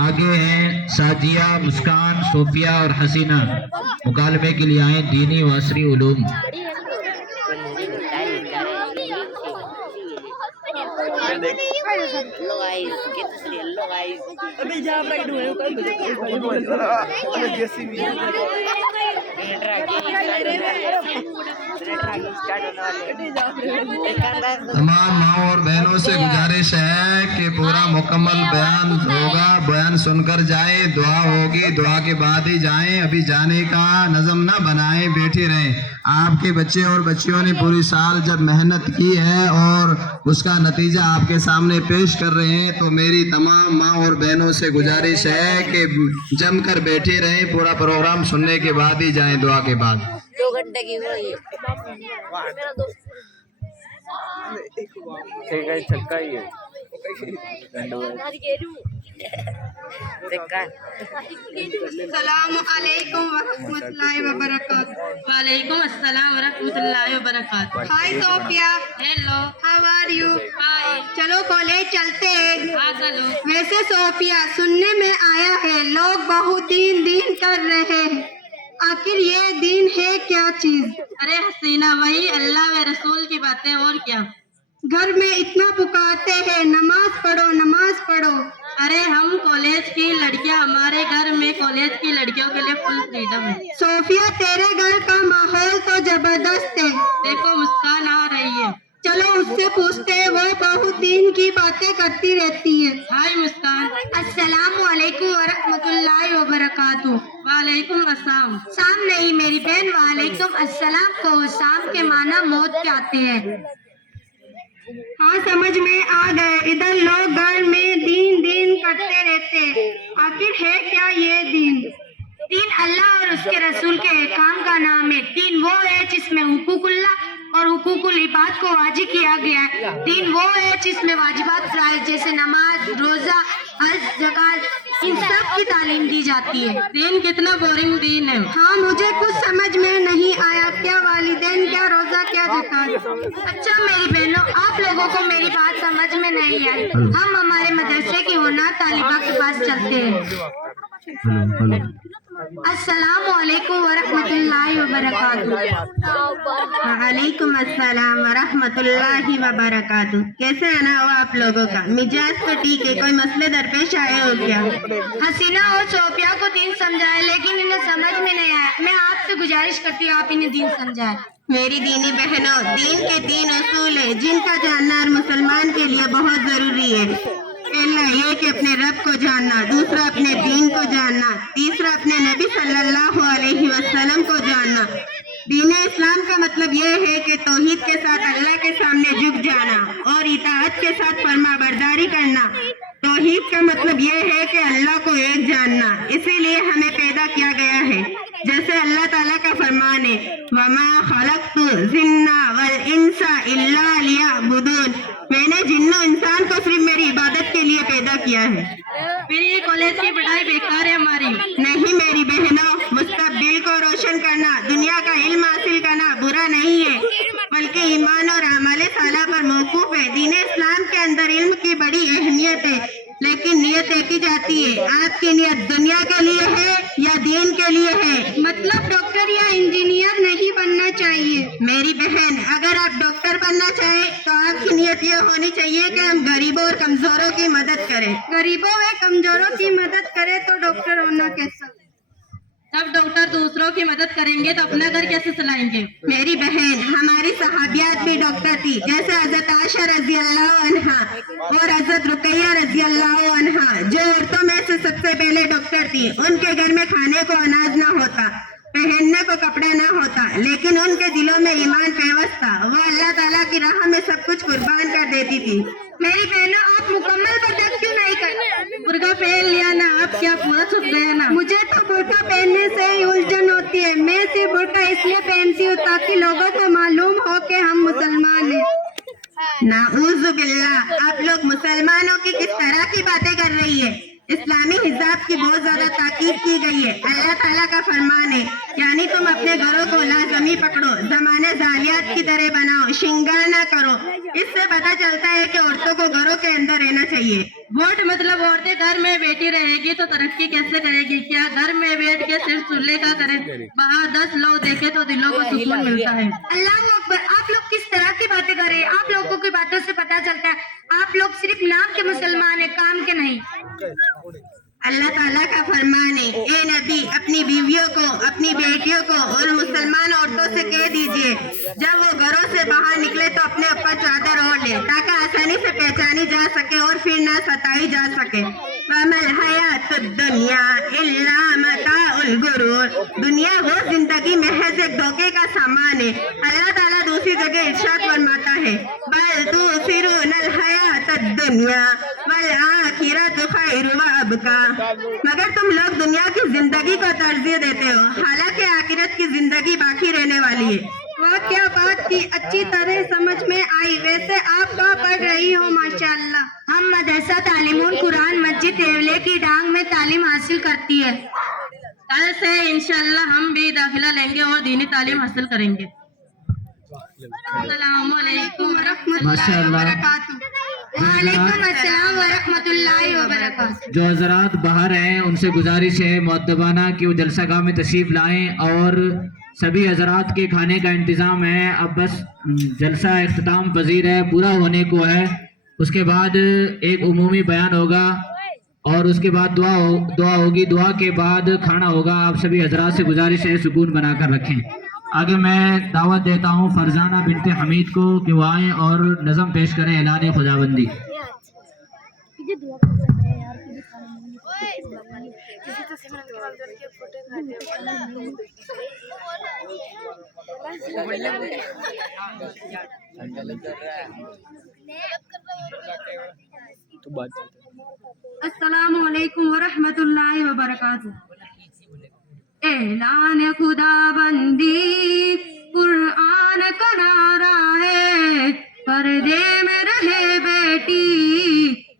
آگے ہیں سعدیہ، مسکان، صوفیہ اور حسینہ، مکالمے کے لیے آئیں، دینی و عصری علوم۔ تمام ماؤں اور بہنوں سے گزارش ہے کہ پورا مکمل بیان ہوگا، بیان سن کر جائیں، دعا ہوگی، دعا کے بعد ہی جائیں، ابھی جانے کا نظم نہ بنائیں، بیٹھے رہیں۔ آپ کے بچے اور بچیوں نے پوری سال جب محنت کی ہے اور اس کا نتیجہ آپ کے سامنے پیش کر رہے ہیں، تو میری تمام ماں اور بہنوں سے گزارش ہے کہ جم کر بیٹھے رہیں، پورا پروگرام سننے کے بعد ہی جائیں دعا کے بعد۔ ठीक है छक्का ही है Assalamualaikum warahmatullahi wabarakatuh. Walaikum assalam warahmatullahi wabarakatuh. Hi Sophia. Hello. How are you? Hi. चलो कॉलेज चलते हैं. हाँ चलो. वैसे सोफिया सुनने में आया है लोग बहुत दीन कर रहे हैं. आखिर ये दीन है क्या चीज? अरे हसीना वही अल्लाह व रसूल की बातें और क्या. घर में इतना पुकारते हैं नमाज पढ़ो नमाज पढ़ो. अरे हम कॉलेज की लड़कियां हमारे घर में कॉलेज की लड़कियों के लिए फुल फ्रीडम है. सोफिया तेरे घर का माहौल तो जबरदस्त है. देखो मुस्कान आ रही है. चलो उससे पूछते हैं वो बहुत दीन की बातें करती रहती है. हाय मुस्कान. अस्सलामुअलैकुम वरहमतुल्लाहि वबरकातुहू. वालेकुम अस्सलाम. शाम नहीं मेरी बहन वालेकुम अस्सलाम को शाम के माना मौत कहते हैं. हाँ समझ में आ गए. इधर लोग घर में दीन करते रहते. आखिर है क्या ये दीन? दीन अल्लाह और उसके रसूल के काम का नाम है. दीन वो है जिसमें हुकूकुल्लाह और हुकूकुल इबाद को वाजिब किया गया है. दीन वो है जिसमें वाजिबात जैसे नमाज रोजा हज ज़कात इन सब की तालीम दी जाती है. दीन कितना बोरिंग दीन है. हाँ मुझे कुछ समझ में नहीं आया. क्या वालिदैन क्या रोजा क्या ज़कात. अच्छा मेरी बहनों आप लोगों को मेरी बात समझ में नहीं आई. हम हमारे मदरसे की होना तालिबा के पास चलते हैं. अस्सलामुअलैकुम वरहमतुल्लाहि वबरकातुहू. वालेकुम अस्सलाम वरहमतुल्लाहि वबरकातुहू. कैसे आना हुआ आप लोगों का? मिजाज तो ठीक है. कोई मसले दरपेश आए हो क्या? हसीना और सोफिया को दीन समझाए लेकिन इन्हें समझ में नहीं आया. मैं आपसे गुजारिश करती हूँ आप इन्हें दीन समझाए. मेरी दीनी बहनों दीन के 3 उसूल है जिनका जानना हर मुसलमान के लिए बहुत जरूरी है. पहला ये कि अपने रब को जानना, दूसरा अपने दीन को जानना, तीसरा अपने नबी सल्लल्लाहु अलैहि वसल्लम को जानना. दीन इस्लाम का मतलब ये है कि तौहीद के साथ अल्लाह के सामने झुक जाना और इताअत के साथ फरमाबरदारी करना. तौहीद का मतलब ये है कि अल्लाह को एक जानना. इसीलिए हमें पैदा किया गया है. जैसे अल्लाह ताला का फरमान है वमा खलक़तु जिन्ना वल इंसा इल्ला लियअबुदून. मैंने जिन्नो इंसान को सिर्फ मेरी इबादत के लिए पैदा किया है. फिर ये कॉलेज की पढ़ाई बेकार है हमारी? नहीं मेरी बहनों मुस्तकबिल को रोशन करना दुनिया का इल्म हासिल करना बुरा नहीं है बल्कि ईमान और अमल साला पर मौकूफ है. दीन इस्लाम के अंदर इल्म की बड़ी अहमियत है लेकिन नियत देखी जाती है. आपकी नियत दुनिया के लिए है या दीन के लिए है? मतलब डॉक्टर या इंजीनियर नहीं बनना चाहिए. मेरी बहन अगर आप डॉक्टर बनना चाहें तो आपकी नियत ये होनी चाहिए कि हम गरीबों और कमजोरों की मदद करें. गरीबों व कमजोरों की मदद करें तो डॉक्टर होना कैसा? जब डॉक्टर दूसरों की मदद करेंगे तो अपना घर कैसे चलाएंगे? मेरी बहन हमारी सहाबियात भी डॉक्टर थी जैसे हजरत आयशा रजी अल्लाह अन्हा और हजरत रुकैया रजी अल्लाह अन्हा जो औरतों में से सबसे पहले डॉक्टर थी. उनके घर में खाने को अनाज ना होता पहनने को कपड़ा ना होता लेकिन उनके दिलों में ईमान पेवस्त था. वो अल्लाह ताला की राह में सब कुछ कुर्बान कर देती थी. मेरी बहनों आप मुकम्मल पर्दा क्यों नहीं करते? बुर्का पहन लिया ना आप क्या पूरा छुप गए ना? मुझे तो बुर्का पहनने से ही उलझन होती है. मैं सिर्फ बुर्का इसलिए पहनती हूँ ताकि लोगों को मालूम हो कि हम मुसलमान हैं. नाऊज़ु बिल्लाह. आप लोग मुसलमानों की किस तरह की बातें कर रही है? इस्लामी हिजाब की बहुत ज्यादा ताकीद की गई है. अल्लाह ताला का फरमान है यानी तुम अपने घरों को लाजमी पकड़ो जमाने जालियात की तरह बनाओ श्रृंगार ना करो. इससे पता चलता है कि औरतों को घरों के अंदर रहना चाहिए. वोट मतलब औरतें घर में बैठी रहेगी तो तरक्की कैसे करेगी? क्या घर में बैठ के सिर्फ चूल्हे का करें? बाहर 10 लोग देखे तो दिलों को सुकून मिलता है. अल्लाह अकबर. आप लोग किस तरह की बातें कर रहे हैं? आप लोगों की बातों से पता चलता है आप लोग सिर्फ नाम के मुसलमान है काम के नहीं. अल्लाह ताला का फरमान है ए नबी अपनी बीवियों को अपनी बेटियों को और मुसलमान औरतों से कह दीजिए जब वो घरों से बाहर निकले तो अपने ऊपर चादर ओढ़ ले ताकि आसानी से पहचानी जा सके और फिर ना सताई जा सके. वमल हयातुद दुनिया इल्ला मताउल गुरूर. दुनिया वो जिंदगी महज एक धोखे का सामान है. अल्लाह ताला दूसरी जगह इरशाद फरमाता है बल तुसिरूनल हयातुद दुनिया वल आखिरतु खैरुन व रब का। मगर तुम लोग दुनिया की जिंदगी को तरजीह देते हो, हालांकि आखिरत की जिंदगी बाकी रहने वाली है। वाह क्या बात की, अच्छी तरह समझ में आई। वैसे आप कहाँ पढ़ रही हो? माशाल्लाह। हम मदरसा तालीमुल कुरान मस्जिद एवले की डांग में तालीम हासिल करती है। कल से इंशाल्लाह हम भी दाखिला लेंगे और दीनी तालीम हासिल करेंगे। अस्सलामुअलैकुम वरहमतुल्लाहि वबरकातुहू। वालेकुम अस्सलाम वरहमतुल्लाहि वबरकातुहू। जो हजरात बाहर हैं उनसे गुजारिश है मुअद्दबाना कि वो जलसागाह में तशरीफ़ लाएं, और सभी हजरात के खाने का इंतज़ाम है। अब बस जलसा इख्तिताम पजीर है, पूरा होने को है। उसके बाद एक उमूमी बयान होगा और उसके बाद दुआ होगी। दुआ के बाद खाना होगा। आप सभी हजरात से गुजारिश है सुकून बनाकर रखें। आगे मैं दावत देता हूँ फरजाना बिनते हमीद को कि वो आएँ और नज़म पेश करें ऐलान खुदाबंदी। अस्सलामुअलैकुम वरहमतुल्लाहि वबरकातुहू। ऐलान खुदाबंदी कुरान का नारा है, पर्दे में रहे बेटी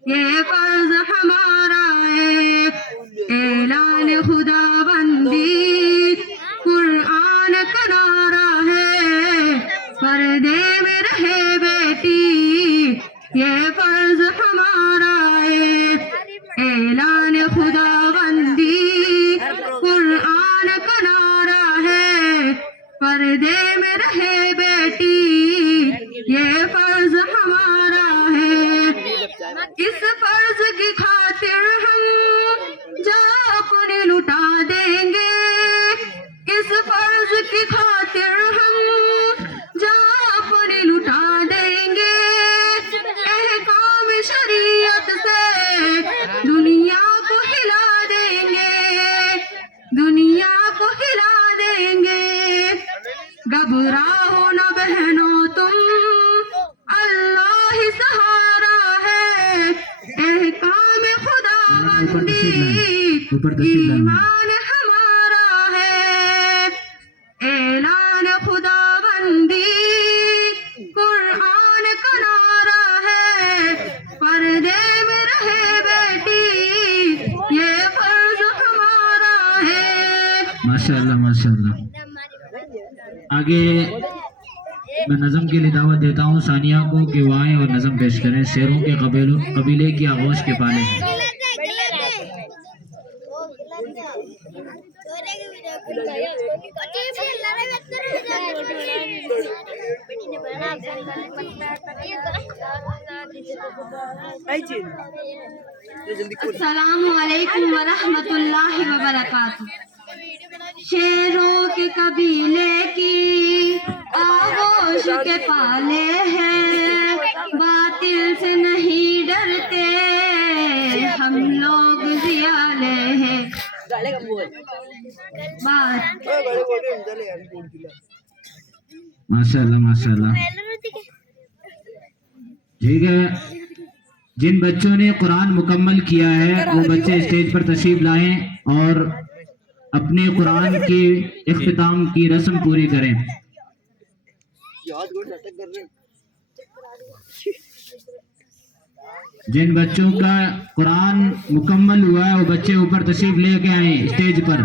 ये फर्ज हमारा है। ऐलान खुदाबंदी कुरान का नारा है, पर्दे में रहे बेटी ये फर्ज हमारा है। ऐलान खुदाबंदी कुरान का नारा है, पर्दे में रहे बेटी ये फर्ज हमारा है। इस फर्ज की खातिर हम जान अपनी लुटा देंगे, इस फर्ज की खातिर हम जान अपनी लुटा देंगे। अहकाम शरीयत से दुनिया को हिला देंगे, दुनिया को हिला देंगे। घबराओ न बहनों तुम, अल्लाह ही सहारा है। अहकाम खुदाबंदी ईमान हमारा है। ऐलान खुदाबंदी कुरान का नारा है, पर्दे में रहे बेटी ये फर्ज हमारा है। माशाअल्लाह माशाअल्लाह। आगे मैं नज़म के लिए दावत देता हूँ सानिया को कि वो आएं और नज़म पेश करें। शेरों के कबीले की आगोश के पाले हैं। अस्सलामु अलैकुम वरहमतुल्लाहि वबरकातुहू। शेरों के कबीले की आगोश के पाले हैं, बातिल से नहीं डरते हम लोग जियाले हैं। माशाअल्लाह माशाअल्लाह। ठीक है, जिन बच्चों ने कुरान मुकम्मल किया है वो बच्चे स्टेज पर तशरीफ लाएं और अपने कुरान के इख्तिताम की रस्म पूरी करें। जिन बच्चों का कुरान मुकम्मल हुआ है वो बच्चे ऊपर तशरीफ लेके आए स्टेज पर।